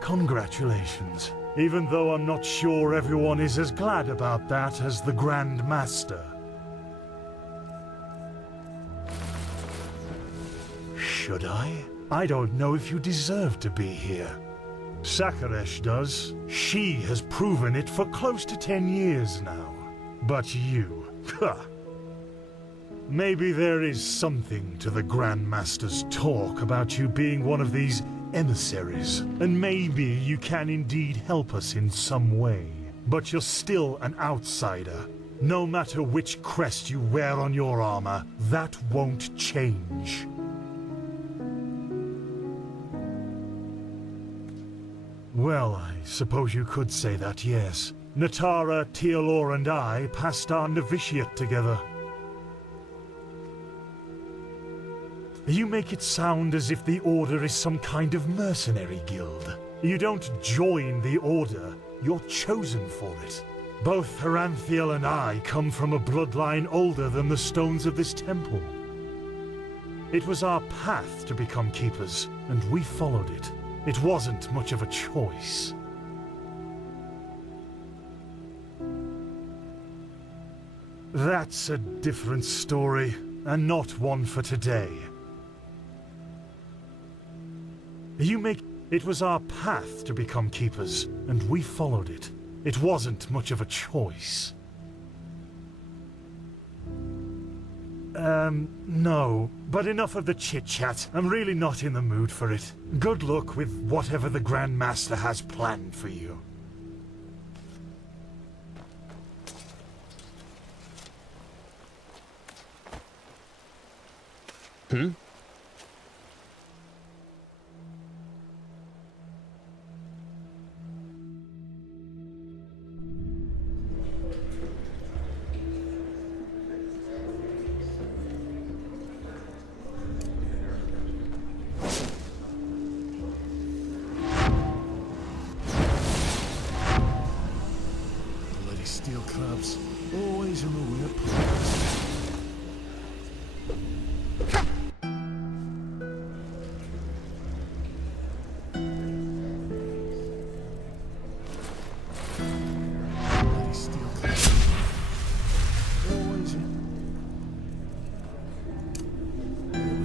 Congratulations. Even though I'm not sure everyone is as glad about that as the Grand Master. Should I? I don't know if you deserve to be here. Sakaresh does. She has proven it for close to 10 years now. But you... Maybe there is something to the Grand Master's talk about you being one of these emissaries, and maybe you can indeed help us in some way. But you're still an outsider. No matter which crest you wear on your armor, that won't change. Well, I suppose you could say that, yes. Natara, Tealor, and I passed our novitiate together. You make it sound as if the Order is some kind of mercenary guild. You don't join the Order, you're chosen for it. Both Heranthiel and I come from a bloodline older than the stones of this temple. It was our path to become keepers, and we followed it. It wasn't much of a choice. That's a different story, and not one for today. It was our path to become keepers, and we followed it. It wasn't much of a choice. No. But enough of the chit-chat. I'm really not in the mood for it. Good luck with whatever the Grand Master has planned for you. Hmm? Steel crabs, always in the way of progress. Bloody steel crabs, always in the way of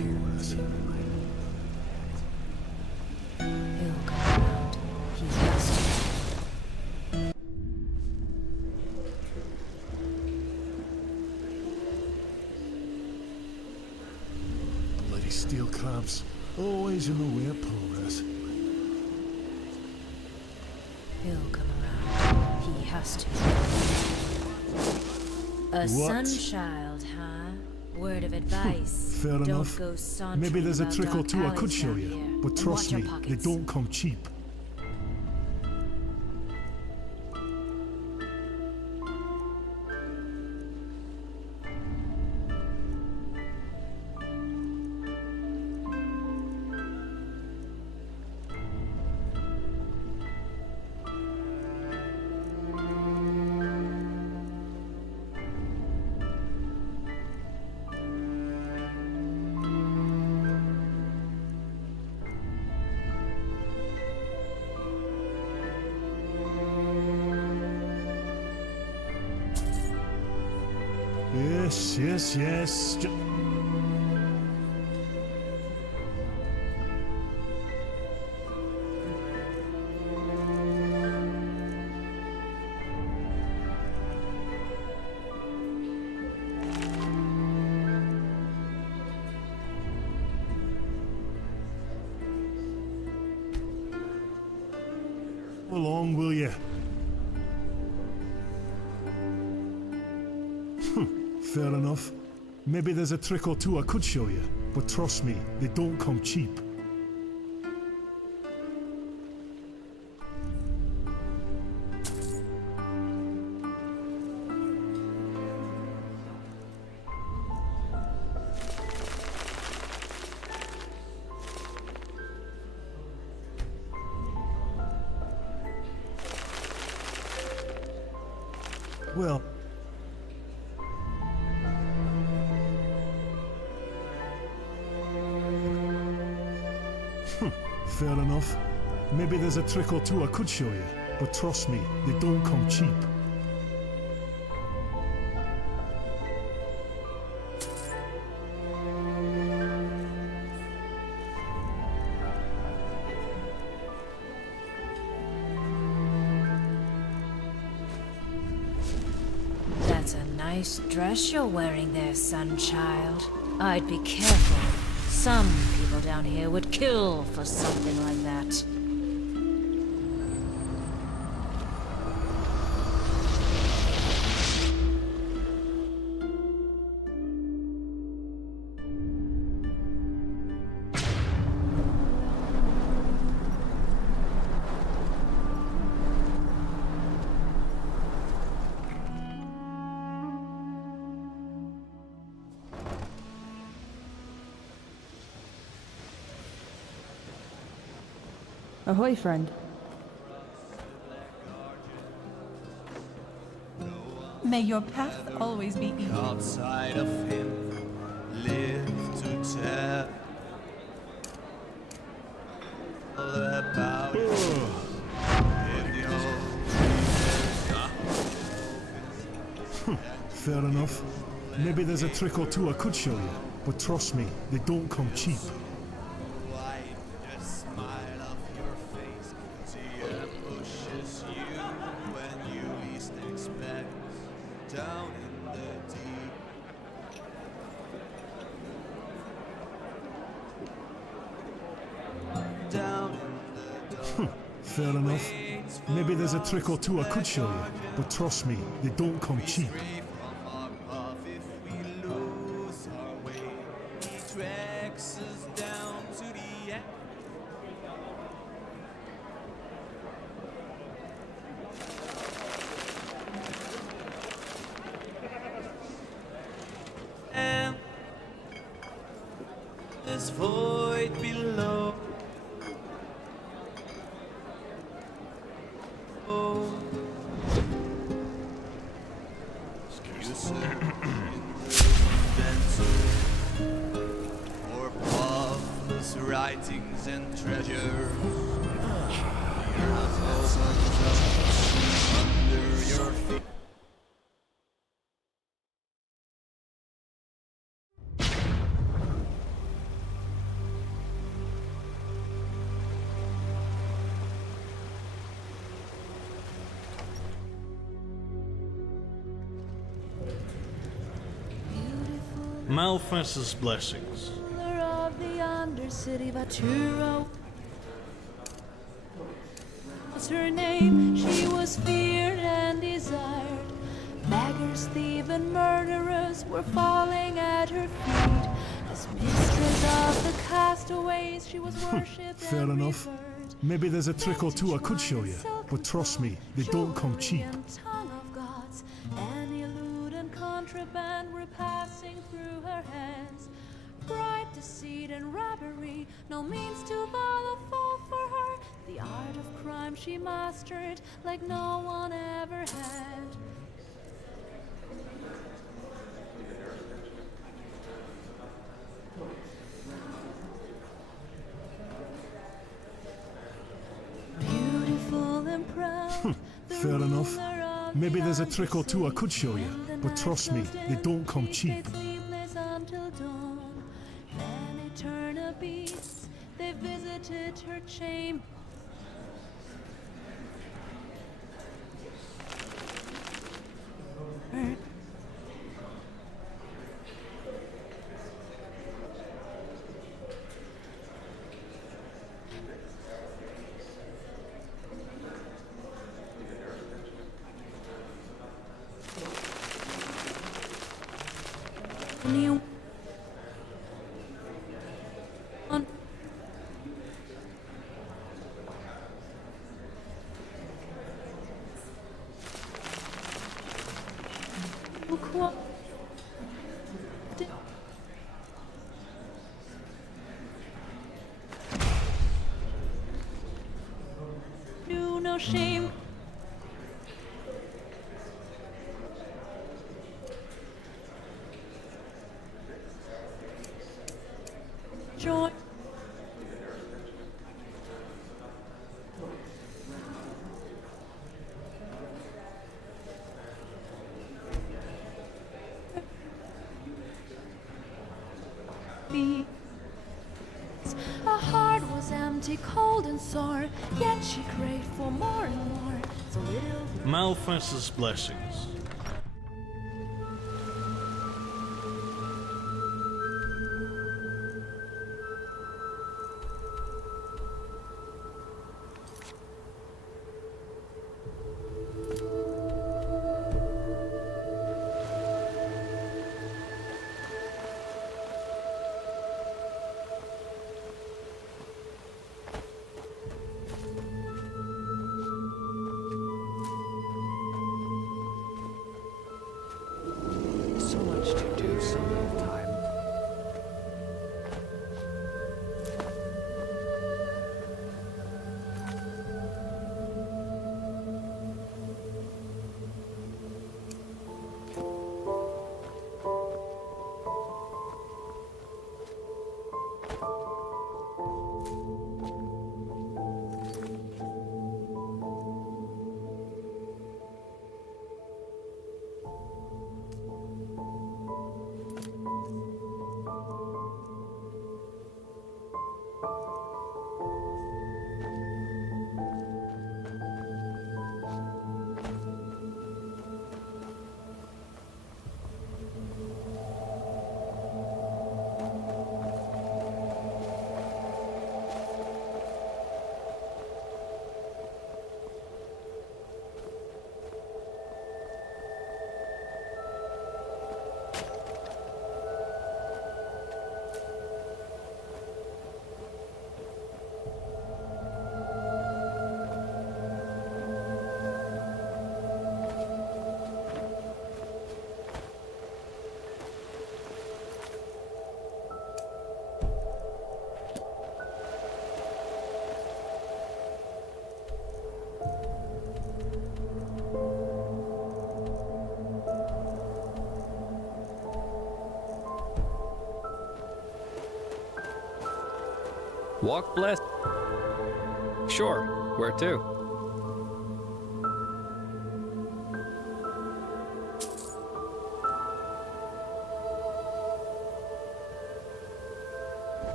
progress. He'll come around. He has to. Steel crabs, always in the way of progress. He'll come around. He has to. A What? sunchild, huh? Word of advice. Fair Don't enough. go sauntering Maybe there's a around trick or dark two I could alleys show down you, here. but And trust watch me, your they pockets. don't come cheap. Yes. Along, will you? Fair enough. Maybe there's a trick or two I could show you, but trust me, they don't come cheap. Well, Fair enough. Maybe there's a trick or two I could show you, but trust me, they don't come cheap. That's a nice dress you're wearing there, Sunchild. I'd be careful. Some people down here would kill for something like that. Ahoy, friend. May your path always be easy. Outside of him, live to tell about Fair enough. Maybe there's a trick or two I could show you, but trust me, they don't come cheap. Fair enough. Maybe there's a trick or two I could show you, but trust me, they don't come cheap. This void below. Or pathless writings and treasures under your feet. Malphas's blessings. Ruler of the Undercity, Vatura. What's her name? She was feared and desired. Beggars, thieves, and murderers were falling at her feet. As mistress of the castaways, she was worshipped. Fair enough. Maybe there's a trick or two I could show you, but trust me, they don't come cheap. Tongue of gods, any lewd and contraband were passing through her hands. Bribe, deceit, and robbery, no means to follow fall for her. The art of crime she mastered like no one ever had. Beautiful and proud. Fair enough. Maybe there's a trick or two I could show you, but trust me, they don't come cheap. Sleepless until dawn. Many eternal beasts, they visited her chamber. New on do no shame. Joy. eyes. Her heart was empty, cold and sore, yet she craved for more and more. So little Malphas's blessings. So much to do, so little time. Walk blessed. Sure, where to?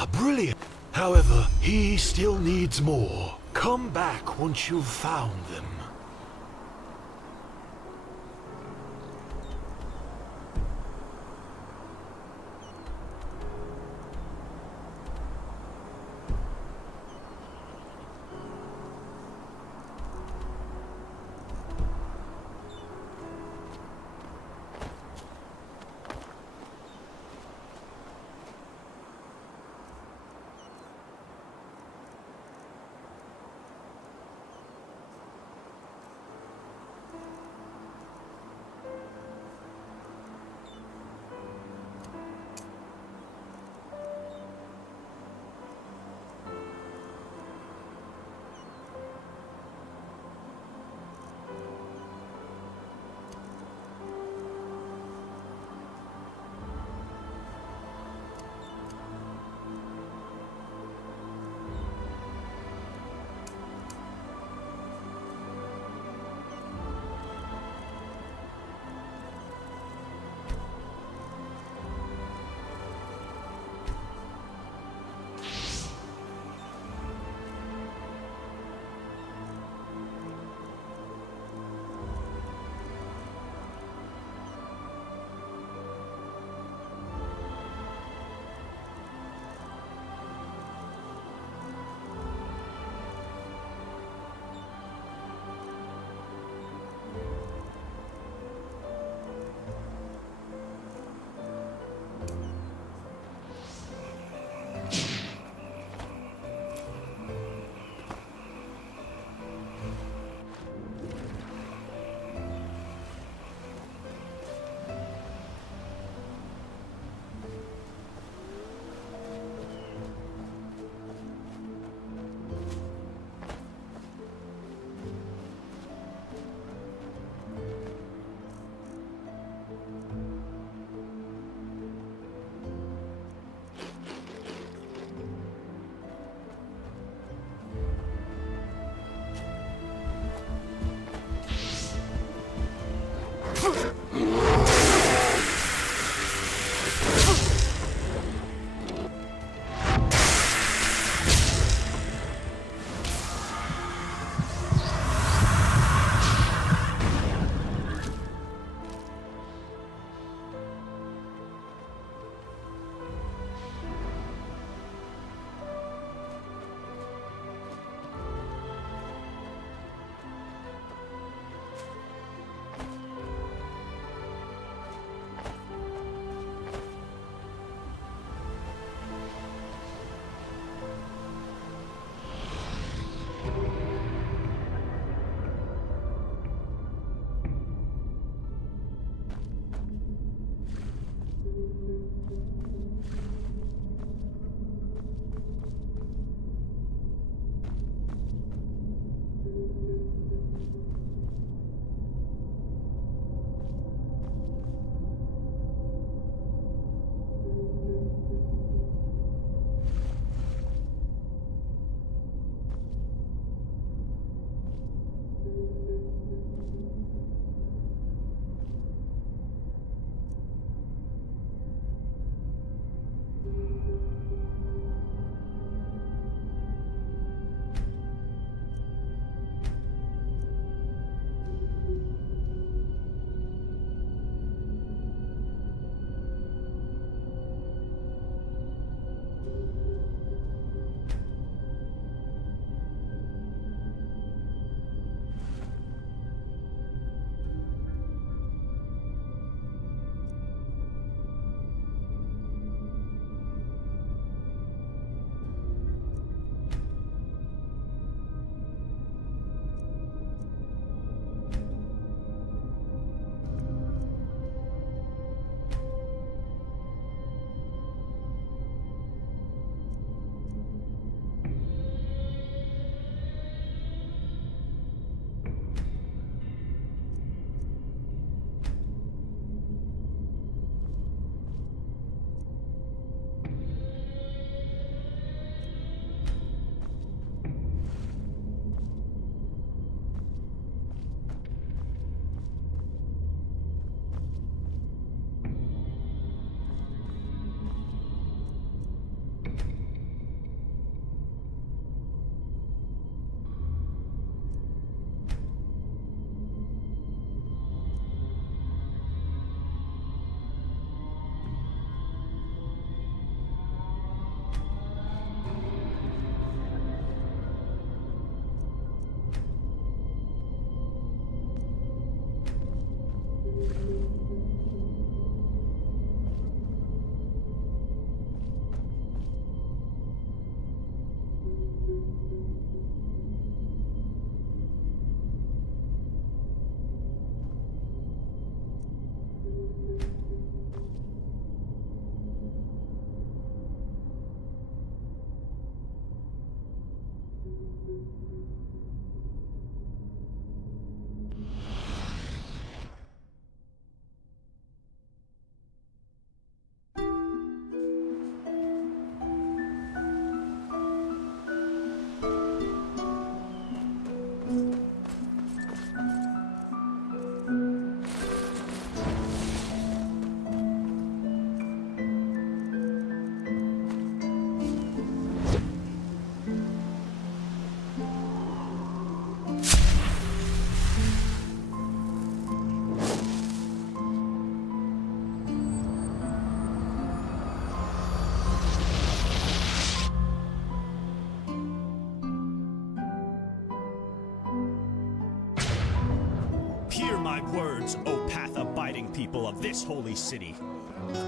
Ah, brilliant. However, he still needs more. Come back once you've found them. Hear my words, O path-abiding people of this holy city.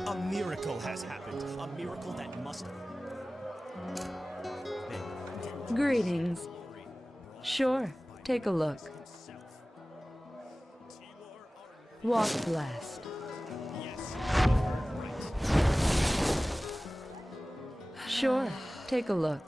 A miracle has happened. A miracle that must... Greetings. Sure, take a look. Walk blessed. Sure, take a look.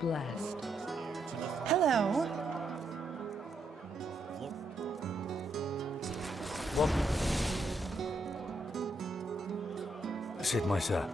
Blessed. Hello. What? Sit, my sir.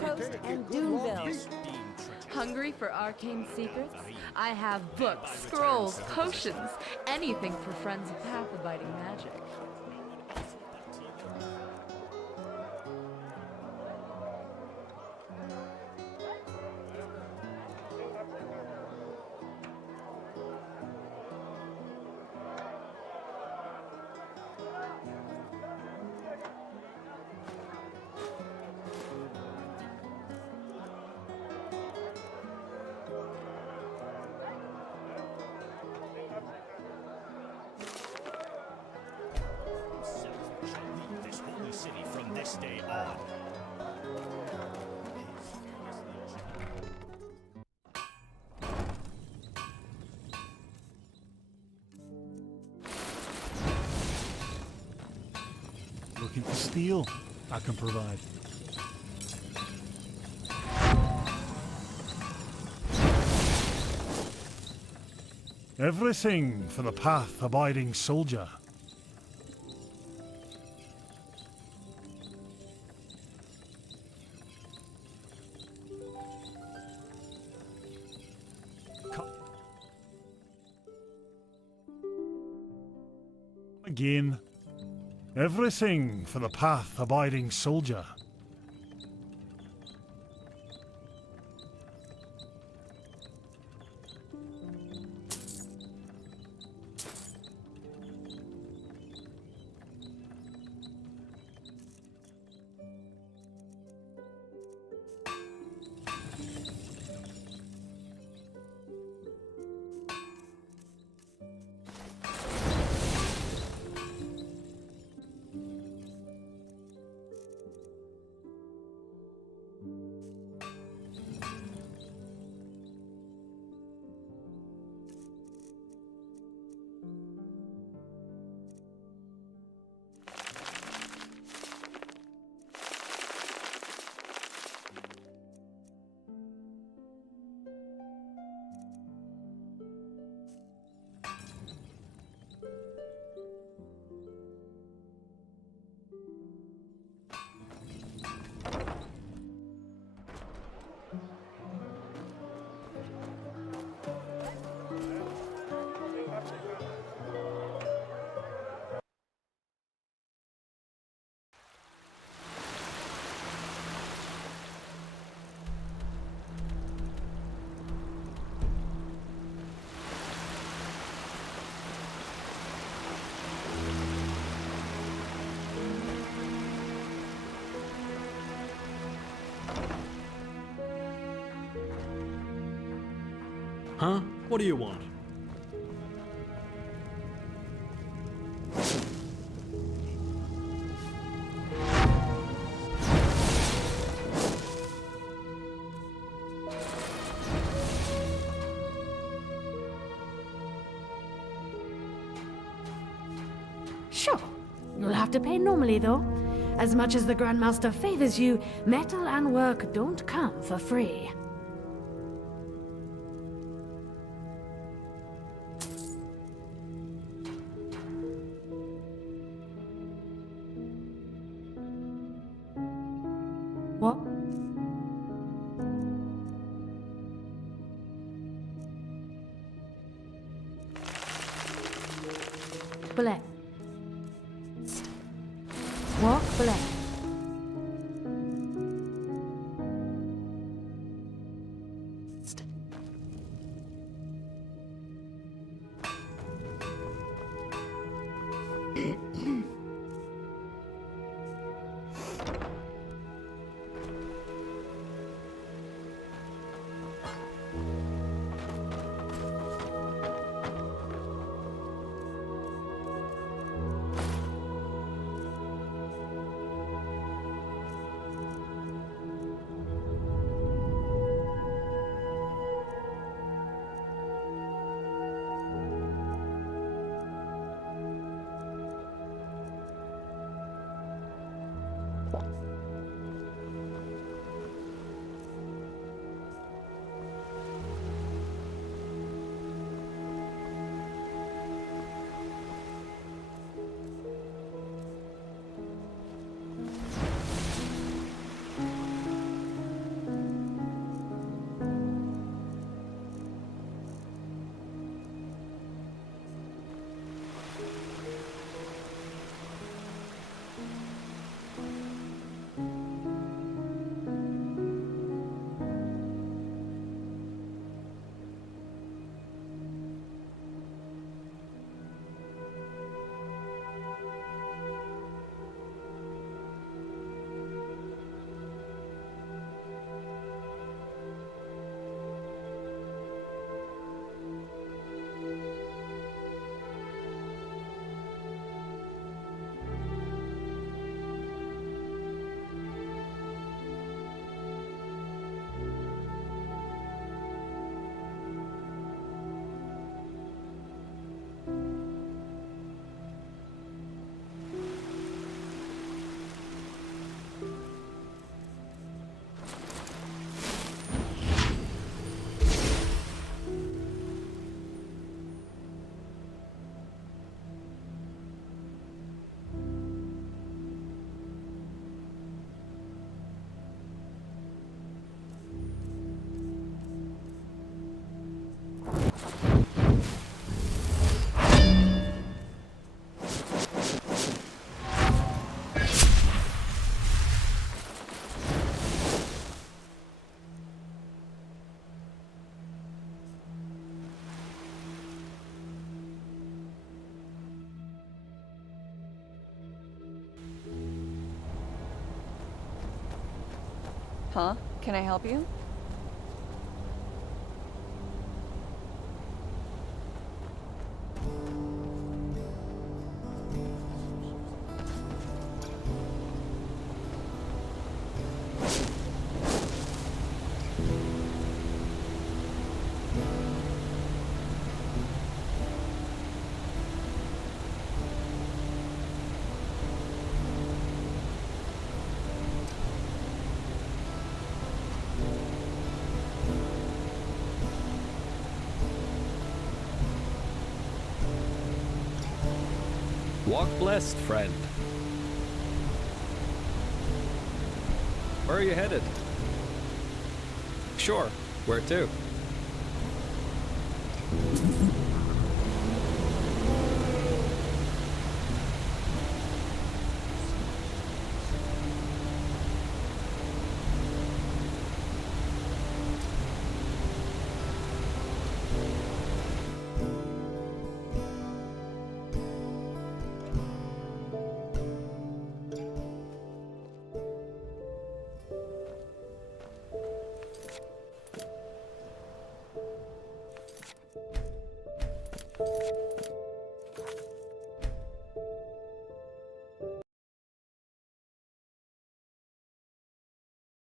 Coast and Duneville. Hungry for arcane secrets? I have books, scrolls, potions, anything for friends of path-abiding magic. This holy city from this day on. Looking for steel? I can provide. Everything for the path-abiding soldier. Again. Everything for the path-abiding soldier. Huh? What do you want? Sure. You'll have to pay normally, though. As much as the Grandmaster favors you, metal and work don't come for free. What? Black. What? Black. Huh? Can I help you? Walk blessed, friend. Where are you headed? Sure, where to?